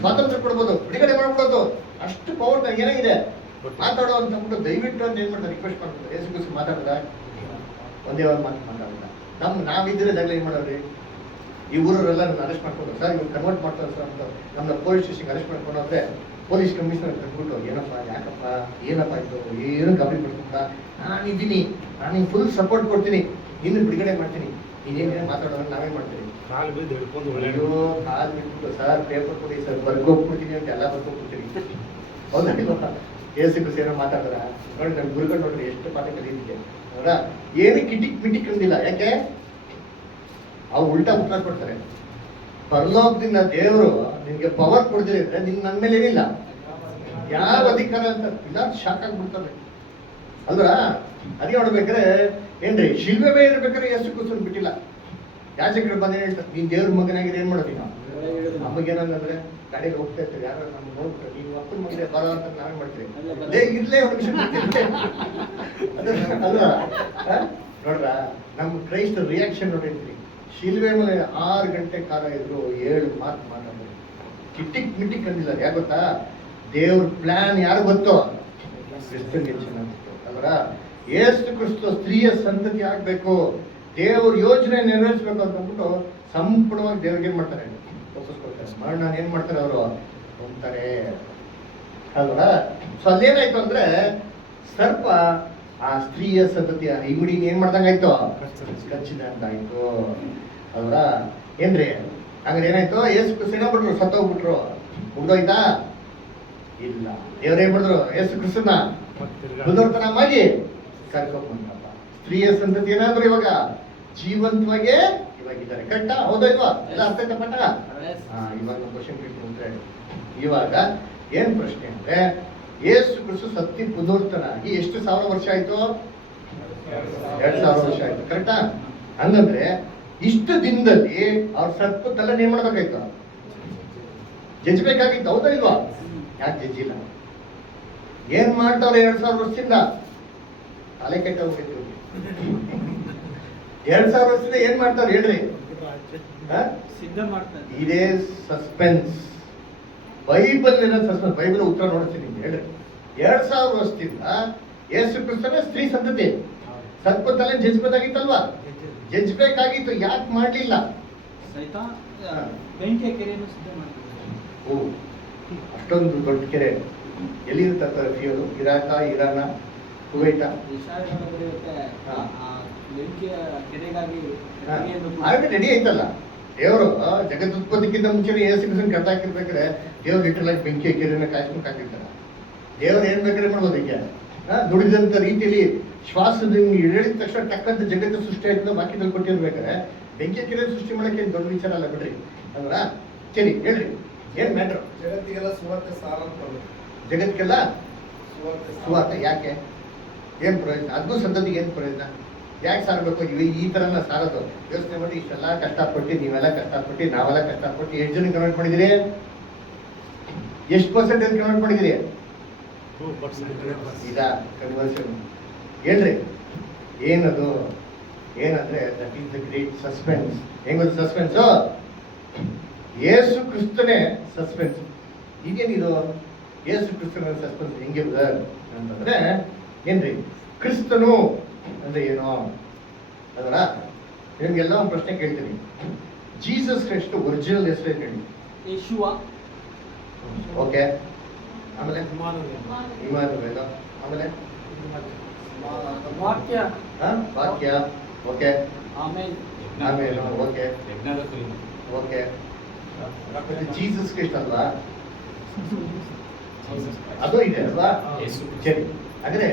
ಸ್ವಾತಂತ್ರ್ಯ ಕೊಡ್ಬೋದು, ಬಿಡುಗಡೆ ಮಾಡ್ಬಿಡೋದು, ಅಷ್ಟು ಪವರ್ ನನಗೆ ಏನಾಗಿದೆ, ಮಾತಾಡೋ ಅಂತ ಅಂದ್ಬಿಟ್ಟು ದಯವಿಟ್ಟು ಅಂತ ಏನ್ ಮಾಡ್ತಾರೆ, ರಿಕ್ವೆಸ್ಟ್ ಮಾಡ್ತಾರೆ. ಯೇಸು ಕ್ರಿಸ್ತ ಮಾತಾಡಿದ ಒಂದೇ ಒಂದು ಮಾತು ಮಾತಾಡಿದ. ನಾವಿದ್ರೆ ಜಾಗಲಿ ಏನ್ ಮಾಡೋರಿ, ಈ ಊರವರೆಲ್ಲ ನನ್ನ ಅರೆಸ್ಟ್ ಮಾಡ್ಕೊಂಡು, ಸರ್ ಇವ್ರು ಕನ್ವರ್ಟ್ ಮಾಡ್ತಾರೆ ಸರ್ ಅಂತ ನಮ್ಮ ಪೊಲೀಸ್ ಸ್ಟೇಷನ್ಗೆ ಅರೆಸ್ಟ್ ಮಾಡ್ಕೊಂಡು ಹೋದ್ರೆ ಪೊಲೀಸ್ ಕಮಿಷನರ್ ಕಟ್ಬಿಟ್ಟು, ಏನಪ್ಪ ಯಾಕಪ್ಪ ಏನಪ್ಪ ಆಯ್ತು, ಏನು ಗಾಬರಿ ಪಡ್ಕೊಂಡ, ನಾನಿದ್ದೀನಿ, ನಾನು ನಿಂಗೆ ಫುಲ್ ಸಪೋರ್ಟ್ ಕೊಡ್ತೀನಿ, ನಿನ್ನ ಬಿಡುಗಡೆ ಮಾಡ್ತೀನಿ, ನೀನೇನೇ ಮಾತಾಡೋದ್ರೆ ನಾವೇನ್ ಮಾಡ್ತೀವಿ? ಕಾಲು ಬಿದ್ದು ಹಿಡ್ಕೊಂಡು ಅಯ್ಯೋ, ಕಾಲ್ ಬಿಟ್ಬಿಟ್ಟು ಸರ್ ಪೇಪರ್ ಕೊಡಿ ಸರ್, ಬರ್ಕೋಗ್ಬಿಡ್ತೀನಿ ಅಂತ ಎಲ್ಲ ಬರ್ಕೋಗ್ಬಿಡ್ತೀನಿ. ಹೌದಾ ಇಲ್ವಾ? ಯೇಸು ಕ್ರಿಸ್ತ ಏನೋ ಮಾತಾಡಿದ್ರ ನೋಡಿ, ನಮ್ ಗುರುಗಳು ನೋಡ್ರಿ ಎಷ್ಟು ಪಾಠ ಕಲಿತಿದ್ದೆ ಅವರ, ಏನು ಕಿಟಿಕ್ ಮಿಟಿಕ್ ಅಂದಿಲ್ಲ. ಯಾಕೆ? ಅವ್ರು ಉಲ್ಟಾ ಉತ್ತರ ಕೊಡ್ತಾರೆ. ಪರಲೋಕದಿಂದ ದೇವರು ನಿನ್ಗೆ ಪವರ್ ಕೊಡ್ತಿದ್ರೆ ನಿನ್ ನನ್ನ ಮೇಲೆ ಏನಿಲ್ಲ, ಯಾವ ಅಧಿಕಾರ ಅಂತ ಇಲ್ಲ, ಶಾಕ್ ಆಗ್ಬಿಡ್ತಾರೆ ಅಲ್ವಾ? ಅದೇ ನೋಡ್ಬೇಕಾದ್ರೆ ಏನ್ರಿ, ಶಿಲ್ವೆ ಮೇಲೆ ಇರ್ಬೇಕಾದ್ರೆ ಯೇಸು ಕ್ರಿಸ್ತನ್ ಬಿಟ್ಟಿಲ್ಲ. ಯಾಜಕರು ಬಂದ ಹೇಳ್ತಾರೆ, ನೀನ್ ದೇವ್ರ ಮಗನಾಗಿದೆ ಏನ್ ಮಾಡೋದಿ? ನಾವು ನಮಗೇನಂದ್ರೆ ಗಾಡಿಗೆ ಹೋಗ್ತಾ ಇರ್ತೀವಿ, ಯಾರು ನಮ್ಗೆ ನೋಡ್ತಾರೆ, ನೀವು ಅಪ್ಪನ ಮಗನೇ ಬರೋ ಅಂತ ನಾವೇ ಮಾಡ್ತೀವಿ, ಇರ್ಲೇ ಒಂದು ನಿಮಿಷ ಅಲ್ವಾ? ನೋಡ್ರ ನಮ್ ಕ್ರೈಸ್ತ ರಿಯಾಕ್ಷನ್ ನೋಡಿರ್ತೀರಿ. ಶಿಲ್ವೆ ಮೇಲೆ 6 ಗಂಟೆ ಕಾಲ ಇದ್ರು 7 ಮಾತು ಮಾತಾಡೋದು, ಕಿಟಿಕ್ ಮಿಟಿಕ್ ಅಂದಿಲ್ಲ. ಯಾಕೆ ಗೊತ್ತಾ? ದೇವ್ರ ಪ್ಲಾನ್ ಯಾರು ಗೊತ್ತೋ? ಕ್ರಿಸ್ತನ್ಗೆ ಚೆನ್ನಾಗಿತ್ತು ಅಲ್ರ. ಯೇಸು ಕ್ರಿಸ್ತ ಸ್ತ್ರೀಯ ಸಂತತಿ ಆಗ್ಬೇಕು, ದೇವ್ರ ಯೋಜನೆ ನೆರವೇರಿಸ್ಬೇಕು ಅಂತ ಅಂದ್ಬಿಟ್ಟು ಸಂಪೂರ್ಣವಾಗಿ ದೇವ್ರಿಗೆ ಏನ್ ಮಾಡ್ತಾರೆ, ಒಪ್ಪಿಸ್ಕೊಳ್ತಾರೆ. ಮರಣ ಏನ್ ಮಾಡ್ತಾರೆ ಅವರು, ಹೊಂತಾರೆ ಅಲ್ವಾ? ಸೊ ಅಲ್ಲೇನಾಯ್ತು ಅಂದ್ರೆ, ಸರ್ಪ ಆ ಸ್ತ್ರೀಯ ಸಂತತಿಯ ಇಮಿಡಿನ ಏನ್ ಮಾಡ್ದಂಗಾಯ್ತು, ಕಚ್ಚಿದಂಗಾಯ್ತು ಅಲ್ವಾ? ಏನ್ರಿ ಹಂಗಾರೆ ಏನಾಯ್ತು? ಯೇಸು ಕ್ರಿಸ್ತ ಏನಾಗ್ಬಿಟ್ರು, ಸತ್ತೋಗ್ಬಿಟ್ರು, ಮುಗ್ದೋಯ್ತಾ? ಇಲ್ಲ, ದೇವ್ರ ಏನ್ ಮಾಡಿದ್ರು, ಯೇಸು ಕ್ರಿಸ್ತನ ಮುಂದುವರ್ತನ ಮಾಡಿ ಕರ್ಕೊಂಡ್ಬಂದ್ರಪ್ಪ. ಸ್ತ್ರೀಯ ಸಂತತಿ ಏನಾದ್ರು ಇವಾಗ ಜೀವಂತವಾಗೇ ಇವಾಗಿದ್ದಾರೆ. ಕರೆಕ್ಟಾ? ಹೌದಾ ಇಲ್ವಾ? ಎಲ್ಲ ಅರ್ಥ ಆಯ್ತಾ ಪಟ್ಟ? ಇವಾಗ ಕ್ವಶನ್ ಕೇಳ್ತೀನಿ ಅಂದ್ರೆ, ಇವಾಗ ಏನ್ ಪ್ರಶ್ನೆ ಅಂದ್ರೆ, ಯೇಸು ಕ್ರಿಸ್ತ ಸತ್ತಿ ಪುನರ್ತನಾಗಿ ಎಷ್ಟು ಸಾವಿರ ವರ್ಷ ಆಯ್ತು? 2000 ವರ್ಷ ಆಯ್ತು. ಕರೆಕ್ಟಾ? ಹಂಗಂದ್ರೆ ಇಷ್ಟು ದಿನದಲ್ಲಿ ಅವ್ರ ಸರ್ಪದೆಲ್ಲ ಏನ್ ಮಾಡ್ಬೇಕಾಯ್ತು? ಜಜ್ಬೇಕಾಗಿತ್ತು. ಹೌದಾ ಇಲ್ವಾ? ಯಾಕೆ ಜಜ್ಜಿಲ್ಲ? ಏನ್ ಮಾಡ್ತಾವ್ರೆ 2000 ವರ್ಷದಿಂದ? ತಲೆ ಕೆಟ್ಟ ಹೋಗಿತ್ತು. 2000 ವರ್ಷದಿಂದ ಏನ್ ಮಾಡ್ತಾವ್ರೆ ಹೇಳ್ರಿ? ಸಿದ್ಧ ಮಾಡ್ತಾರೆ. ಇದೇ ಸಸ್ಪೆನ್ಸ್. ಬೈಬಲ್ ಇರೋ ಸಸ್ಪೆನ್ಸ್. ಬೈಬಲ್ ಉತ್ತರ ನೋಡ್ತೀನಿ ಹೇಳ್ರಿ. 2000 ವರ್ಷದಿಂದ ಯೇಸು ಕ್ರಿಸ್ತನ ಸ್ತ್ರೀ ಸಂತತಿ ಸರ್ಪ ತಲೆ ಜಜ್ಬೇಕಾಗಿತ್ತಲ್ವಾ? ಜಜ್ಬೇಕಾಗಿತ್ತು, ಯಾಕೆ ಮಾಡ್ಲಿಲ್ಲ? ಸೈತಾನ ಬೆಂಕಿಯ ಕೆರೆಯನ್ನು ಸಿದ್ಧ ಮಾಡ್ತಾರೆ. ಓ, ಅಷ್ಟೊಂದು ದೊಡ್ಡ ಕೆರೆ ಎಲ್ಲಿಂದ ತರ್ತಾರೆ? ಫ್ಯೂಲು ಇರಾಕ, ಇರಾನ, ಕುವೈಟ? ಇಸ್ರಾಯೇಲ್ ಬರೆಯುತ್ತೆ, ಆ ಬೆಂಕಿಯ ಕೆರೆಗಾಗಿ ಆಲ್ರೆಡಿ ರೆಡಿ ಆಯ್ತಲ್ಲ. ದೇವರು ಜಗದುತ್ಪತ್ತಿಕ್ಕಿಂತ ಮುಂಚೆ ಯೇಸು ಕ್ರಿಸ್ತನ ಕಟ್ಟಾಕಿರ್ಬೇಕಾದ್ರೆ ದೇವ್ರು ಲಿಟರಲ್ ಬೆಂಕಿ ಕೆರೆನ ಕಾಯಿಸ್ಕೊಂಡು ಹಾಕಿರ್ತಾರೆ. ದೇವ್ರು ಏನ್ ಬೇಕಾದ್ರೆ ಮಾಡ್ಬೋದು. ಈಗ ನುಡಿದಂತ ರೀತಿಯಲ್ಲಿ ಶ್ವಾಸದ ಹೇಳಿದ ತಕ್ಷಣ ಟಕ್ಕಂತ ಜಗತ್ತು ಸೃಷ್ಟಿ ಆಯ್ತದ ವಾಕ್ಯದಲ್ಲಿ ಕೊಟ್ಟಿರ್ಬೇಕಾದ್ರೆ ಬೆಂಕಿ ಕೆರೆ ಸೃಷ್ಟಿ ಮಾಡಕ್ಕೆ ದೊಡ್ಡ ವಿಚಾರ ಅಲ್ಲ ಬಿಡ್ರಿ ಅಲ್ವಾ? ಸರಿ ಹೇಳ್ರಿ, ಏನ್ ಮ್ಯಾಟ್ರು? ಜಗತ್ತಿಗೆಲ್ಲ ಸುವಾರ್ತೆ ಸಾರ ಅಂತ ಬರುತ್ತೆ. ಜಗತ್ತಿಗೆಲ್ಲ ಸುವಾರ್ತೆ ಯಾಕೆ? ಏನ್ ಪ್ರಯೋಜನ? ಅದೂ ಸಂತತಿಗೆ ಏನ್ ಪ್ರಯೋಜನ? ಯಾಕೆ ಸಾರಬೇಕು? ಈ ಥರನ ಸಾರೋದು? ಯೋಚನೆ ಮಾಡಿ, ಇಷ್ಟೆಲ್ಲ ಕಷ್ಟಪಟ್ಟು, ನೀವೆಲ್ಲ ಕಷ್ಟಪಟ್ಟು, ನಾವೆಲ್ಲ ಕಷ್ಟಪಟ್ಟು ಎಷ್ಟು ಜನ ಕನ್ವರ್ಟ್ ಮಾಡಿದಿರಿ? ಎಷ್ಟು ಪರ್ಸೆಂಟೇಜ್ ಕನ್ವರ್ಟ್ ಮಾಡಿದಿರಿ? ಈಗ ಕನ್ವರ್ಷನ್ ಹೇಳ್ರಿ ಏನದು? ಏನಂದ್ರೆ that is the great suspense. ಹೆಂಗದು ಸಸ್ಪೆನ್ಸು? ಯೇಸು ಕ್ರಿಸ್ತನೇ ಸಸ್ಪೆನ್ಸ್. ಈಗೇನಿದು ಯೇಸು ಕ್ರಿಸ್ತನ ಸಸ್ಪೆನ್ಸ್ ಹೆಂಗೆ ಅಂತಂದ್ರೆ ಏನ್ರಿ? ಕ್ರಿಸ್ತನು ಅಂದ್ರೆ ಏನು ಅದರ ನಿಮ್ಗೆಲ್ಲ ಒಂದು ಪ್ರಶ್ನೆ ಕೇಳ್ತೀನಿ. ಜೀಸಸ್ ಕ್ರೈಸ್ಟ್ ಒರಿಜಿನಲ್ ಹೆಸರು ಹೇಳಿ. ಯೇಶುವ. ಓಕೆ, ಆಮೇಲೆ ಇಮಾನುವೇಲ್. ಇಮಾನುವೇಲ್. ಆಮೇಲೆ ವಾಕ್ಯ. ವಾಕ್ಯ. ಓಕೆ, ಆಮೇಲೆ ಆಮೇಲೆ ಓಕೆ, ಓಕೆ, ಜೀಸಸ್ ಕ್ರಿಸ್ಟ್ ಅಲ್ವಾ? ಅದು ಇದೆ ಅಲ್ವಾ? ಸರಿ, ಅಂದ್ರೆ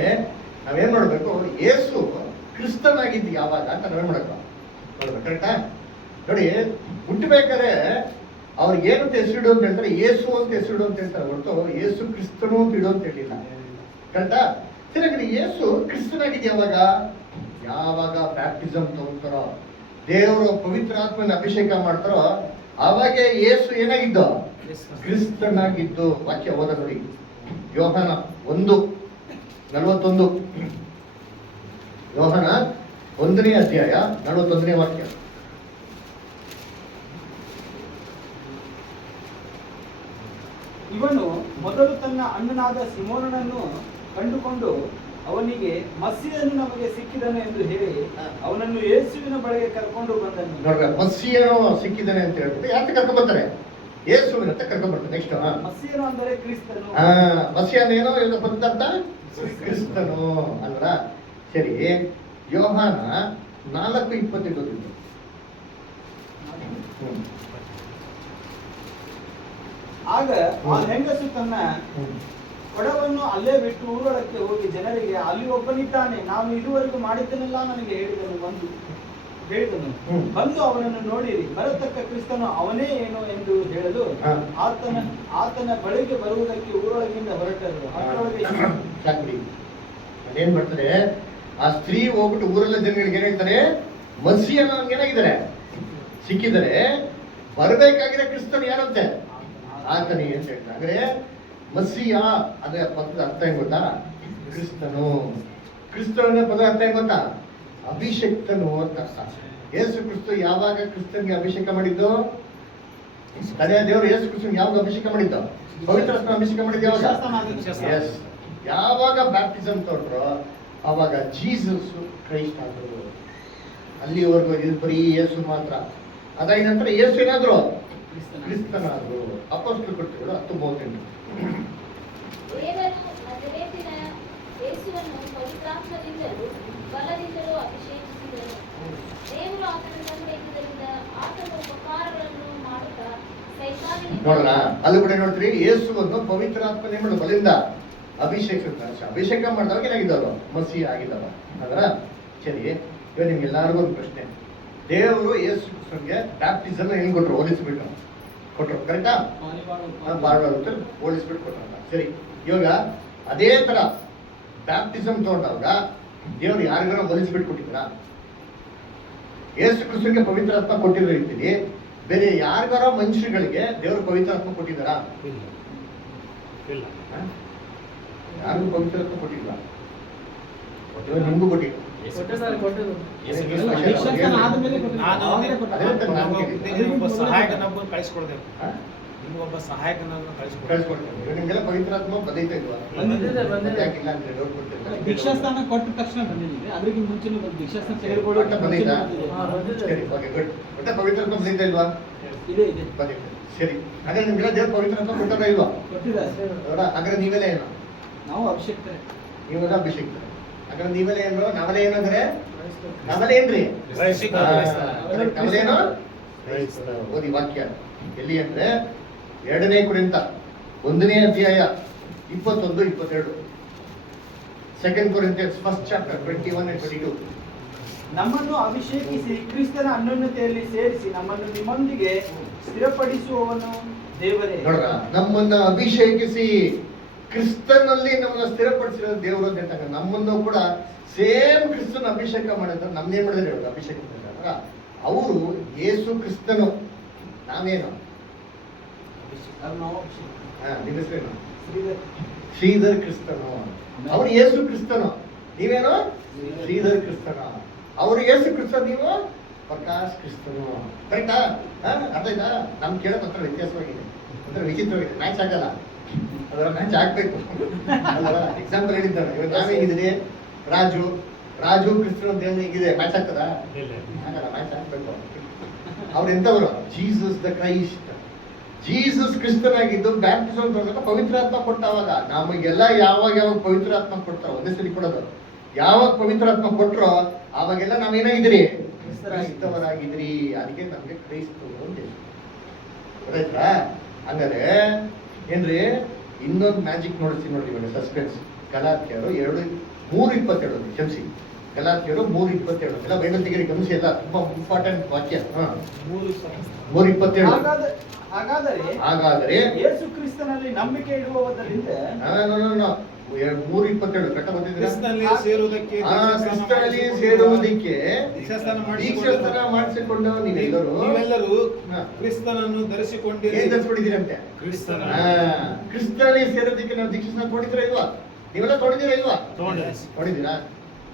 ನಾವೇನ್ ಮಾಡ್ಬೇಕು, ಯೇಸು ಕ್ರಿಸ್ತನಾಗಿದ್ದು ಯಾವಾಗ ಅಂತ ನಾವೇನ್ ಮಾಡ್ಬೇಕು ನೋಡ್ಬೇಕು. ಕರೆಕ್ಟಾ? ನೋಡಿ, ಹುಟ್ಟಬೇಕಾದ್ರೆ ಅವ್ರಿಗೆ ಏನಂತ ಹೆಸರಿಡು ಅಂತ ಹೇಳ್ತಾರೆ, ಯೇಸು ಅಂತ ಹೆಸರಿಡು ಅಂತ ಹೇಳ್ತಾರೆ ಹೊರತು ಯೇಸು ಕ್ರಿಸ್ತನು ಅಂತ ಇಡು ಅಂತ ಹೇಳಿಲ್ಲ. ಕರೆಕ್ಟಾ? ಸರಿ, ಹಾಗಾದ್ರೆ ಯೇಸು ಕ್ರಿಸ್ತನಾಗಿದ್ದು ಯಾವಾಗ? ಯಾವಾಗ ಬ್ಯಾಪ್ಟಿಸಮ್ ತಗೊಂತಾರೋ, ದೇವರು ಪವಿತ್ರಾತ್ಮನ ಅಭಿಷೇಕ ಮಾಡ್ತಾರೋ, ಅವಾಗೆ ಯೇಸು ಏನಾಗಿದ್ದು? ಕ್ರಿಸ್ತನಾಗಿದ್ದು. ವಾಕ್ಯ ಓದ ನೋಡಿ, ಯೋಹಾನ 1:41. ಯೋಹಾನ 1ನೇ ಅಧ್ಯಾಯ 41ನೇ ವಾಕ್ಯ. ಇವನು ಮೊದಲು ತನ್ನ ಅಣ್ಣನಾದ ಸಿಮೋನನನ್ನು ಕಂಡುಕೊಂಡು ಅವನಿಗೆ ಮಸ್ಸಿಯನ್ನು ನಮಗೆ ಸಿಕ್ಕಿದನು ಎಂದು ಹೇಳಿ ಅವನನ್ನು ಯೇಸುವಿನ ಬಳಿಗೆ ಕರ್ಕೊಂಡು ಬಂದನು. ನೋಡ್ರ, ಮಸ್ಸಿಯನು ಸಿಕ್ಕಿದ್ದಾನೆ ಅಂತ ಹೇಳ್ಬಿಟ್ಟು ಯಾಕೆ ಕರ್ಕೊಂಡ್ ಬರ್ತಾರೆ? ಯೇಸುವಿನ ಅಂತ ಕರ್ಕೊಂಡ್ ಬರ್ತಾರೆ. ನೆಕ್ಸ್ಟ್ ಮಸ್ಸಿಯನು ಅಂದರೆ ಕ್ರಿಸ್ತನು. ಮಸ್ಸಿಯನ್ ಏನೋ ಇವಾಗ ಬಂದಂತ ಕ್ರಿಸ್ತನು ಅಲ್ರ. ಸರಿ, ಯೋಹಾನ 4:28 ಆಗ ಆ ಹೆಂಗಸು ತನ್ನ ಕೊಡವನ್ನು ಅಲ್ಲೇ ಬಿಟ್ಟು ಊರೊಳಕ್ಕೆ ಹೋಗಿ ಜನರಿಗೆ, ಅಲ್ಲಿ ಒಬ್ಬನಿದ್ದಾನೆ, ನಾನು ಇದುವರೆಗೂ ಮಾಡಿದ್ದನ್ನೆಲ್ಲ ನನಗೆ ಹೇಳಿದನು. ಬಂದು ಅವನನ್ನು ನೋಡಿರಿ, ಬರತಕ್ಕ ಕ್ರಿಸ್ತನು ಅವನೇ ಏನೋ ಎಂದು ಹೇಳಲು ಆತನ ಬಳಿಗೆ ಬರುವುದಕ್ಕೆ ಊರೊಳಗಿಂದ ಹೊರಟರು. ಸಾಕ್ಬಿಡಿ. ಅದೇನ್ ಮಾಡ್ತಾರೆ, ಆ ಸ್ತ್ರೀ ಹೋಗ್ಬಿಟ್ಟು ಊರೆಲ್ಲ ಜನಗಳಿಗೆ ಏನ್ ಹೇಳ್ತಾರೆ, ಮಸ್ಸಿಯನ್ನ ಏನಾಗಿದ್ದಾರೆ? ಸಿಕ್ಕಿದರೆ. ಬರಬೇಕಾಗಿರೋ ಕ್ರಿಸ್ತನ್ ಯಾರಂತೆ? ಆತನೇ ಅಂತ ಹೇಳ್ತಾರೆ. ಅಂದ್ರೆ ಮಸ್ಸಿಯ ಅದೇ ಪದದ ಅರ್ಥ ಏನ್ ಗೊತ್ತಾ? ಕ್ರಿಸ್ತನು. ಕ್ರಿಸ್ತನ ಪದ ಅರ್ಥ ಏನ್ ಗೊತ್ತಾ? ಅಭಿಷಕ್ತನು ಅಂತ ಅರ್ಥ. ಯೇಸು ಕ್ರಿಸ್ತ ಯಾವಾಗ ಕ್ರಿಸ್ತನ್ಗೆ ಅಭಿಷೇಕ ಮಾಡಿದ್ದು? ತಲೆಯ ದೇವರು ಯೇಸು ಕ್ರಿಸ್ತನ್ ಯಾವಾಗ ಅಭಿಷೇಕ ಮಾಡಿದ್ದು? ಪವಿತ್ರಾತ್ಮ ಅಭಿಷೇಕ ಮಾಡಿದ್ದು ಯಾವಾಗ? ಎಸ್. ಯಾವಾಗ ಬ್ಯಾಪ್ಟಿಸಮ್ ತೊಗೊಂಡ್ರು ಅವಾಗ ಜೀಸಸ್ ಕ್ರೈಸ್ಟ್ ಆದರು. ಅಲ್ಲಿವರೆಗೂ ಇದು ಬರೀ ಯೇಸು ಮಾತ್ರ. ಅದಾದ ನಂತರ ಯೇಸು ಏನಾದ್ರು? ಕ್ರಿಸ್ತನಾದ್ರು. ಅಪೊಸ್ತಲ ಕೃತ್ಯಗಳು 10:38. ದೇವರು ನಜರೇತಿನ ಯೇಸುವನ್ನು ಪವಿತ್ರಾತ್ಮದಿಂದಲೂ ಬಲದಿಂದಲೂ ಅಭಿಷೇಕಿಸಿದನು. ದೇವರು ಆತನ ಸಂಗಡ ಇದ್ದುದರಿಂದ ಆತನ ಉಪಕಾರಗಳನ್ನು ಮಾಡುತ್ತಾ ಸೈತಾನನಿಗೆ ನೋಡೋಣ, ಅಲ್ಲಿ ಕೂಡ ನೋಡ್ತೀರಿ, ಯೇಸುವನ್ನು ಪವಿತ್ರಾತ್ಮನೇ ಮಾಡು ಬಲಿಂದ ಅಭಿಷೇಕ ಮಾಡಿದವಾಗ ಏನಾಗಿದ್ದವರು? ಮಸಿ ಆಗಿದ್ದವ ಅದರ. ಸರಿ, ಇವಾಗ ನಿಮ್ಗೆಲ್ಲರಿಗೂ ಒಂದು ಪ್ರಶ್ನೆ. ದೇವರು ಯೇಸು ಕ್ರಿಸ್ತನಿಗೆ ಬ್ಯಾಪ್ಟಿಸಮ್ ಹೆಂಗ್ ಕೊಟ್ರು? ಹೋಲಿಸ್ಬಿಟ್ಟು ಕೊಟ್ರು. ಕರೆಕ್ಟಾ? ಬಾರ್ಬಾರುತ್ತೆ ಹೋಲಿಸ್ಬಿಟ್ಟು ಕೊಟ್ರಲ್ಲ. ಸರಿ, ಇವಾಗ ಅದೇ ತರ ಬ್ಯಾಪ್ಟಿಸಮ್ ತಗೊಂಡಾಗ ದೇವ್ರು ಯಾರಿಗಾರ ಹೋಲಿಸ್ಬಿಟ್ಟು ಕೊಟ್ಟಿದ್ರ? ಯೇಸು ಕ್ರಿಸ್ತನಿಗೆ ಪವಿತ್ರಾತ್ಮ ಕೊಟ್ಟಿರೋ ರೀತಿಲಿ ಬೇರೆ ಯಾರಿಗಾರ ಮನುಷ್ಯಗಳಿಗೆ ದೇವರು ಪವಿತ್ರಾತ್ಮ ಕೊಟ್ಟಿದ್ದಾರಾ? ಇಲ್ಲ. ಯಾರಿಗೂ ಪವಿತ್ರಾತ್ಮ ಕೊಟ್ಟಿಲ್ಲ. ನಿಮ್ಗೂ ಕೊಟ್ಟಿಲ್ಲ. ಒಬ್ಬ ಸಹಾಯಕನೊಬ್ಬ ಕಳಿಸ್ಕೊಡ್ಬೇಕು. ನಿಮ್ಗೊಬ್ಬ ಸಹಾಯಕನನ್ನು ಕಳಿಸ್ಕೊಡ್ಬೇಕು. ನಿಮ್ಗೆಲ್ಲ ಪವಿತ್ರಾತ್ಮ ಬಂದೈತೆ ಇಲ್ವಾ? ಯಾಕಿಲ್ಲ ಅಂತ ದೇವ್ರು ಕೊಟ್ಟಿಲ್ಲ. ದೀಕ್ಷಾಸ್ಥಾನ ಕೊಟ್ಟ ತಕ್ಷಣ ಬಂದಿದ್ದೀವಿ. ಅದಕ್ಕಿಂತ ಮುಂಚೆ ದೀಕ್ಷಾಸ್ಥಾನ ಒಟ್ಟ ತೆಗೆದುಕೊಳ್ಳೋಕೆ ಬಂದೈತಾ? ಸರಿ, ಓಕೆ, ಗುಡ್. ಒಟ್ಟ ಪವಿತ್ರಾತ್ಮ ಬಂದೈತೆ ಇಲ್ವಾ? ಇದೆ ಬಂದೈತೆ. ಸರಿ, ಹಾಗಾದ್ರೆ ನಿಮ್ಗೆಲ್ಲ ದೇವ್ರ ಪವಿತ್ರಾತ್ಮ ಕೊಟ್ಟಾರ ಇಲ್ವಾ? ಕೊಟ್ಟಿದ್ದಾರೆ. ಹೌದಾ? ಹಾಗಾದ್ರೆ ನೀವೆಲ್ಲ ಏನು? ನಾವು ಅಭಿಷೇಕ್ತರೆ. ನೀವೆಲ್ಲ ಅಭಿಷೇಕ್ತರೆ. ಹಾಗಾದ್ರೆ ನೀವೆಲ್ಲ ಏನು? ನಾವೆಲ್ಲ ಏನಂದ್ರೆ ನಾವೆಲ್ಲ ಏನ್ರಿ? ನಾವೆಲ್ಲೇನು? ಓದಿ ವಾಕ್ಯ ಎಲ್ಲಿ ಅಂದ್ರೆ 2ನೇ ಕೊರಿಂಥ 1ನೇ ಅಧ್ಯಾಯ 21-22. 2 Corinthians 1st chapter 21 and 22. ನಮ್ಮನ್ನು ಅಭಿಷೇಕಿಸಿ ಕ್ರಿಸ್ತನ ಅನ್ಯೋನ್ಯತೆಯಲ್ಲಿ ಸೇರಿಸಿ ನಮ್ಮನ್ನು ನಿಮ್ಮೊಂದಿಗೆ ಸ್ಥಿರಪಡಿಸುವವನು ದೇವರೇ. ನೋಡ್ರ, ನಮ್ಮನ್ನ ಅಭಿಷೇಕಿಸಿ ಕ್ರಿಸ್ತನಲ್ಲಿ ನಮ್ಮನ್ನ ಸ್ಥಿರಪಡಿಸಿರೋ ದೇವರು ಅಂತ ಹೇಳ್ತಾರೆ. ನಮ್ಮನ್ನು ಕೂಡ ಸೇಮ್ ಕ್ರಿಸ್ತನ ಅಭಿಷೇಕ ಮಾಡಿದ್ರೆ ನಮ್ನೇನ್ ಮಾಡಿದ್ರೆ ಹೇಳೋದು? ಅಭಿಷೇಕ ಮಾಡಿದ್ರೆ ಅವರು ಯೇಸು ಕ್ರಿಸ್ತನು, ನಾವೇನು? ನಿಮ್ಮ ಹೆಸರೇನು? ಶ್ರೀಧರ್ ಕ್ರಿಸ್ತನು. ಅವ್ರು ಯೇಸು ಕ್ರಿಸ್ತನು, ನೀವೇನು? ಶ್ರೀಧರ್ ಕ್ರಿಸ್ತನ. ಅವರು ಯೇಸು ಕ್ರಿಸ್ತ, ನೀವು ಪ್ರಕಾಶ್ ಕ್ರಿಸ್ತನು. ಕರೆಕ್ಟಾ? ಅರ್ಥ ಆಯ್ತಾ? ನಮ್ ಕೇಳೋದ್ ಹತ್ರ ವ್ಯತ್ಯಾಸವಾಗಿದೆ, ಅಂದ್ರೆ ವಿಚಿತ್ರವಾಗಿದೆ. ಮ್ಯಾಚ್ ಆಗಲ್ಲ, ಅದರ ಮ್ಯಾಚ್ ಆಗ್ಬೇಕು ಅಲ್ವಾ? ಎಕ್ಸಾಂಪಲ್ ಹೇಳಿದ್ದಾರೆ. ಇವಾಗ ನಾವೇಗಿದ್ದೀರಿ? ರಾಜು ಕ್ರಿಸ್ತನ್ ಅಂತ ಹೇಳಿ ಹೇಗಿದೆ? ಮ್ಯಾಚ್ ಆಗ್ತದಾ? ಆಗಲ್ಲ, ಮ್ಯಾಚ್ ಆಗ್ಬೇಕು. ಅವ್ರು ಎಂತವರು? Jesus the Christ. ಜೀಸಸ್ ಕ್ರಿಸ್ತನಾಗಿದ್ದು ಬ್ಯಾಪ್ಟಿಸಮ್ ತಗೊಂಡಾಗ ಪವಿತ್ರಾತ್ಮ ಕೊಟ್ಟವಾಗ ನಮಗೆಲ್ಲ ಯಾವಾಗ ಪವಿತ್ರಾತ್ಮ ಕೊಡ್ತಾರೋ ಒಂದೇ ಸರಿ ಕೊಡೋದು. ಯಾವಾಗ ಪವಿತ್ರಾತ್ಮ ಕೊಟ್ಟರೋ ಆವಾಗೆಲ್ಲ ನಾವೇನಾಗಿದ್ದೀರಿ? ಕ್ರೈಸ್ತವರಾಗಿದ್ದೀರಿ. ಅದಕ್ಕೆ ನಮಗೆ ಕ್ರೈಸ್ತವರು ಅಂತ ಗೊತ್ತಾಯ್ತಾ? ಹಂಗಾರೆ ಏನ್ರಿ ಇನ್ನೊಂದು ಮ್ಯಾಜಿಕ್ ನೋಡ್ತೀನಿ ನೋಡ್ರಿ ಇವಾಗ ಸಸ್ಪೆನ್ಸ್. ಗಲಾತ್ಯರು 3:27 ಕ್ಷಮಿಸಿ, ಗಲಾತ್ಯರು 3:27 ಎಲ್ಲ ಬೈಬಲ್ ತೆಗೀರಿ, ಗಮನಿಸಿ, ಎಲ್ಲ ತುಂಬಾ ಇಂಪಾರ್ಟೆಂಟ್ ವಾಕ್ಯ. 3:27 ಹಾಗಾದರೆ ಯೇಸು ಕ್ರಿಸ್ತನಲ್ಲಿ ನಂಬಿಕೆ ಇಡುವುದರಿಂದ 3:27 ಕರೆಕ್ಟ್ ಬಂದಿದ್ದೀರಾ? ಕ್ರಿಸ್ತನಲ್ಲಿ ಸೇರುವುದಕ್ಕೆ ಕ್ರಿಸ್ತನಲ್ಲಿ ಸೇರುವುದಕ್ಕೆ ದೀಕ್ಷಾಸ್ನಾನ ದೀಕ್ಷಾಸ್ನಾನ ಮಾಡಿಸಿಕೊಂಡು ನೀವೆಲ್ಲರೂ ಹಾ. ಕ್ರಿಸ್ತನನ್ನು ಧರಿಸಿಕೊಂಡಿರಿ. ಏನ್ ಧರಿಸ್ಬಿಟ್ಟಿದ್ದೀರಂತೆ? ಕ್ರಿಸ್ತನ ಕ್ರಿಸ್ತನಲ್ಲಿ ಸೇರೋದಕ್ಕೆ ನಾವು ದೀಕ್ಷಾಸ್ನಾನ ತೊಡಿದಿರಾ ಇಲ್ವಾ? ನೀವೆಲ್ಲ ತೊಡಿದಿರಾ ಇಲ್ವಾ? ತೊಡಿದಿರಾ?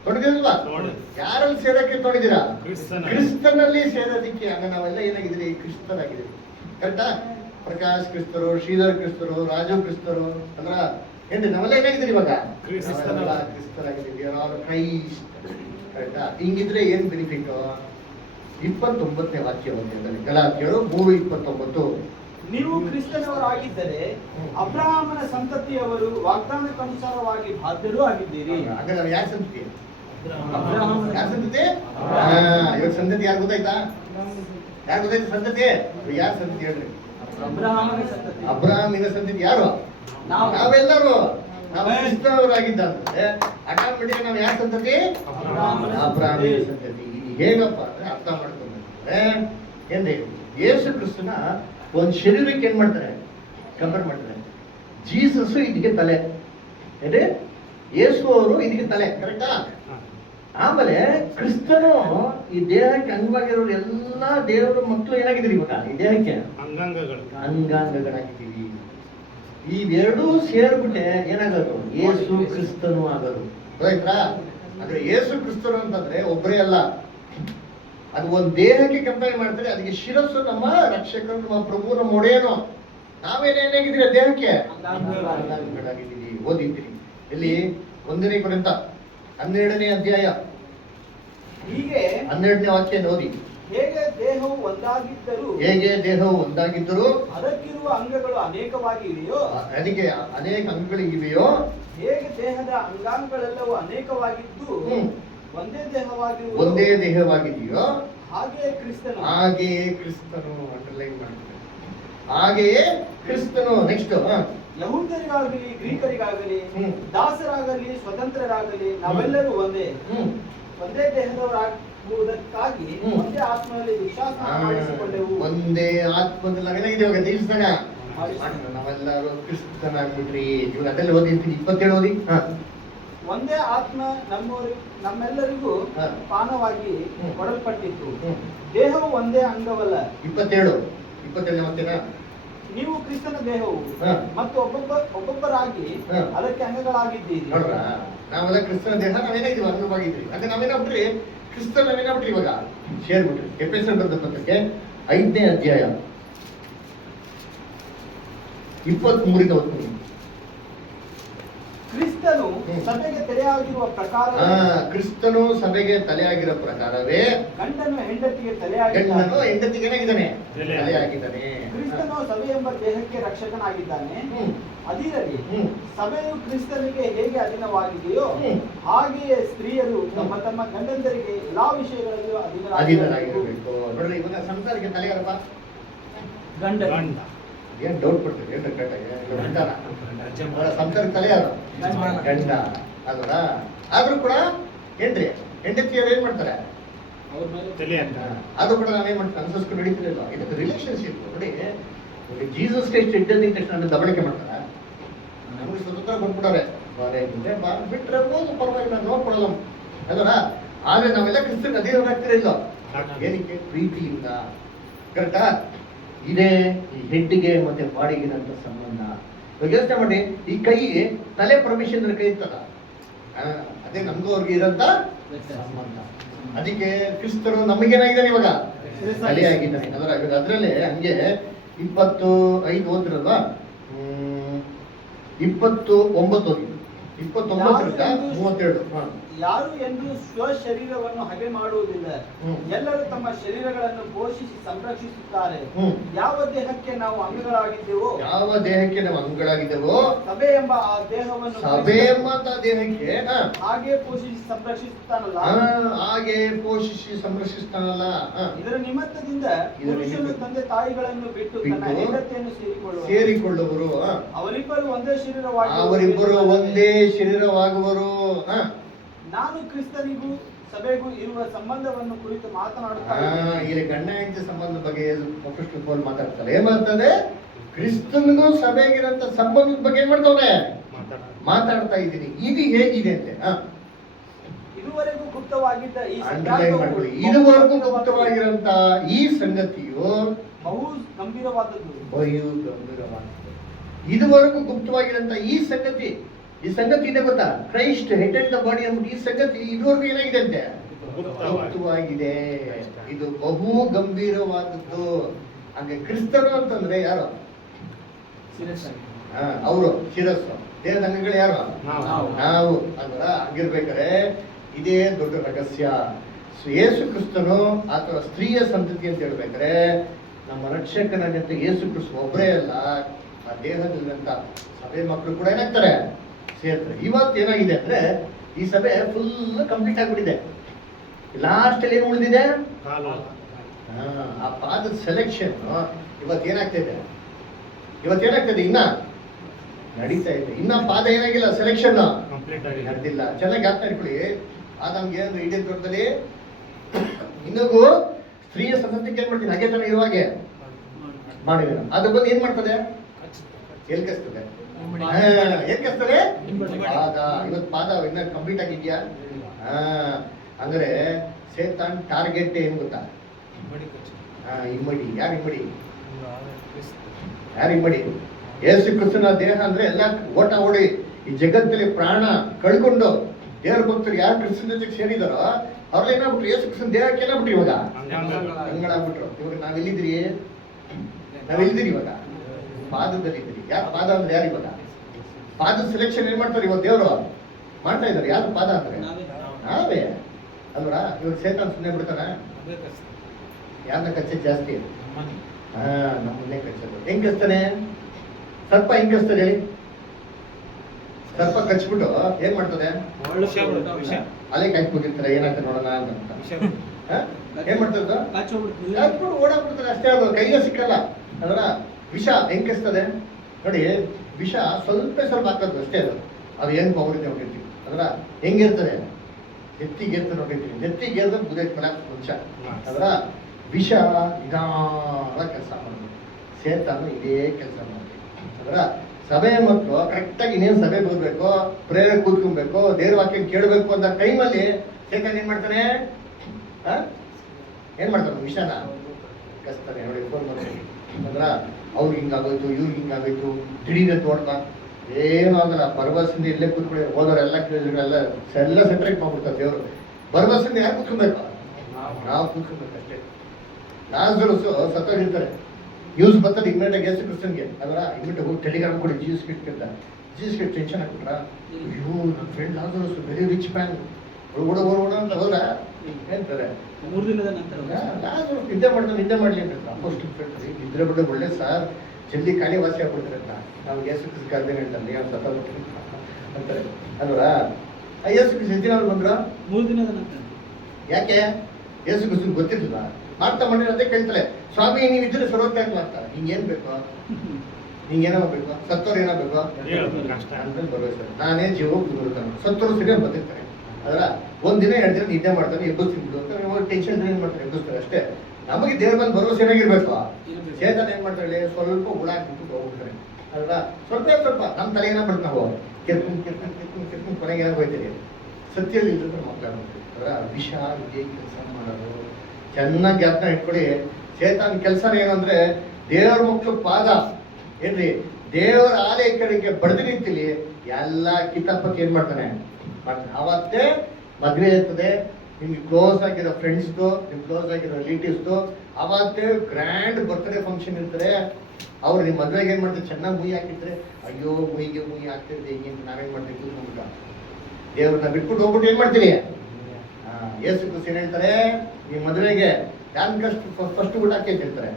ತೊಡಿದಿರಲ್ವಾ? ಯಾರಲ್ಲಿ ಸೇರಕ್ಕೆ ತೊಡಿದಿರಾ? ಕ್ರಿಸ್ತನಲ್ಲಿ ಸೇರೋದಕ್ಕೆ. ಆಗ ನಾವೆಲ್ಲ ಏನಾಗಿದ್ದೀರಿ? ಕ್ರಿಸ್ತರಾಗಿದ್ದೀರಿ. ಕರೆಕ್ಟಾ? ಪ್ರಕಾಶ್ ಕ್ರಿಸ್ತರು, ಶ್ರೀಧರ್ ಕ್ರಿಸ್ತರು, ರಾಜು ಕ್ರಿಸ್ತರು ಅಂದ್ರ ಏನ್ರಿ ನಾವೆಲ್ಲ ಏನಾಗಿದ್ದೀರಿ ಇವಾಗ? ಕ್ರಿಸ್ತರಾಗಿದ್ದೀವಿ. ಕ್ರೈಸ್ಟ್. ಕರೆಕ್ಟಾ? ಹಿಂಗಿದ್ರೆ ಏನ್ ಬೆನಿಫಿಟ್? 29ನೇ ವಾಕ್ಯ ಓದಿದಲ್ಲಿ ಗಲಾತ್ಯರು 3:29. ನೀವು ಕ್ರಿಸ್ತನವರಾಗಿದ್ದರೆ ಅಬ್ರಹಾಮನ ಸಂತತಿಯವರು ವಾಗ್ದಾನಕ್ಕನುಸಾರವಾಗಿ ಬಾಧ್ಯರೂ ಆಗಿದ್ದೀರಿ. ಆಗ ನಾವು ಯಾರ ಸಂತತಿ? ಅಬ್ರಹಾಮನ ಯಾರ ಸಂತತಿ? ಇವಾಗ ಸಂತತಿ ಯಾರು ಗೊತ್ತಾಯ್ತಾ? ಯಾರು ಗೊತ್ತಾಯ್ತು ಸಂತತಿ? ಯಾರ ಸಂತತಿ ಹೇಳ್ರಿ? ಅಬ್ರಹಾಮನ ಸಂತತಿ. ಅಬ್ರಹಾಮಿನ ಸಂತತಿ ಯಾರು? ನಾವೆಲ್ಲರೂ. ನಾವು ಕ್ರಿಸ್ತನವರಾಗಿದ್ದಂತೆ ಆಟೋಮೆಟಿಕ್ ನಾವು ಯಾರ ಸಂತತಿ? ಅಬ್ರಹಾಮಿನ ಸಂತತಿ. ಹೇಗಪ್ಪ ಅಂದ್ರೆ ಅರ್ಥ ಮಾಡ್ಕೊಂಡ್ರೆ ಏನ್ರಿ, ಯೇಸು ಕ್ರಿಸ್ತನ ಒಂದು ಶರೀರಕ್ಕೆ ಏನ್ ಮಾಡ್ತಾರೆ? ಕಂಪೇರ್ ಮಾಡ್ತಾರೆ. ಜೀಸಸ್ ಇದಕ್ಕೆ ತಲೆ, ಏನ್ರಿ? ಯೇಸು ಅವರು ಇದಕ್ಕೆ ತಲೆ. ಕರೆಕ್ಟಾ? ಆಮೇಲೆ ಕ್ರಿಸ್ತನು ಈ ದೇಹಕ್ಕೆ ಅಂಗವಾಗಿರೋರು ಎಲ್ಲಾ ದೇವರ ಮಕ್ಕಳು ಏನಾಗಿದ್ದೀರಿ ಇವಾಗ? ಈ ದೇಹಕ್ಕೆ ಅಂಗಾಂಗಗಳಾಗಿದ್ದೀವಿ. ಇವೆರಡೂ ಸೇರ್ಬಿಟ್ಟೆ ಏನಾಗೋದು? ಯೇಸು ಕ್ರಿಸ್ತನು ಆಗೋದು. ಗೊತ್ತಾಯ್ತಾ? ಅಂದ್ರೆ ಯೇಸು ಕ್ರಿಸ್ತನು ಅಂತಂದ್ರೆ ಒಬ್ಬರೇ ಅಲ್ಲ, ಅದು ಒಂದು ದೇಹಕ್ಕೆ ಕಂಪೇರ್ ಮಾಡ್ತಾರೆ. ಅದಕ್ಕೆ ಶಿರಸ್ಸು ನಮ್ಮ ರಕ್ಷಕರು, ನಮ್ಮ ಪ್ರಭು, ನಮ್ಮ ಒಡೆಯನು. ನಾವೇನೇನಾಗಿದ್ದೀರಿ? ದೇಹಕ್ಕೆ ಅಂಗಾಂಗಗಳಾಗಿದ್ದೀವಿ. ಓದಿದ್ದೀರಿ ಇಲ್ಲಿ 1 ಕೊರಿಂಥ 12ನೇ ಅಧ್ಯಾಯ ಹೀಗೆ 12ನೇ ವಾಕ್ಯ ಓದಿ. ಹೇಗೆ ದೇಹವು ಒಂದಾಗಿದ್ದರೂ ಹೇಗೆ ದೇಹವು ಒಂದಾಗಿದ್ದರೂ ಅದಕ್ಕಿರುವ ಅಂಗಗಳು ಅನೇಕವಾಗಿವೆಯೋ ಅದಕ್ಕೆ ಅನೇಕ ಅಂಗಗಳಿವೆಯೋ, ಹೇಗೆ ದೇಹದ ಅಂಗಾಂಗಗಳೆಲ್ಲವೂ ಅನೇಕವಾಗಿದ್ದು ಒಂದೇ ದೇಹವಾಗಿದೆಯೋ ಹಾಗೆಯೇ ಕ್ರಿಸ್ತನು. ಹಾಗೆಯೇ ಕ್ರಿಸ್ತನು. ಅಂಡರ್ಲೈನ್ ಮಾಡ್ತಾರೆ. ಹಾಗೆಯೇ ಕ್ರಿಸ್ತನು. ನೆಕ್ಸ್ಟ್, ಯಹೂದ್ಯರಿಗಾಗಲಿ ಗ್ರೀಕರಿಗಾಗಲಿ ಹ್ಮ್. ದಾಸರಾಗಲಿ ಸ್ವತಂತ್ರರಾಗಲಿ ನಾವೆಲ್ಲರೂ ಒಂದೇ ದೇಹದವರಾಗುವುದಕ್ಕಾಗಿ ಹ್ಮ್. ಒಂದೇ ಆತ್ಮದಲ್ಲಿ ವಿಶ್ವಾಸ ಮಾಡಿಸಿಕೊಂಡೆವು. ಒಂದೇ ಆತ್ಮದಲ್ಲಿ ನಾವೇನಾಗಿದೆ ಇವಾಗ ದೇಶದಾಗ ನಾವೆಲ್ಲರೂ ಕ್ರಿಸ್ತನಾಗ್ಬಿಟ್ರಿ. ಇವಾಗ ಅದೆಲ್ಲ ಓದಿರ್ತೀನಿ. 27 ಓದಿ. ಒಂದೇ ಆತ್ಮ ನಮ್ಮೆಲ್ಲರಿಗೂ ಹಾ. ಪಾನವಾಗಿ ಹ್ಮ್. ಕೊಡಲ್ಪಟ್ಟಿತ್ತು. ದೇಹವು ಒಂದೇ ಅಂಗವಲ್ಲ. 27ನೇ ವಾಕ್ಯನಾ? ನೀವು ಕ್ರಿಸ್ತನ ದೇಹವು ಹಾ. ಮತ್ತು ಒಬ್ಬೊಬ್ಬರಾಗಿ ಹಾ. ಅದಕ್ಕೆ ಅಂಗಗಳಾಗಿದ್ದೀರಿ. ನೋಡ್ರ, ನಾವೆಲ್ಲ ಕ್ರಿಸ್ತನ ದೇಹ ನಾವೇನಾಗಿದ್ವಿ? ಅಂಗವಾಗಿದ್ವಿ. ಅಂದ್ರೆ ನಾವೇನಾಗ್ಬಿಟ್ರಿ? ಕ್ರಿಸ್ತನ ನಾವೇನಾಗ್ಬಿಟ್ರಿ ಇವಾಗ? ಸೇರ್ಬಿಟ್ರಿ. ಎಫೆಸರ್ ಬರೆದ ಪತ್ರಕ್ಕೆ 5ನೇ ಅಧ್ಯಾಯ 23ರಿಂದ 30. ಕ್ರಿಸ್ತನು ಹ್ಮ್. ಸಭೆಗೆ ತೆರೆಯಾಗಿರುವ ಪ್ರಕಾರ ಕ್ರಿಸ್ತನು ಸಭೆಗೆ ತಲೆಯಾಗಿರೋ ಪ್ರಕಾರವೇ ಗಂಡನು ಹೆಂಡತಿಗೆ ಗಂಡನು ತಲೆಯಾಗಿದ್ದಾನೆ. ಹೆಂಡತಿಗೆ ಏನಾಗಿದ್ದಾನೆ? ತಲೆಯಾಗಿದ್ದಾನೆ. ಕ್ರಿಸ್ತನು ಸಭೆ ಎಂಬ ದೇಹಕ್ಕೆ ರಕ್ಷಕನಾಗಿದ್ದಾನೆ. ಹ್ಮ್. ಅದಿರಲಿ, ಹ್ಮ್. ಸಭೆಯು ಕ್ರಿಸ್ತನಿಗೆ ಹೇಗೆ ಅಧೀನವಾಗಿದೆಯೋ ಹ್ಮ್. ಹಾಗೆಯೇ ಸ್ತ್ರೀಯರು ತಮ್ಮ ತಮ್ಮ ಗಂಡಂದರಿಗೆ ಎಲ್ಲಾ ವಿಷಯಗಳಲ್ಲಿಯೂ ಅಧೀನರಾಗಿರಬೇಕು. ನೋಡ್ರಿ, ಇವಾಗ ಸಂಸಾರಕ್ಕೆ ತಲೆಯಾರಪ್ಪ ಗಂಡ ಏನ್ ಡೌಟ್ ಪಡ್ತೀವಿ? ಏನ್ರಿ ಕರೆಕ್ಟಾಗಿ ಸಂಸಾರಕ್ಕೆ ತಲೆಯಾರ ಗಂಡ ಅಲ್ವರ? ಆದ್ರೂ ಕೂಡ ಏನ್ರಿ ಹೆಂಡತಿಯರು ಏನ್ ಮಾಡ್ತಾರೆ? ಅದು ಕೂಡ ನಾವೇನ್ ಮಾಡ್ತೀವಿ? ಅನ್ಸಸ್ಕೊಂಡು ನಡೀತಿರಲಿಲ್ಲ. ಇದಕ್ಕೆ ರಿಲೇಶನ್ಶಿಪ್ ನೋಡಿ. ಜೀಸಸ್ ಕ್ರೈಸ್ಟ್ ಇದ್ದಿದ್ದ ತಕ್ಷಣ ದಬಳಿಕೆ ಮಾಡ್ತಾರ. ನಮಗೆ ಸ್ವತಂತ್ರ ಕೊಟ್ಬಿಡೋರೆ, ಬಿಟ್ರೆ ಹೋದು ಪರವಾಗಿಲ್ಲ, ನೋಡ್ಕೊಡಲ್ಲ ಅಲ್ವರ? ಆದ್ರೆ ನಾವೆಲ್ಲ ಕ್ರಿಸ್ತಕ್ಕೆ ಅಧೀನರಾಗ್ತಿರಲಿಲ್ಲ. ಏನಕ್ಕೆ? ಪ್ರೀತಿಯಿಂದ. ಕರೆಕ್ಟಾ? ಇದೇ ಈ ಹೆಡ್ಗೆ ಮತ್ತೆ ಬಾಡಿಗಿರಂತ ಸಂಬಂಧ. ಇವಾಗ ಯೋಚನೆ ಮಾಡಿ, ಈ ಕೈಗೆ ತಲೆ ಪರಮೇಶ್ವರನ ಕೈ ಇರ್ತದ, ಅದೇ ನಮ್ಗೂ ಅವ್ರಿಗೆ ಇರಂತ ಸಂಬಂಧ. ಅದಕ್ಕೆ ಕ್ರಿಸ್ತರು ನಮಗೇನಾಗಿದ್ದಾನೆ ಇವಾಗ? ತಲೆಯಾಗಿದ್ದಾನೆ. ಅದರಲ್ಲೇ ಹಂಗೆ 25 ಓದಿರಲ್ವಾ? 29 ಓದಿ. 29ರಿಂದ 32. ಯಾರು ಎಂದು ಸ್ವಶರೀರವನ್ನು ಹಗೆ ಮಾಡುವುದಿಲ್ಲ. ಹ್ಮ್. ಎಲ್ಲರೂ ತಮ್ಮ ಶರೀರಗಳನ್ನು ಪೋಷಿಸಿ ಸಂರಕ್ಷಿಸುತ್ತಾರೆ. ಹ್ಮ್. ಯಾವ ದೇಹಕ್ಕೆ ನಾವು ಅಂಗಗಳಾಗಿದ್ದೇವೋ, ಯಾವ ದೇಹಕ್ಕೆ ನಾವು ಅಂಗಗಳಾಗಿದ್ದೇವೋ ಸಭೆ ಎಂಬ ಆ ದೇಹವನ್ನು ಸಭೆ ಎಂಬಂತ ದೇಹಕ್ಕೆ ಹಾಗೆ ಪೋಷಿಸಿ ಸಂರಕ್ಷಿಸುತ್ತಾನಲ್ಲ. ಹಾಗೆ ಪೋಷಿಸಿ ಸಂರಕ್ಷಿಸ್ತಾನಲ್ಲ. ಇದರ ನಿಮಿತ್ತದಿಂದ ಇದರ ಪುರುಷನು ನಿಮಿತ್ತ ತಂದೆ ತಾಯಿಗಳನ್ನು ಬಿಟ್ಟು ತನ್ನ ಬಿಟ್ಟು ಹೆಂಡತಿಯನ್ನು ಸೇರಿಕೊಳ್ಳುವರು. ಅವರಿಬ್ಬರು ಒಂದೇ ಶರೀರವಾಗಿ ಅವರಿಬ್ಬರು ಒಂದೇ ಶರೀರವಾಗುವರು. ನಾನು ಕ್ರಿಸ್ತನಿಗೂ ಸಭೆಗೂ ಇರುವ ಸಂಬಂಧವನ್ನು ಕುರಿತು ಮಾತನಾಡುತ್ತಾರೆ. ಇಲ್ಲಿ ಗಂಡ ಹೆಂಡತಿ ಸಂಬಂಧ ಬಗ್ಗೆ ಅಪೊಸ್ತಲ ಪೌಲ್ ಮಾತಾಡ್ತಾರೆ. ಏನ್ ಮಾಡ್ತಾರೆ? ಕ್ರಿಸ್ತನಿಗೂ ಸಭೆಗಿರಂತ ಸಂಬಂಧದ ಬಗ್ಗೆ ಏನ್ ಮಾಡ್ತಾವ್ರೆ? ಮಾತಾಡ್ತಾ ಇದ್ದೀನಿ. ಇದು ಹೇಗಿದೆ ಅಂತೆ. ಇದುವರೆಗೂ ಗುಪ್ತವಾಗಿದ್ದ ಈ ಅಂಡರ್ಲೈನ್ ಮಾಡ್ಕೊಳ್ಳಿ. ಇದುವರೆಗೂ ಗುಪ್ತವಾಗಿರಂತ ಈ ಸಂಗತಿಯು ಬಹು ಗಂಭೀರವಾದದ್ದು. ಇದುವರೆಗೂ ಗುಪ್ತವಾಗಿರಂತ ಈ ಸಂಗತಿ ಇದೆ ಗೊತ್ತಾ? Christ head and the body ಅಂದ್ಬಿಟ್ಟು ಈ ಸಂಗತಿ ಇದುವರೆಗೂ ಏನಾಗಿದೆ ಅಂತೆ? ಗುಪ್ತವಾಗಿದೆ. ಇದು ಬಹು ಗಂಭೀರವಾದದ್ದು. ಹಾಗೆ ಕ್ರಿಸ್ತರು ಅಂತಂದ್ರೆ ಯಾರು? ಅವರು ಶಿರಸ್ಸು. ದೇಹದ ಅಂಗಗಳು ಯಾರು? ನಾವು. ಅಲ್ವ? ಹಂಗಿರ್ಬೇಕಾದ್ರೆ ಇದೇ ದೊಡ್ಡ ರಹಸ್ಯ. ಯೇಸು ಕ್ರಿಸ್ತನು ಅಥವಾ ಸ್ತ್ರೀಯ ಸಂತತಿ ಅಂತ ಹೇಳ್ಬೇಕಾದ್ರೆ ನಮ್ಮ ರಕ್ಷಕನಾಗಂತ ಯೇಸು ಕ್ರಿಸ್ತ ಒಬ್ಬರೇ ಅಲ್ಲ, ಆ ದೇಹದಲ್ಲಿರುವಂತ ಸಭೆ ಮಕ್ಕಳು ಕೂಡ ಏನಾಗ್ತಾರೆ? ಸೇರ್ತಾರೆ. ಇವತ್ತು ಏನಾಗಿದೆ ಅಂದ್ರೆ ಈ ಸಭೆ ಫುಲ್ ಕಂಪ್ಲೀಟ್ ಆಗ್ಬಿಟ್ಟಿದೆ. ಲಾಸ್ಟ್ ಅಲ್ಲಿ ಏನು ಉಳಿದಿದೆ? ಆ ಪಾದದ ಸೆಲೆಕ್ಷನ್ ಇವತ್ತೇನಾಗ್ತಿದೆ? ಇನ್ನ ನಡೀತಾ ಇದೆ. ಇನ್ನ ಪಾದ ಏನಾಗಿಲ್ಲ, ಸೆಲೆಕ್ಷನ್ ನಡೆದಿಲ್ಲ. ಚೆನ್ನಾಗಿ ಜ್ಞಾಪಕ ಇಟ್ಕೊಳ್ಳಿ. ಆದಮ್ಗೆ ಏನಂದ್ರೆ ಇಡೀ ತೋಟದಲ್ಲಿ ಇನ್ನೊಂದು ಸ್ತ್ರೀಯ ಸಂತತಿಗೆ ಏನ್ ಮಾಡ್ತೀನಿ ಹಾಗೆ ತಾನೇ ಇರುವಾಗೆ ಮಾಡಿದ ಅದು ಬಂದು ಏನ್ ಮಾಡ್ತದೆ? ಎಲ್ಲಿ ಕಸ್ತದೆ? ಏನ್ ಕಸ್ತದೆ? ಪಾದ. ಇವತ್ತು ಪಾದ ಇನ್ನ ಕಂಪ್ಲೀಟ್ ಆಗಿದ್ಯಾ? ಅಂದ್ರೆ ಸೇತಾನ್ ಟಾರ್ಗೆಟ್ ಏನ್ ಗೊತ್ತಾ? ಇಮ್ಮಡಿ. ಯಾರು ಇಮ್ಮಡಿ? ಯೇಸು ಕ್ರಿಸ್ತನ ದೇಹ ಅಂದ್ರೆ ಎಲ್ಲ ಓಟ ಓಡಿ ಈ ಜಗತ್ತಲ್ಲಿ ಪ್ರಾಣ ಕಳ್ಕೊಂಡು ದೇವರ ಭಕ್ತರು ಯಾರು ಕ್ರಿಸ್ತನ ಜೊತೆಗೆ ಸೇರಿದಾರೋ ಅವ್ರೆಲ್ಲ ಏನಾಗ್ಬಿಟ್ರು? ಯೇಸು ಕ್ರಿಸ್ತನ ದೇಹಕ್ಕೆ ಏನಾಗ್ಬಿಟ್ರು? ಇವಾಗ ಅಂಗಳಾಗ್ಬಿಟ್ರು. ಇವಾಗ ನಾವೆಲ್ಲಿದ್ದೀರಿ ಇವಾಗ? ಪಾದದಲ್ಲಿದ್ದೀರಿ. ಯಾರು ಪಾದ ಅಂದ್ರೆ ಯಾರು? ಇವಾಗ ಪಾದದ ಸೆಲೆಕ್ಷನ್ ಏನ್ ಮಾಡ್ತಾರೆ ಇವತ್ತು ದೇವರು ಮಾಡ್ತಾ ಇದ್ದಾರೆ. ಯಾರು ಪಾದ ಅಂದ್ರೆ? ನಾವೇ ಅಲ್ವಾ? ಇವಾಗ ಸೇತಾನ್ ಸುಮ್ಮನೆ ಬಿಡ್ತಾನ? ಯಾರನ್ನ ಕಚ್ಚೆ ಜಾಸ್ತಿ? ನಮ್ಮನ್ನೇ ಕಚ್ಚೋದು. ಹೆಂಗ್ ಕಚ್ತಾನೆ? ಸರ್ಪ ಹೆಂಗ್ ಕಚ್ತದೆ ಹೇಳಿ? ಸರ್ಪ ಕಚ್ಬಿಟ್ಟು ಏನ್ ಮಾಡ್ತದೆ? ಅಲ್ಲೇ ಕಾಯ್ಬಿಟ್ಟಿರ್ತಾರೆ. ಏನಾಗ್ತದೆ ನೋಡೋಣ ಅಂತ ಏನ್ ಮಾಡ್ತದ? ಕಚ್ಬಿಟ್ಟು ಓಡಾಡ್ಬಿಡ್ತಾರೆ ಅಷ್ಟೇ. ಅದು ಕೈಗೆ ಸಿಕ್ಕಲ್ಲ. ಅದರ ವಿಷ ಹೆಂಗ್ ಕಚ್ತದೆ ನೋಡಿ. ವಿಷ ಸ್ವಲ್ಪ ಹಾಕೋದು ಅಷ್ಟೇ. ಅದು ಏನ್ ಪವರ್ ಇದೆ ನೋಡಿರ್ತೀವಿ. ಅದರ ಹೆಂಗಿರ್ತದೆ? ನೆತ್ತಿಗೇರ್ತದೆ ನೋಡಿರ್ತೀವಿ. ನೆತ್ತಿಗೇರ್ದ ಬುದಕ್ಕೆ ಮುಂಚ ಅದರ ವಿಷ ನಿಧಾನ ಕೆಲಸ ಮಾಡೋದು. ಸೇತಾನು ಇದೇ ಕೆಲಸ ಮಾಡ್ತೀವಿ. ಅದರ ಸಭೆ ಮಕ್ಕಳು ಕರೆಕ್ಟಾಗಿ ಇನ್ನೇನು ಸಭೆಗೆ ಹೋಗ್ಬೇಕು, ಪ್ರೇಯರ್ ಕೂತ್ಕೊಬೇಕು, ದೇವ್ರ ವಾಕ್ಯ ಕೇಳಬೇಕು ಅಂತ ಟೈಮಲ್ಲಿ ಸೇತಾನ್ ಏನ್ ಮಾಡ್ತಾನೆ? ಏನ್ ಮಾಡ್ತಾನೆ? ವಿಷನ ಕಸ್ತಾನೆ. ನೋಡಿ ಫೋನ್ ಮಾಡ್ತೀನಿ ಅಂದ್ರ ಅವ್ರಿಗೆ ಹಿಂಗಾಗೋಯ್ತು, ಇವ್ರಿಗೆ ಹಿಂಗಾಗೋಯ್ತು, ದಿಢೀರ್ ತೋಡ್ತಾ ಏನೂ ಆಗಲ್ಲ. ಭರವಸೆಯಿಂದ ಇಲ್ಲೇ ಕೂತ್ಕೊಳ್ಳಿ. ಹೋದವರೆಲ್ಲ ಕೇಳಿದ್ರೆ ಎಲ್ಲ ಸೆಟ್ರೇಟ್ ಮಾಡ್ಬಿಡ್ತಾರೆ ದೇವರು. ಭರವಸೆಯಿಂದ ಯಾರು ಕೂತ್ಕೊಬೇಕು? ನಾವು ಕೂತ್ಕೊಬೇಕು ಅಷ್ಟೇ. ಲಾಜರಸ್ ಸತ್ತೋಗಿರ್ತಾರೆ. ನ್ಯೂಸ್ ಬರ್ತದೆ ಇಮ್ಮಿಡಿಯೇಟ್ ಯೇಸು ಕ್ರಿಸ್ತನ್ಗೆ. ಅದರ ಇಮ್ಮಿಡಿಯೇಟ್ ಹೋಗಿ ಟೆಲಿಗ್ರಾಮ್ ಕೊಡಿ ಜೀಸಸ್ ಕಿಟ್ ಅಂತ. ಜೀಸಸ್ ಕಿಟ್ ಟೆನ್ಷನ್ ಹಾಕ್ಬಿಟ್ರ? ಅಯ್ಯೋ ನನ್ನ friend Lazarus very rich man ಓಡ ಅಂತ ಹೋದ್ರ ಹೇಳ್ತಾರೆ. 3 ದಿನದ ನಂತರ ಲಾಜರಸ್ ನಿದ್ದೆ ಮಾಡ್ಲಿ ಅಂತ ಅಪೋಸ್ಟಲ್ ಫ್ರೆಂಡ್ ನಿದ್ರೆ ಬಿಟ್ಟು ಒಳ್ಳೆ ಸರ್ ಜಲ್ದಿ ಖಾಲಿ ವಾಸಿ ಆಗ್ಬಿಡ್ತಾರೆ ಅಂತ. ನಾವು ಯೇಸು ಕ್ರಿಸ್ತ ಕರ್ದೇನೆ ಅಂತಲ್ಲಿ ಅವ್ನು ಸತ್ತೋಗ್ಬಿಟ್ರಿ ಅಂತಾರೆ ಅಲ್ವಾ? ಯೇಸು ಕ್ರಿಸ್ತ ಎಷ್ಟು ದಿನ ಅವ್ರು ಬಂದ್ರು? 3 ದಿನದ ನಂತರ. ಯಾಕೆ? ಯೇಸು ಕ್ರಿಸ್ತನ್ ಗೊತ್ತಿರ್ಲಿಲ್ಲ. ಮಾಡ್ತಾ ಮಾಡಿರೋದೇ ಕೇಳ್ತಾರೆ, ಸ್ವಾಮಿ ನೀವಿದ್ರೆ ಸರ್ವೋತ್ಯ ಅಂತ. ಹಿಂಗೇನ್ ಬೇಕು? ಹಿಂಗೇನೋ ಬೇಕು? ಸತ್ತೋರು ಏನೋ ಬೇಕು ಅಂದ್ರೆ ಭರವಸೆ. ನಾನೇ ಜೀವ ಬದುಕ್ತಾನೆ. ಸತ್ತೋರು ಸರಿಯಾಗಿ ಬದುಕ್ತಾರೆ. ಅದರ ಒಂದಿನ 2 ದಿನ ನಿದ್ದೆ ಮಾಡ್ತಾನೆ, ಎಬ್ಬಿಸ್ತಿದ್ರು ಅಂತ ಟೆನ್ಷನ್ ಏನ್ ಮಾಡ್ತಾರೆ? ಎಬ್ಬಿಸ್ತಾರೆ ಅಷ್ಟೇ. ನಮಗೆ ದೇವ್ರ ಬಂದು ಭರವಸೆ ಏನಾಗಿರ್ಬೇಕು? ಚೇತನ ಏನ್ ಮಾಡ್ತಾರೆ? ಸ್ವಲ್ಪ ಹುಳ ಹಾಕ್ಬಿಟ್ಟು ಹೋಗ್ಬಿಡ್ತಾರೆ. ಅಲ್ವಾ? ಸ್ವಲ್ಪ ನಮ್ಮ ತಲೆ ಏನಾಗ್ಬಿಡ್ತು ನಾವು ಕೆರ್ಕೊಂಡು ಕೊನೆಗೆ ಏನಾಗ ಹೋಗ್ತೀರಿ? ಸತ್ಯಲ್ಲಿ ಇಲ್ಲದ್ರೆ ಮಾತಾಡ್ತೀವಿ. ಅದರ ವಿಷ ಇದೇ ಕೆಲಸ ಮಾಡೋದು. ಚೆನ್ನಾಗಿ ಜ್ಞಾಪನ ಇಟ್ಕೊಳ್ಳಿ. ಚೇತನ ಕೆಲಸ ಏನಂದ್ರೆ ದೇವರ ಮಕ್ಕಳು ಪಾದ ಏನ್ರಿ ದೇವರ ಆಲಯ ಕಡೆಗೆ ಬಡ್ದು ನಿಂತಿಲಿ ಎಲ್ಲ ಕಿತಾಪತಿ ಏನ್ ಮಾಡ್ತಾನೆ? ಅವತ್ತೇ ಮದುವೆ ಇರ್ತದೆ. ನಿಮ್ಗೆ ಕ್ಲೋಸ್ ಆಗಿರೋ ಫ್ರೆಂಡ್ಸ್ದು, ನಿಮ್ಗೆ ಕ್ಲೋಸ್ ಆಗಿರೋ ರಿಲೇಟಿವ್ಸ್ದು ಅವತ್ತೇ ಗ್ರ್ಯಾಂಡ್ ಬರ್ತ್ಡೇ ಫಂಕ್ಷನ್ ಇರ್ತದೆ. ಅವ್ರು ನಿಮ್ಮ ಮದುವೆಗೆ ಏನು ಮಾಡ್ತಾರೆ, ಚೆನ್ನಾಗಿ ಮುಯಿ ಹಾಕಿದ್ರೆ ಅಯ್ಯೋ ಮುಯಿಗೆ ಮುಯಿ ಹಾಕ್ತಿರ್ದೆ ಹಿಂಗೆ ಅಂತ ನಾವೇನು ಮಾಡ್ತೀವಿ ಕೂತ್ಕೊಂಡ್ಬಿಟ್ಟು ದೇವ್ರನ್ನ ಬಿಟ್ಬಿಟ್ಟು ಹೋಗ್ಬಿಟ್ಟು ಏನು ಮಾಡ್ತೀರಿ? ಯೇಸು ಕ್ರಿಸ್ತ ಏನ್ ಹೇಳ್ತಾರೆ, ನಿಮ್ಮ ಮದುವೆಗೆ ಯಾರು ಫಸ್ಟ್ ಊಟ ಹಾಕಿ ಅಂತ ಹೇಳ್ತಾರೆ.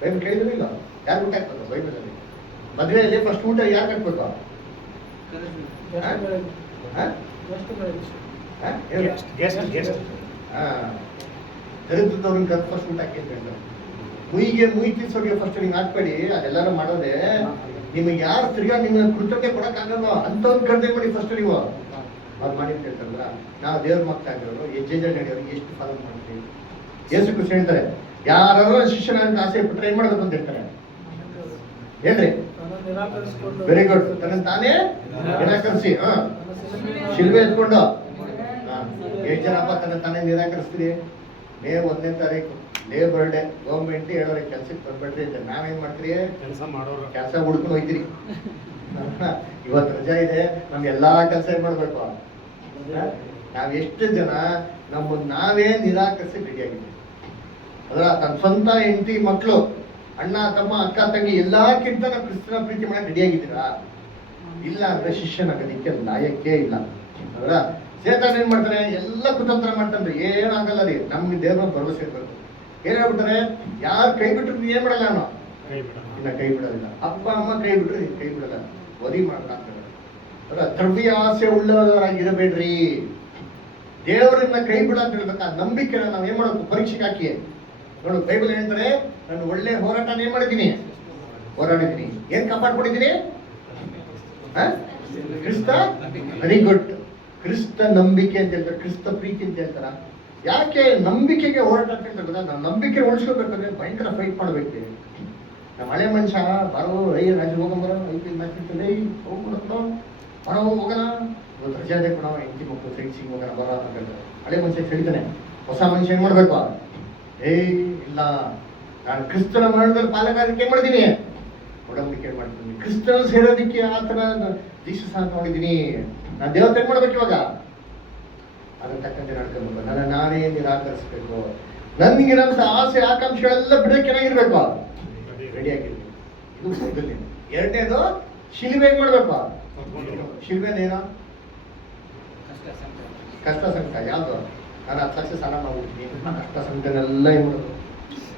ಬೈಬಲ್ ಕೇಳಿದ್ರು ಇಲ್ಲ? ಯಾರು ಊಟ ಹಾಕ್ಬೇಕು ಬೈಬಲಲ್ಲಿ? ಮದುವೆಯಲ್ಲಿ ಫಸ್ಟ್ ಊಟ ಯಾರು ಹಾಕ್ಬೇಕು? ದರಿದ್ರದವ್ರನ್ನ ಕರೆದು ಫಸ್ಟ್ ಊಟ ಹಾಕಿ ಅಂತ ಹೇಳ್ತಾರೆ. ಮುಯಿ ತಿನ್ಸೋಗೆ ಫಸ್ಟ್ ನಿಮ್ಗೆ ಹಾಕ್ಬೇಡಿ, ಅದೆಲ್ಲರೂ ಮಾಡೋದೆ. ನಿಮಗೆ ಯಾರು ತಿರ್ಗಾ ನಿಮ್ಮನ್ನ ಕೃತಜ್ಞತೆ ಕೊಡಕ್ಕಾಗಲ್ವೋ ಅಂಥವ್ರು ಕರೆದೇ ಮಾಡಿ ಫಸ್ಟ್ ನೀವು ಅವ್ರು ಮಾಡಿ ಅಂತ ಹೇಳ್ತಾರಲ್ಲ. ನಾವು ದೇವ್ರ ಮಕ್ಳು ಆಗಿರೋರು ಹೆಜ್ಜೆ ನಡೆಯೋರು ಎಷ್ಟು ಫಾಲೋ ಮಾಡ್ತೀವಿ. ಯೇಸು ಕ್ರಿಸ್ತ ಹೇಳ್ತಾರೆ, ಯಾರು ಶಿಷ್ಯನಾಗಿ ಆಸೆ ಪಟ್ಟರೆ ಏನ್ ಮಾಡ್ಬೇಕು ಅಂತ ಹೇಳ್ತಾರೆ ಹೇಳ್ರಿ. Very good. ತನ್ನ ತಾನೇ ನಿರಾಕರಿಸಿ ಶಿಲ್ವೆ ಎತ್ಕೊಂಡು 8 ಜನಪ್ಪ ತನ್ನ ತಾನೇ ನಿರಾಕರಿಸ್ತೀರಿ. ಮೇ 1ನೇ ತಾರೀಕು ಲೇಬರ್ ಡೇ, ಗೌರ್ಮೆಂಟ್ ಹೇಳೋರೆ ಕೆಲ್ಸಕ್ಕೆ ಬರ್ಬೇಡ್ರಿ ಅಂತ. ನಾವೇನ್ ಮಾಡ್ತೀರಿ? ಕೆಲಸ ಹುಡ್ಕೊಂಡು ಹೋಯ್ತೀರಿ. ಇವತ್ತು ರಜಾ ಇದೆ, ನಮ್ಗೆ ಎಲ್ಲಾ ಕೆಲಸ ಏನ್ ಮಾಡ್ಬೇಕು? ನಾವ್ ಎಷ್ಟು ಜನ ನಮ್ಮನ್ನ ನಾವೇ ನಿರಾಕರಿಸಿ ರೆಡಿ ಆಗಿದ್ದೀವಿ. ಅದರ ತನ್ನ ಸ್ವಂತ ಹೆಂಡತಿ ಮಕ್ಕಳು ಅಣ್ಣ ತಮ್ಮ ಅಕ್ಕ ತಂಗಿ ಎಲ್ಲಕ್ಕಿಂತ ನಾವು ಕ್ರಿಸ್ತನ ಪ್ರೀತಿ ಮಾಡಕ್ಕೆ ರೆಡಿ ಆಗಿದ್ದೀರಾ? ಇಲ್ಲ ಅಂದ್ರೆ ಶಿಷ್ಯನಾಗೋದಿಕ್ಕೆ ಲಾಯಕ್ಕೆ ಇಲ್ಲ. ಅದರ ಸೇತಾನ್ ಏನ್ ಮಾಡ್ತಾನೆ? ಎಲ್ಲ ಕುತಂತ್ರ ಮಾಡ್ತಾನೆ. ಏನಾಗಲ್ಲ ರೀ, ನಮ್ಗೆ ದೇವ್ರ ಭರವಸೆ ಇರ್ಬೇಕು. ಏನ್ ಹೇಳ್ಬಿಟ್ಟಾರೆ, ಯಾರು ಕೈ ಬಿಟ್ರು ಏನ್ ಮಾಡಲ್ಲ, ನಾನು ಇನ್ನ ಕೈ ಬಿಡೋದಿಲ್ಲ. ಅಪ್ಪ ಅಮ್ಮ ಕೈ ಬಿಟ್ರೆ ನೀನ್ ಕೈ ಬಿಡಲ್ಲ, ವರಿ ಮಾಡ್ತಾರೆ. ದ್ರವ್ಯ ಆಸೆ ಉಳ್ಳವರಾಗಿರಬೇಡ್ರಿ, ದೇವರನ್ನ ಕೈ ಬಿಡ ಅಂತ ಹೇಳ್ಬೇಕು. ಆ ನಂಬಿಕೆನ ನಾವ್ ಏನ್ ಮಾಡೋದು? ಪರೀಕ್ಷೆಗೆ ಹಾಕಿ ನೋಡು. ಬೈಬಲ್ ಹೇಳ್ತಾರೆ, ನಾನು ಒಳ್ಳೆ ಹೋರಾಟ ಏನ್ ಮಾಡಿದ್ದೀನಿ? ಹೋರಾಡಿದ್ದೀನಿ. ಏನ್ ಕಾಪಾಡ್ಕೊಂಡಿದ್ದೀನಿ? ಕ್ರಿಸ್ತ. Very good. ಕ್ರಿಸ್ತ ನಂಬಿಕೆ ಅಂತ ಹೇಳ್ತಾರೆ, ಕ್ರಿಸ್ತ ಪ್ರೀತಿ ಅಂತ ಹೇಳ್ತಾರ. ಯಾಕೆ ನಂಬಿಕೆಗೆ ಹೋರಾಟ ಅಂತ ಹೇಳ್ತಾರೆ ಗೊತ್ತಾ? ನಾವು ನಂಬಿಕೆ ಉಳಿಸ್ಕೋಬೇಕಂದ್ರೆ ಭಯಂಕರ ಫೈಟ್ ಮಾಡ್ಬೇಕು. ನಮ್ಮ ಹಳೆ ಮನುಷ್ಯ ಬರೋ ರಾಜ ಹೋಗಂಬರೋ ಹೋಗ್ಬಿಡೋ ಬರೋ ಹೋಗೋಣ, ಇವತ್ತು ರಜೆ ಅದೇ ಕೊಡೋ ಹೆಂಡತಿ ಮಕ್ಕಳು ಸೈನ್ಸಿಂಗ್ ಹೋಗೋಣ ಬರೋ ಅಂತ ಹೇಳ್ತಾರೆ. ಹಳೆ ಮನುಷ್ಯ ಹೇಳ್ತಾನೆ. ಹೊಸ ಮನುಷ್ಯ ಏನ್ ಮಾಡ್ಬೇಕು? ಇಲ್ಲ, ನಾನು ಕ್ರಿಸ್ತನ ಮರಣದಲ್ಲಿ ಪಾಲಕರಿಗೆ ಏನ್ ಮಾಡಿದ್ದೀನಿ? ಒಡಂಬಡಿಕೆ ಮಾಡ್ತೀನಿ. ಕ್ರಿಸ್ತನ ಸೇರೋದಕ್ಕೆ ಆತನ ದೀಕ್ಷಾ ಮಾಡಿದ್ದೀನಿ. ನಾನು ದೇವತೆ ಏನ್ ಮಾಡ್ಬೇಕು ಇವಾಗ? ಅದನ್ನ ತಕ್ಕಂತೆ ನಡ್ಕೋಬೇಕು. ನನ್ನ ನಾನೇ ನಿರಾಕರಿಸ್ಬೇಕು. ನನ್ಗಿರೋಂಥ ಆಸೆ ಆಕಾಂಕ್ಷೆಗಳೆಲ್ಲ ಬಿಡಕ್ಕೆ ಏನಾಗಿರ್ಬೇಕು? ರೆಡಿ ಆಗಿರ್ಬೇಕು. ಇದು ಮೊದಲನೇ. ಎರಡನೇದು ಶಿಲ್ವೆ ಏನ್ ಮಾಡ್ಬೇಕು? ಶಿಲ್ವೆನೇನೋ ಕಷ್ಟ ಸಂಕಟ. ಯಾವ್ದು? ನಾನು 10 ಲಕ್ಷ ಸಾಲ ಮಾಡ್ಬಿಡ್ತೀನಿ, ಕಷ್ಟ ಸಂಕಟನೆಲ್ಲ ಏನ್ ಮಾಡೋದು?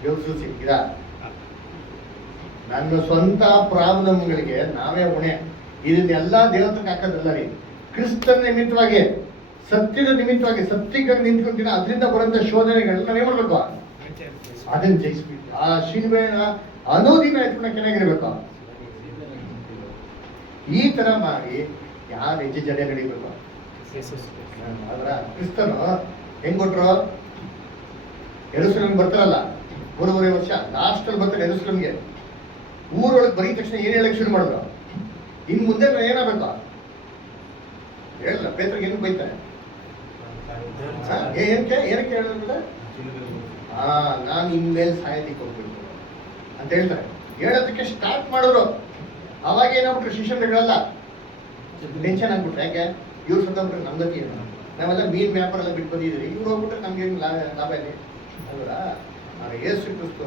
ಯೋಚಿಸಿ ಇದ ನನ್ನ ಸ್ವಂತ ಪ್ರಾಬ್ಲಮ್ಗಳಿಗೆ ನಾವೇ ಹೊಣೆ. ಇದನ್ನೆಲ್ಲ ದೇವತೆಗೆ ಹಾಕೋದಲ್ಲ ರೀ. ಕ್ರಿಸ್ತನ ನಿಮಿತ್ತವಾಗಿ, ಸತ್ಯದ ನಿಮಿತ್ತವಾಗಿ, ಸತ್ಯಕ್ಕಾಗಿ ನಿಂತ್ಕೊಂತೀನಿ. ಅದರಿಂದ ಬರುವಂತ ಶೋಧನೆಗಳನ್ನ ನಾವೇನ್ ಮಾಡ್ಬೇಕು? ಅದನ್ನ ಜಯಿಸ್ಬೇಕು. ಆ ಶಿಲ್ವೆನ ಅನುದಿನ ಎತ್ಕೊಂಡ ಚೆನ್ನಾಗಿರ್ಬೇಕು. ಈ ತರ ಮಾಡಿ ಯಾರು ಹೆಜ್ಜೆ ಜಡೆ ನಡಿಬೇಕು? ಅದ್ರ ಕ್ರಿಸ್ತನು ಹೆಂಗ್ ಕೊಟ್ರು? ಯೆರೂಸಲೇಮ್ ಬರ್ತಾರಲ್ಲ, 3.5 ವರ್ಷ ಲಾಸ್ಟ್ ಅಲ್ಲಿ ಬರ್ತಾರೆ ಯೆರೂಸಲೇಮ್ಗೆ. ಊರೊಳಗೆ ಬರೀ ತಕ್ಷಣ ಏನ್ ಹೇಳಕ್ ಶುರು ಮಾಡಿದ್ರು? ಇನ್ ಮುಂದೆ ಏನಾಗಬೇಕು? ಹೇಳಲ್ಲ. ಪೇತ್ರಗೆ ಏನು ಬೈತಾರೆ? ಏನಕ್ಕೆ ಹೇಳಿದ್ರೆ ನಾನು ಇನ್ಮೇಲೆ ಸಾಯೋದಿಕ್ಕೆ ಹೋಗ್ಬೇಕು ಅಂತ ಹೇಳ್ತಾರೆ. ಹೇಳೋದಕ್ಕೆ ಸ್ಟಾರ್ಟ್ ಮಾಡಿದ್ರು. ಅವಾಗ ಏನಾಗ್ಬಿಟ್ರು ಶಿಷ್ಯರುಗಳೆಲ್ಲ ಟೆನ್ಷನ್ ಆಗ್ಬಿಟ್ರು. ಯಾಕೆ? ಇವ್ರು ಸತ್ತೋಗ್ಬಿಟ್ರೆ ನಮ್ ಗತಿ ಏನು? ನಾವೆಲ್ಲ ಮೀನ್ ವ್ಯಾಪಾರ ಎಲ್ಲ ಬಿಟ್ಟು ಬಂದಿದ್ದೀರಿ, ಇವ್ರು ಹೋಗ್ಬಿಟ್ರೆ ನಮ್ಗೆ ಏನು ಲಾಭ ಇದೆ ಅಲ್ವಾ? ನಾನು ಯೇಸು ಕ್ರಿಸ್ತ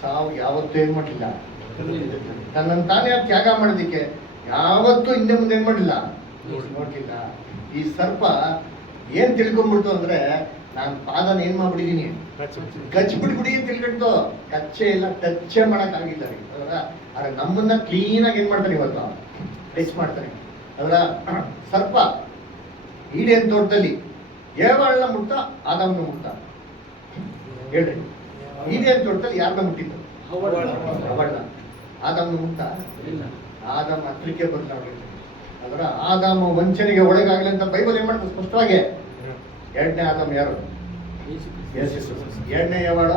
ಸಾವು ಯಾವತ್ತೂ ಏನ್ ಮಾಡಲಿಲ್ಲ, ತನ್ನನ್ನು ತಾನೇ ತ್ಯಾಗ ಮಾಡೋದಿಕ್ಕೆ ಯಾವತ್ತೂ ಹಿಂದೆ ಮುಂದೆ ಏನ್ ಮಾಡಲಿಲ್ಲ, ನೋಡ್ಲಿಲ್ಲ. ಈ ಸರ್ಪ ಏನ್ ತಿಳ್ಕೊಂಡ್ಬಿಡ್ತು ಅಂದ್ರೆ, ನಾನು ಪಾದನ ಏನ್ ಮಾಡ್ಬಿಟ್ಟಿದೀನಿ, ಗಚ್ಬಿಟ್ಬಿಡಿ ಅಂತ ತಿಳ್ಕೊಂಡ್ತು. ಕಚ್ಚೆ ಇಲ್ಲ, ಟಚ್ಚೆ ಮಾಡಕ್ ಆಗಿಲ್ಲ ರೀ ಅದರ. ಆದ್ರೆ ನಮ್ಮನ್ನ ಕ್ಲೀನ್ ಆಗಿ ಏನ್ ಮಾಡ್ತಾನೆ ಇವತ್ತು? ಟಚ್ ಮಾಡ್ತಾನೆ ಅದರ. ಸರ್ಪ ಈಡೇನ್ ತೋಟದಲ್ಲಿ ಏವಾಳನ್ನ ಮುಟ್ಟ, ಆದಾಮನ ಮುಟ್ಟ. ಹೇಳ್ರಿ, ಈಡೇನ್ ತೋಟದಲ್ಲಿ ಯಾರನ್ನ ಮುಟ್ಟಿತ್ತು? ಅವಳನ್ನ. ಆದಾಮನ ಮುಟ್ಟ? ಆದಾಮ ಹತ್ರಕ್ಕೆ ಬದಲಾಗ ಅದರ. ಆದಾಮ ವಂಚನೆಗೆ ಒಳಗಾಗಲಿ ಅಂತ ಬೈಬಲ್ ಏನ್ ಮಾಡ್ತಾರೆ ಸ್ಪಷ್ಟವಾಗಿ. ಎರಡನೇ ಆದಾಮ ಯಾರು? ಎರಡನೇ ಯಾವಾಳು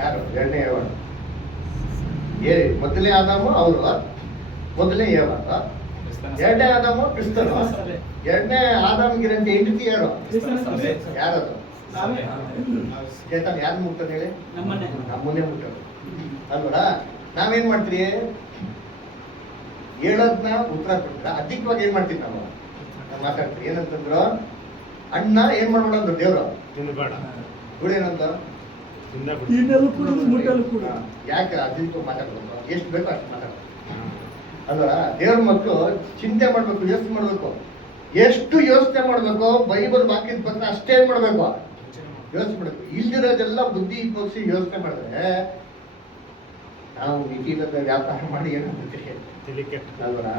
ಯಾರು? ಎರಡನೇ ಯಾವಾಳು ಮೊದಲನೇ ಆದಾಮು ಅವರು, ಮೊದಲನೇ ಯಾವಾಗ? ಎರಡನೇ ಆದಾಮು ಕ್ರಿಸ್ತನು. ಎರಡನೇ ಆದಾಮಿಗಿರಂತ ಹೆಂಡತಿ ಯಾರು? ಯಾರದು? ಚೇತನ್ ಯಾರು ಮುಟ್ಟಾನ ಹೇಳಿ? ನಮ್ಮನ್ನೇ ಮುಟ್ಟೋದು ಅಲ್ವರ. ನಾವೇನ್ ಮಾಡ್ತೀರಿ? ಹೇಳೋದ್ನ ಉತ್ತರ ಕೊಟ್ರ ಅಧಿಕವಾಗಿ ಏನ್ ಮಾಡ್ತೀವಿ ನಾವು ಮಾತಾಡ್ತೀವಿ. ಏನಂತಂದ್ರು, ಅಣ್ಣ ಏನ್ ಮಾಡ್ಬೇಡ ಅಂದ್ರು ದೇವ್ರು. ಗುಡಿ ಏನಂತ? ಹಿಂದೆ ಬಿಡು. ತಿನ್ನಲು ಕೊಡುದು ಮುಟ್ಟಲು ಕೊಡುದು. ಯಾಕೆ ಅದಿತ್ತು ಮಾತಾಡ್ಬೇಕು, ಎಷ್ಟು ಬೇಕೋ ಅಷ್ಟು ಮಾತಾಡ್ಬೇಕು ಅಲ್ವಾ? ದೇವ್ರ ಮಕ್ಕಳು ಚಿಂತೆ ಮಾಡ್ಬೇಕು, ಯೋಚನೆ ಮಾಡ್ಬೇಕು. ಎಷ್ಟು ಯೋಚನೆ ಮಾಡ್ಬೇಕು, ಬೈಬಲ್ ವಾಕ್ಯದ ಪ್ರಕಾರ ಅಷ್ಟೇ ಮಾಡ್ಬೇಕು, ಯೋಚನೆ ಮಾಡ್ಬೇಕು. ಇಲ್ದಿರೋದೆಲ್ಲ ಬುದ್ಧಿ ಉಪಯೋಗಿಸಿ ಯೋಚನೆ ಮಾಡಿದ್ರೆ ನಾವು ಮಿತಿಯಿಲ್ಲದ ವ್ಯಾಪಾರ ಮಾಡಿ ಏನಾಗುತ್ತೆ ತಲೆ ಕೆಟ್ಟ. ಅಲ್ವಾ?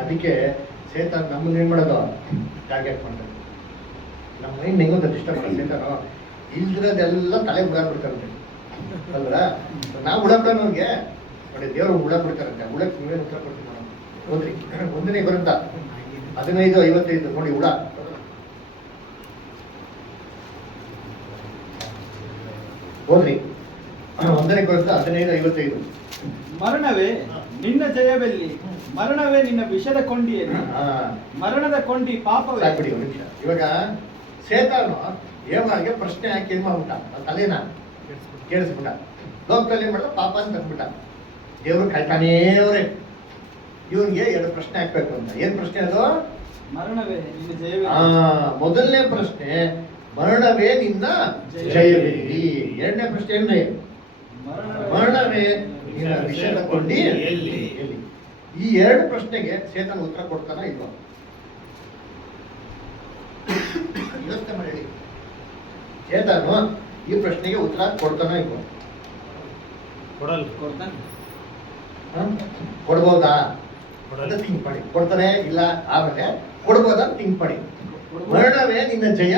ಅದಕ್ಕೆ ಸೇತಾನ್ ನಮ್ಮನ್ನ ಏನ್ ಮಾಡೋದು, ಟಾರ್ಗೆಟ್ ಮಾಡ್ತಾರೆ. ನಮ್ಮ ಮೈಂಡ್ ಹೆಂಗೊಂದು ಡಿಸ್ಟರ್ಬ್ ಮಾಡಿ ಸೇತಾನು ಇಲ್ದಿರೋದೆಲ್ಲ ತಲೆ ಬಿಡಾಕ್ಬಿಡ್ತಾರಂತೆ ಅಲ್ವಾ? ನಾವು ಉಡಾಬಿಡೋಣ ಅವ್ರಿಗೆ ನೋಡಿ, ದೇವರು ಉಡಾಕ್ಬಿಡ್ತಾರಂತೆ. ಉಡಕ್ಕೆ ನೀವೇನು ಉತ್ತರ ಕೊಡ್ತೀವಿ ನಾವು? ಹೋದ್ರಿ 1ನೇ ಕೊರಿಂಥ 15:55 ನೋಡಿ, ಉಡ ಹೋದ್ರಿ 1ನೇ ಕೊರಿಂಥ 15:55. ಮರಣವೇ ನಿನ್ನ ಜಯವೆಲ್ಲಿ, ಮರಣವೇ ನಿನ್ನ ವಿಷದ ಕೊಂಡಿಯಲ್ಲಿ, ಹಾ, ಮರಣದ ಕೊಂಡಿ ಪಾಪವೇ. ಸಾಕ್ಬಿಡಿ ಒಂದು ನಿಮಿಷ. ಇವಾಗ ಸೇತಾನು ಏವಾಗೆ ಪ್ರಶ್ನೆ ಹಾಕಿ ಏನ್ ಮಾಡ್ಬಿಟ್ಟ, ಆ ತಲೆನ ಕೇಳಿಸ್ಬಿಟ್ಟ. ಲೋಕದಲ್ಲಿ ಏನ್ ಮಾಡ್ದ, ಪಾಪ ಅಂತ ಅಂದ್ಬಿಟ್ಟ. ದೇವ್ರು ಕಾಯ್ತಾನೇ ಅವ್ರೆ ಇವ್ನಿಗೆ 2 ಪ್ರಶ್ನೆ ಹಾಕ್ಬೇಕು ಅಂತ. ಏನ್ ಪ್ರಶ್ನೆ ಅದು? ಮರಣವೇ ನಿನ್ನ ಜಯವೆಲ್ಲಿ. ಮೊದಲನೇ ಪ್ರಶ್ನೆ ಮರಣವೇ ನಿನ್ನ ಜಯವೆಲ್ಲಿ. 2ನೇ ಪ್ರಶ್ನೆ ಏನ್ರಿ? ಮರಣವೇ ನಿನ್ನ ವಿಷದ ಕೊಂಡಿ ಎಲ್ಲಿ? ಈ 2 ಪ್ರಶ್ನೆಗೆ ಸೇತನ ಉತ್ತರ ಕೊಡ್ತಾನ ಇಲ್ವಾ? ಯೋಚನೆ ಮಾಡಿ ಹೇಳಿ. ಸೇತನು ಈ ಪ್ರಶ್ನೆಗೆ ಉತ್ತರ ಕೊಡ್ತಾನ ಇಲ್ವಾ? ಕೊಡಲ್ಲ. ಕೊಡ್ತಾನೆ. ಕೊಡ್ಬೋದಾ ಕೊಡಲ್ಲ. ಅಂತ ಥಿಂಕ್ ಮಾಡಿ. ಕೊಡ್ತಾನೆ ಇಲ್ಲ, ಆಮೇಲೆ ಕೊಡ್ಬೋದಾ ಥಿಂಕ್ ಮಾಡಿ. ಮರಣವೇ ನಿನ್ನ ಜಯ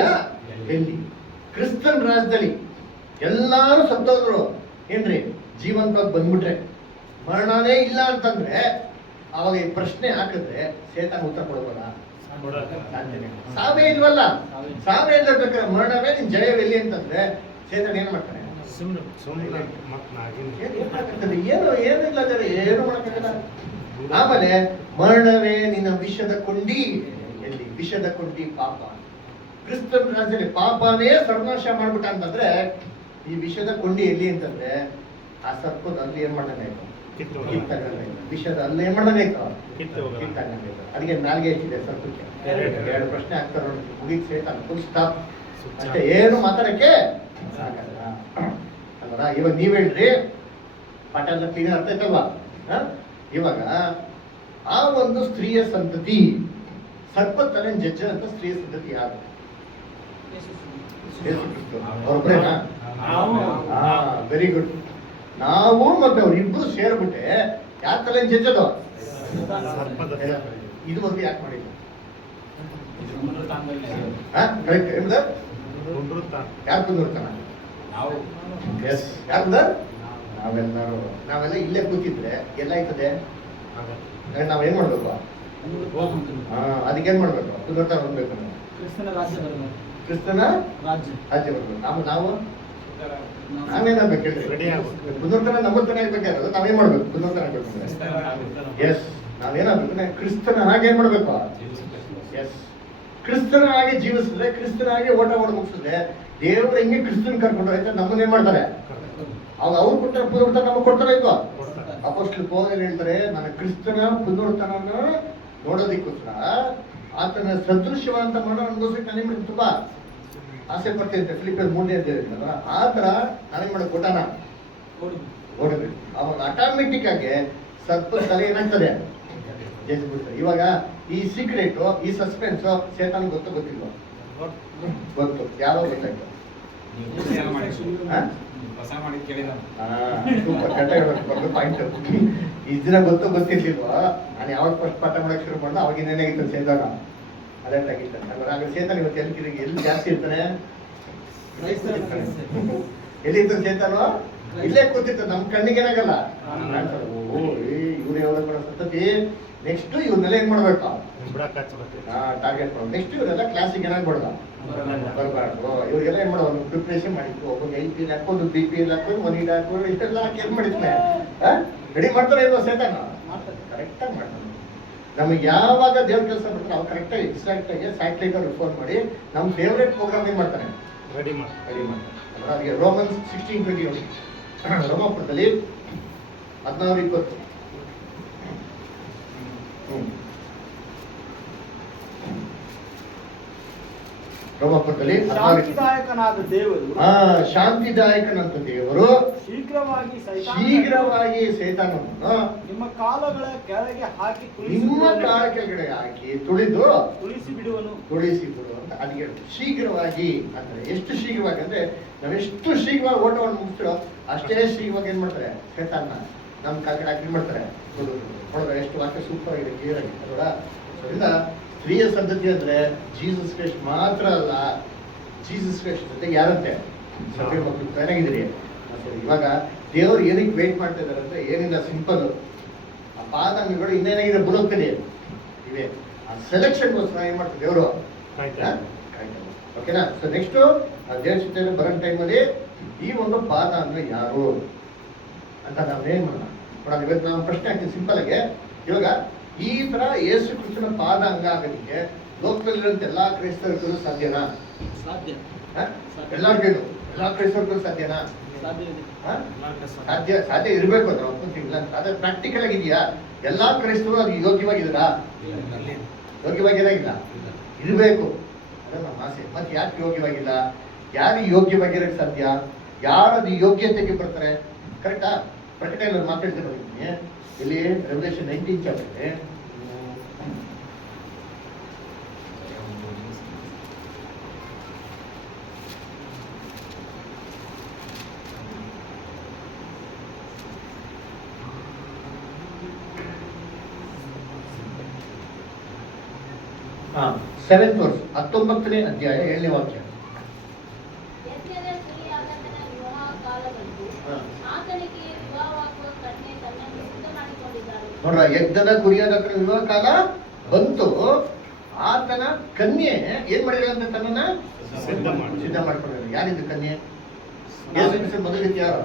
ಎಲ್ಲಿ? ಕ್ರಿಸ್ತನ್ ರಾಜ್ಯದಲ್ಲಿ ಎಲ್ಲಾರು ಸತ್ತೋದ್ರು ಏನ್ರಿ, ಜೀವಂತವಾಗಿ ಬಂದ್ಬಿಟ್ರೆ, ಮರಣನೇ ಇಲ್ಲ ಅಂತಂದ್ರೆ ಅವಾಗ ಈ ಪ್ರಶ್ನೆ ಹಾಕಿದ್ರೆ ಸೇತಾನ ಉತ್ತರ ಕೊಡ್ಬೋದಾ? ಕೊಡಲ್ಲ. ಸಾಧ್ಯನೇ ಇಲ್ಲ. ಸಾವೇ ಇಲ್ವಲ್ಲ, ಸಾವೇ ಇಲ್ಲಬೇಕಾದ್ರೆ ಮರಣವೇ ನಿನ್ ಜಯವೆಲ್ಲಿ ಅಂತಂದ್ರೆ ಸೇತಾನ ಏನ್ ಮಾಡ್ತಾನೆ? ಸುಮ್ಮನೆ ಮತ್ತೆ ನಾಗಿನ ಏನ್ ಮಾಡಕ್ಕಾಗ್ತದೆ? ಏನಿಲ್ಲ ಅಂದರೆ ಏನು ಮಾಡಕ್ಕಾಗಲ್ಲ. ಆಮೇಲೆ ಮರಣವೇ ನಿನ್ನ ವಿಷದ ಕೊಂಡಿ ಎಲ್ಲಿ? ವಿಷದ ಕೊಂಡಿ ಪಾಪ. ಕ್ರಿಸ್ತನ ರಾಜ್ಯದಲ್ಲಿ ಪಾಪನೇ ಸರ್ವನಾಶ ಮಾಡ್ಬಿಟ್ಟ ಅಂತಂದ್ರೆ ಈ ವಿಷದ ಕೊಂಡಿ ಎಲ್ಲಿ ಅಂತಂದ್ರೆ ಆ ಸರ್ಪದ ಅಲ್ಲಿ ಏನ್ ಮಾಡಬೇಕು? ಕಿತ್ತು ಹೋಗಲ್ಲ. ಕಿತ್ತಾಗಬೇಕು. ವಿಷದ ಅಲ್ಲಿ ಏನ್ ಮಾಡಬೇಕು? ಕಿತ್ತು ಹೋಗಲ್ಲ. ಕಿತ್ತಾಗಬೇಕು. ಅದಕ್ಕೆ ನಾಲ್ಗೆ ಎಷ್ಟಿದೆ ಸರ್ಪಕ್ಕೆ? 2 ಪ್ರಶ್ನೆ ಆಗ್ತಾರೆ ನೋಡಿ, ಮುಗಿದ್ ಸೇತಾನ ಫುಲ್ ಸ್ಟಾಪ್ ಅಷ್ಟೇ, ಏನು ಮಾತಾಡಕ್ಕೆ ಆಗಲ್ಲ ಅಲ್ವಾ? ಇವಾಗ ನೀವ್ ಹೇಳ್ರಿ, ಪಾಠ ಎಲ್ಲ ಕ್ಲೀನ್ ಅರ್ಥ ಆಯ್ತಲ್ವಾ? ಇವಾಗ ಆ ಒಂದು ಸ್ತ್ರೀಯ ಸಂತತಿ, ಸರ್ಪ ತಲೆ ಜಜ್ಜಂತ ಸ್ತ್ರೀಯ ಸಂತತಿ ಯಾರು? ಯೇಸು ಕ್ರಿಸ್ತ. ಅವ್ರೊಬ್ರೇನಾ? Very good. ನಾವು ಮತ್ತೆ ಅವ್ರು ಇಬ್ರು ಸೇರ್ಬಿಟ್ಟೆ ಯಾರ ತಲೆ ಜಜ್ಜದು? ಸರ್ಪದ ಇದುವರೆಗೂ ಯಾಕೆ ಮಾಡಿಲ್ಲ? ಕರೆಕ್ಟ್ ಹೇಳಿದ? ಪುನರುತ್ಥಾನ. ಯಾರು ಕುಂದಿರ್ತಾನ? ಎಸ್, ಯಾರು? ನಾವೆಲ್ಲ ಇಲ್ಲೇ ಕೂತಿದ್ರೆ ಎಲ್ಲ ಆಯ್ತದೆ. ಆಗಲ್ಲ. ನಾವೇನ್ ಮಾಡ್ಬೇಕು? ಅದಕ್ಕೇನ್ ಮಾಡ್ಬೇಕು? ಪುನರುತ್ಥಾನ ಹೊಂದ್ಬೇಕು. ಕ್ರಿಸ್ತನ ರಾಜ್ಯ ಬರಬೇಕು. ಕ್ರಿಸ್ತನ ರಾಜ್ಯ ರಾಜ್ಯ ಬರ್ಬೇಕು. ನಾವು ನಾವೇನಾಗ್ಬೇಕು ಹೇಳ್ರಿ? ರೆಡಿ ಆಗ್ಬೇಕು. ಪುನರುತ್ಥಾನ ನಮ್ಮತನ ಆಗ್ಬೇಕಾದ್ರೆ ನಾವೇನ್ ಮಾಡ್ಬೇಕು? ಪುನರುತ್ಥಾನ ಆಗ್ಬೇಕು. ಎಸ್, ನಾವೇನಾಗ್ಬೇಕು? ಕ್ರಿಸ್ತನ ಹಾಗೆ ಏನ್ ಮಾಡ್ಬೇಕು? ಎಸ್, ಕ್ರಿಸ್ತನ ಹಾಗೆ ಜೀವಿಸಿದ್ರೆ, ಕ್ರಿಸ್ತನ ಹಾಗೆ ಓಟ ಓಡ ಮುಗಿಸಿದ್ರೆ, ದೇವ್ರು ಹೆಂಗೆ ಕ್ರಿಸ್ತನ್ ಕರ್ಕೊಂಡು ಹೋಯ್ತಾರೆ ನಮ್ಮನ್ನ ಏನ್ ಮಾಡ್ತಾರೆ? ಅವಾಗ ಅವ್ರು ಕೊಟ್ಟರೆ ಪುನರುತ್ಥಾನ ನಮಗೆ ಕೊಡ್ತಾರೆ ಇಲ್ವಾ? ಕೊಡ್ತಾರೆ. ಅಪೊಸ್ತಲರು ಪೌಲರು ಹೇಳ್ತಾರೆ, ನಾನು ಕ್ರಿಸ್ತನ ಪುನರುತ್ಥಾನನ ನೋಡೋದಕ್ಕೋಸ್ಕರ ಆತನ ಸದೃಶ್ಯವಂತ ಮಾಡೋ ಅನುಭವಿಸಕ್ಕೆ ನಾನೇನ್ ಮಾಡಿ ತುಂಬಾ ಆಸೆ ಪಡ್ತೀನಿ ಅಂತ ಫಿಲಿಪಿಯರ್ 3ನೇ ಅಧ್ಯಾಯದಲ್ಲಿ. ಆ ತರ ನಾನೇನ್ ಮಾಡೋ ಕೊಟ್ಟಾನ ಓಡಬೇಕು. ಅವಾಗ ಆಟೋಮೆಟಿಕ್ ಆಗಿ ಸರ್ಪ ತಲೆ ಏನಾಗ್ತದೆ? ಜಜ್ಬಿಡ್ತಾರೆ. ಇವಾಗ ಈ ಸೀಕ್ರೆಟ್, ಈ ಸಸ್ಪೆನ್ಸ್ ಸೇತಾನ ಗೊತ್ತಿಲ್ವಾ? ಗೊತ್ತು. ಯಾವಾಗ ಗೊತ್ತಾಯ್ತು? ಸೂಪರ್, ಕರೆಕ್ಟ್ ಹೇಳ್ಬೇಕು. ಪಾಯಿಂಟ್. ಇಷ್ಟು ದಿನ ಗೊತ್ತಿರ್ಲಿಲ್ವಾ? ನಾನು ಯಾವಾಗ ಫಸ್ಟ್ ಪಾಠ ಮಾಡಕ್ ಶುರು ಮಾಡ್ದೆ ಅವಾಗಿಂದ ಏನಾಗಿತ್ತು? ಸೇತಾನ ಅಲರ್ಟ್ ಆಗಿರ್ತಾನೆ. ಆಗ ಸೇತಾನ ಇವತ್ತು ಎಲ್ಲಿ ಜಾಸ್ತಿ ಇರ್ತಾನೆ? ಎಲ್ಲಿ ಇರ್ತಾನೆ ಸೇತಾನ? ಇಲ್ಲೇ ಕೂತಿರ್ತಾನೆ. ನಮ್ ಕಣ್ಣಿಗೆ ಏನಾಗಲ್ಲ. ಇವ್ರು ಯಾವಾಗ ಸತ್ತತಿ. ನೆಕ್ಸ್ಟ್ ಇವ್ರನ್ನೆಲ್ಲ ಏನ್ ಮಾಡ್ಬೇಕು? ಟಾರ್ಗೆಟ್ ಮಾಡೋದು. ನೆಕ್ಸ್ಟ್ ಇವರೆಲ್ಲ ಕ್ಲಾಸಿಗೆ ಏನಾಗ್ಬಾರ್ದು? ಬರಬಾರ್ದು. ಇವ್ರಿಗೆಲ್ಲ ಏನ್ ಮಾಡೋದು? ಪ್ರಿಪ್ರೇಷನ್ ಮಾಡಿತ್ತು. ಒಬ್ಬ ಐಪಿ ಹಾಕೊಂಡು BP ಹಾಕೊಂಡು ಮನಿ ಹಾಕೊಂಡು ಇಷ್ಟೆಲ್ಲ ಹಾಕಿ ಏನ್ ಮಾಡಿದ್ನೆ? ರೆಡಿ ಮಾಡ್ತಾರೆ ಇಲ್ವಾ ಸೇತಾನ? ಕರೆಕ್ಟಾಗಿ ಮಾಡ್ತಾನೆ. ನಮಗೆ ಯಾವಾಗ ದೇವ್ರ ಕೆಲಸ ಬರ್ತಾರೆ ಅವ್ರು ಕರೆಕ್ಟಾಗಿ ಎಕ್ಸಾಕ್ಟ್ ಆಗಿ ಸ್ಯಾಟಲೈಟ್ ಅವ್ರಿಗೆ ಫೋನ್ ಮಾಡಿ ನಮ್ಮ ಫೇವ್ರೇಟ್ ಪ್ರೋಗ್ರಾಮ್ ಏನ್ ಮಾಡ್ತಾನೆ? ರೆಡಿ ಮಾಡ್ತಾರೆ. ಅದಕ್ಕೆ ರೋಮನ್ಸ್ 16:21 ರೋಮಾಪುರದಲ್ಲಿ 16:20. ರೋಮಾಪುರದಲ್ಲಿ ಶಾಂತಿದಾಯಕನಾದ ದೇವರು ಶಾಂತಿದಾಯಕನಂತ ದೇವರು ಶೀಘ್ರವಾಗಿ ಸೈತಾನವನ್ನು ನಿಮ್ಮ ಕಾಲಗಳ ಕೆಳಗೆ ಹಾಕಿ ನಿಮ್ಮ ಕಾಲ ಕೆಳಗಡೆ ಹಾಕಿ ತುಳಿದು ತುಳಿಸಿ ಬಿಡುವನು ಅಂತ ಅದಕ್ಕೆ ಶೀಘ್ರವಾಗಿ ಅಂದ್ರೆ ಎಷ್ಟು ಶೀಘ್ರವಾಗಿ ಅಂದ್ರೆ ನಾವೆಷ್ಟು ಶೀಘ್ರವಾಗಿ ಓಟವನ್ನು ಮುಗಿಸ್ತಿರೋ ಅಷ್ಟೇ ಶೀಘ್ರವಾಗಿ ಏನ್ ಮಾಡ್ತಾರೆ ಸೈತಾನ ನಮ್ಮ ಕಾಲ ಕಡೆ ಹಾಕಿ ಮಾಡ್ತಾರೆ ನೋಡಿದ್ರೆ ಎಷ್ಟು ವಾಕ್ಯ ಸೂಪರ್ ಆಗಿದೆ ಕ್ಲಿಯರ್ ಆಗಿದೆ ಅಲ್ವಾ? ಅದರಿಂದ ಸ್ತ್ರೀಯ ಸಂತತಿ ಅಂದ್ರೆ ಜೀಸಸ್ ಕ್ರೈಸ್ಟ್ ಮಾತ್ರ ಅಲ್ಲ, ಜೀಸಸ್ ಕ್ರೈಸ್ಟ್ ಜೊತೆಗೆ ಯಾರಂತೆ ಸಭೆ ಮಕ್ಕಳು ಚೆನ್ನಾಗಿದ್ದೀರಿ. ಇವಾಗ ದೇವ್ರು ಏನಕ್ಕೆ ವೇಟ್ ಮಾಡ್ತಾ ಇದಾರೆ ಅಂದ್ರೆ ಏನಿಲ್ಲ, ಸಿಂಪಲ್. ಆ ಪಾದಂಗಗಳು ಇನ್ನೇನಾಗಿದೆ ಬುಡೋಗ್ತದೆ ಇವೆ. ಆ ಸೆಲೆಕ್ಷನ್ಗೋಸ್ಕರ ಏನ್ ಮಾಡ್ತಾರೆ ದೇವರು ಓಕೆನಾ. ಸೊ ನೆಕ್ಸ್ಟ್ ದೇವ್ರ ಜೊತೆ ಬರೋ ಟೈಮಲ್ಲಿ ಈ ಒಂದು ಪಾದ ಅಂದ್ರೆ ಯಾರು ಅಂತ ನಾವೇನ್ ಮಾಡೋಣ ಇವತ್ತು ನಾವು ಪ್ರಶ್ನೆ ಆಗ್ತೀವಿ ಸಿಂಪಲ್ ಆಗಿ. ಇವಾಗ ಈ ತರ ಯೇಸು ಕ್ರಿಸ್ತನ ಪಾದ ಅಂಗ ಆಗೋದಕ್ಕೆ ಲೋಕದಲ್ಲಿರುವಂತ ಎಲ್ಲಾ ಕ್ರೈಸ್ತರಿಗೂ ಸಾಧ್ಯನಾ? ಸಾಧ್ಯ. ಎಲ್ಲಾ ಕ್ರೈಸ್ತರಿಗೂ ಸಾಧ್ಯನಾ? ಸಾಧ್ಯ ಇರ್ಬೇಕು ಅಂತ ಒಪ್ಕೊಂತೀವಿಲ್ಲ. ಅದೇ ಪ್ರಾಕ್ಟಿಕಲ್ ಆಗಿದೆಯಾ? ಎಲ್ಲಾ ಕ್ರೈಸ್ತರು ಅದು ಯೋಗ್ಯವಾಗಿದ್ದೀರಾ? ಯೋಗ್ಯವಾಗಿಲ್ಲ, ಇರಬೇಕು. ಅದೇ ನಮ್ಮ ಆಸೆ. ಮತ್ತೆ ಯಾಕೆ ಯೋಗ್ಯವಾಗಿಲ್ಲ? ಯಾರು ಯೋಗ್ಯವಾಗಿರಕ್ಕೆ ಸಾಧ್ಯ? ಯಾರು ಅದು ಯೋಗ್ಯತೆಗೆ ಬರ್ತಾರೆ? ಕರೆಕ್ಟಾ? ಪ್ರಕಟಣೆ ಮಾತಾಡ್ತಾ ಬರ್ತೀನಿ ಇಲ್ಲಿ ರೆವಲ್ಯೂಷನ್ 19 ಚಾಪ್ಟರ್ ಸೆವೆಂತ್ ವರ್ಸ್ 19ನೇ ಅಧ್ಯಾಯ 7ನೇ ವಾಕ್ಯ. ಯಜ್ಞದ ಸ್ತ್ರೀಯಾಗತನ ವಿವಾಹ ಕಾಲ ಬಂತು. ಆತನಿಗೆ ವಿವಾಹವಾಗುವ ಕನ್ಯೆ ತನ್ನನ್ನು ಸಿದ್ಧ ಮಾಡಿಕೊಂಡಿದ್ದಾಳೆ. ನೋಡ್ರ, ಯಜ್ಞದ ಕುರಿಯಾದ ವಿವಾಹ ಕಾಲ ಬಂತು, ಆತನ ಕನ್ಯೆ ಏನ್ ಮಾಡಿರಂತ ತನ್ನನ್ನ ಸಿದ್ಧ ಮಾಡ್ಕೊಂಡಿದ್ದಾರೆ. ಯಾರಿದ್ದು ಕನ್ಯೆ? ಮೊದಲಿದ್ದು ಯಾರು?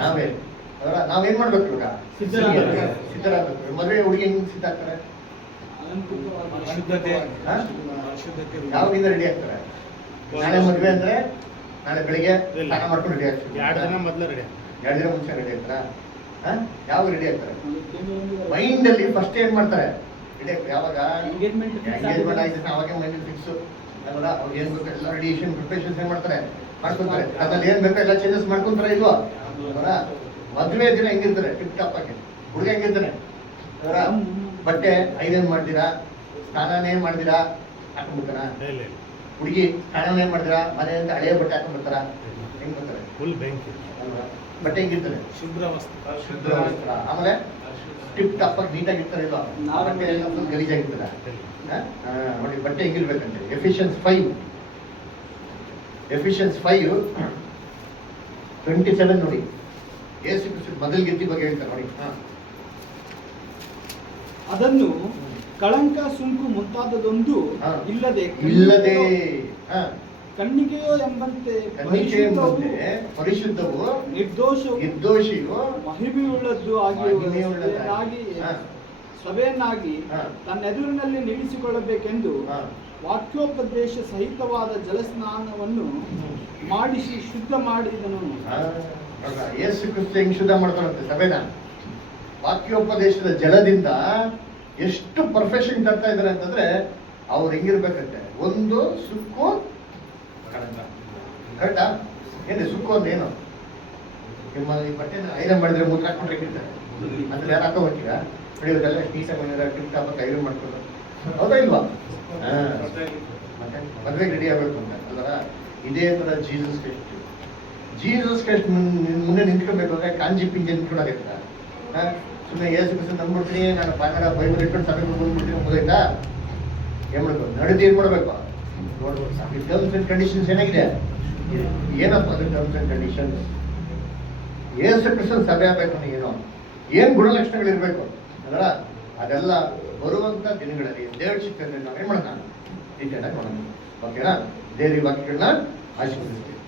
ನಾವೇ. ಅವರ ನಾವೇನ್ ಮಾಡ್ಬೇಕು ಇವಾಗ? ಸಿದ್ಧರಾಗಬೇಕು. ಮದುವೆ ಹುಡುಗಿ ಹೆಂಗ್ ಸಿದ್ಧ ಆಗ್ತಾರೆ? ಯಾವಾಗಿಂದ ರೆಡಿ ಆಗ್ತಾರೆ? ನಾಳೆ ಮದುವೆ ಅಂದ್ರೆ ನಾಳೆ ಬೆಳಿಗ್ಗೆ ಸ್ನಾನ ಮಾಡ್ಕೊಂಡು ರೆಡಿ ಆಗ್ತಾರೆ. 2 ದಿನ ಮೊದಲು ರೆಡಿ, 2 ದಿನ ಮುಂಚೆ ರೆಡಿ ಆಗ್ತಾರ? ಯಾವಾಗ ರೆಡಿ ಆಗ್ತಾರೆ? ಮೈಂಡ್ ಅಲ್ಲಿ ಫಸ್ಟ್ ಏನ್ ಮಾಡ್ತಾರೆ? ರೆಡಿ ಆಗ್ತಾರೆ. ಯಾವಾಗ ಎಂಗೇಜ್ಮೆಂಟ್ ಆಯ್ತು ಅವಾಗೆ ಮೈಂಡ್ ಫಿಕ್ಸ್ ಅಲ್ವಲ್ಲ? ಅವ್ರು ಏನ್ ಬೇಕು ಎಲ್ಲ ರೆಡಿಯೇಷನ್ ಪ್ರಿಪರೇಷನ್ಸ್ ಏನ್ ಮಾಡ್ತಾರೆ? ಮಾಡ್ಕೊಂತಾರೆ. ಅದ್ರಲ್ಲಿ ಏನ್ ಬೇಕೋ ಎಲ್ಲ ಚೇಂಜಸ್ ಮಾಡ್ಕೊಂತಾರೆ ಇಲ್ವಾ? ಅವರ ಮದುವೆ ದಿನ ಹೆಂಗಿರ್ತಾರೆ? ಟಿಪ್ ಟಾಪ್ ಆಗಿ. ಹುಡುಗ ಹೆಂಗಿರ್ತಾನೆ? ಅವರ ಬಟ್ಟೆ ಐರನ್ ಮಾಡ್ತೀರಾ? ಸ್ನಾನನೇ ಮಾಡ್ತೀರಾ? ಹಾಕೊಂಡ್ಬಿಡ್ತಾರ? ಹುಡುಗಿ ಸ್ನಾನನೇ ಮಾಡ್ತೀರಾ? ಮನೆ ಅಂತ ಹಳೆಯ ಬಟ್ಟೆ ಹಾಕೊಂಡ್ಬಿಡ್ತಾರ? ಹೆಂಗ್ ಬರ್ತಾರೆ? ಫುಲ್ ಬೆಂಕಿ ಅಲ್ವಾ? ಬಟ್ಟೆ ಹೆಂಗಿರ್ತಾರೆ? ಶುಭ್ರ ವಸ್ತ್ರ. ಶುದ್ಧ ವಸ್ತ್ರ. ಆಮೇಲೆ ಟಿಪ್ ಟಾಪ್ ಆಗಿ ನೀಟಾಗಿರ್ತಾರೆ ಇಲ್ವಾ? ಬಟ್ಟೆ ಎಲ್ಲ ಫುಲ್ ಗಲೀಜಾಗಿರ್ತಾರ? ನೋಡಿ ಬಟ್ಟೆ ಹೆಂಗಿರ್ಬೇಕಂತೆ. ಎಫಿಷಿಯನ್ಸ್ 5:27 ನೋಡಿ. ಯೇಸು ಕ್ರಿಸ್ತ ಮೊದಲು ಗೆದ್ದಿ ಬಗ್ಗೆ ಹೇಳ್ತಾರೆ ನೋಡಿ. ಅದನ್ನು ಕಳಂಕ ಸುಂಕು ಮುಂತಾದದೊಂದು ಇಲ್ಲದೆ ಕಣ್ಣಿಗೆಯೋ ಎಂಬಂತೆ ಪರಿಶುದ್ಧವು ನಿರ್ದೋಷಿಯು ಮಹಿಮೆಯುಳ್ಳದ್ದು ಆಗಿರುವುದಾಗಿ ಸಭೆಯನ್ನಾಗಿ ತನ್ನೆದುರಿನಲ್ಲಿ ನಿಲ್ಲಿಸಿಕೊಳ್ಳಬೇಕೆಂದು ವಾಕ್ಯೋಪದೇಶ ಸಹಿತವಾದ ಜಲಸ್ನಾನವನ್ನು ಮಾಡಿಸಿ ಶುದ್ಧ ಮಾಡಿದನು. ಯೇಸು ಕ್ರಿಸ್ತ ಹೆಂಗ್ ಶುದ್ಧ ಮಾಡ್ತಾರಂತೆ ಸಭೆನ? ವಾಕ್ಯೋಪದೇಶದ ಜಲದಿಂದ ಎಷ್ಟು ಪರ್ಫೆಕ್ಷನ್ ತರ್ತಾ ಇದಾರೆ ಅಂತಂದ್ರೆ ಅವ್ರು ಹೆಂಗಿರ್ಬೇಕಂತೆ. ಒಂದು ಸುಕ್ಕು ಕಳಂಕ. ಕರೆಕ್ಟಾ? ಏನ್ರಿ ಸುಕ್ಕು ಅಂದ್ರೆ ಏನು? ನಿಮ್ಮ ಈ ಬಟ್ಟೆನ ಐರನ್ ಮಾಡಿದ್ರೆ ಮೂತ್ರ ಹಾಕೊಂಡ್ರೆ ಹೆಂಗಿರ್ತಾರೆ? ಅಂದ್ರೆ ಯಾರು ಹಾಕೋ ಹೋಗ್ತೀರಾ? ಬೆಳೆಯೋದೆಲ್ಲ ನೀಟಾಗಿ ಟಿಪ್ ಟಾಪ್ ಐರನ್ ಮಾಡ್ಕೊಂಡು, ಹೌದಾ ಇಲ್ವಾ? ಮತ್ತೆ ಮದುವೆಗೆ ರೆಡಿ ಆಗ್ಬೇಕು ಅಂತ ಅಲ್ವರ? ಇದೇ ತರ ಜೀಸಸ್ ಕ್ರೈಸ್ಟ್ ಮುಂದೆ ನಿಂತ್ಕೊಬೇಕು ಅಂದ್ರೆ ಕಾಂಜಿ ಪಿಂಜಿ ನಿಂತ್ಕೊಂಡಾಗೈತ? ಸುಮ್ಮನೆ ಯೇಸು ಕ್ರಿಸ್ತ ನಂಬ್ಬಿಡ್ತೀನಿ, ನಾನು ಕನ್ನಡ ಬೈಬಲ್ ಇಟ್ಕೊಂಡು ಸಭೆಗೆ ಬಂದ್ಬಿಡ್ತೀನಿ ಮುಗಿದೈತಾ? ಏನ್ ಮಾಡ್ಬೇಕು? ನಡೆದು ಏನ್ ಮಾಡ್ಬೇಕು? ನೋಡ್ಬೇಕು. ಟರ್ಮ್ಸ್ ಅಂಡ್ ಕಂಡೀಷನ್ಸ್ ಏನಾಗಿದೆ? ಏನಪ್ಪ ಅದು ಟರ್ಮ್ಸ್ ಅಂಡ್ ಕಂಡೀಷನ್ಸ್? ಯೇಸು ಕ್ರಿಸ್ತನ ಸಭೆ ಆಗ್ಬೇಕು ಅಂದ್ರೆ ಏನ್ ಗುಣಲಕ್ಷಣಗಳಿರ್ಬೇಕು ಅದರ ಅದೆಲ್ಲ ಬರುವಂತ ದಿನಗಳಲ್ಲಿ ದೇವ್ರ ಚಿತ್ರದಲ್ಲಿ ನಾವೇನ್ ಮಾಡೋಣ? ಡೀಟೇಲ್ ಆಗಿ ಮಾಡೋಣ. ಓಕೆನಾ? ದೇವ್ರ ವಾಕ್ಯಗಳನ್ನ ಆಶೀರ್ವದಿಸ್ತೀವಿ.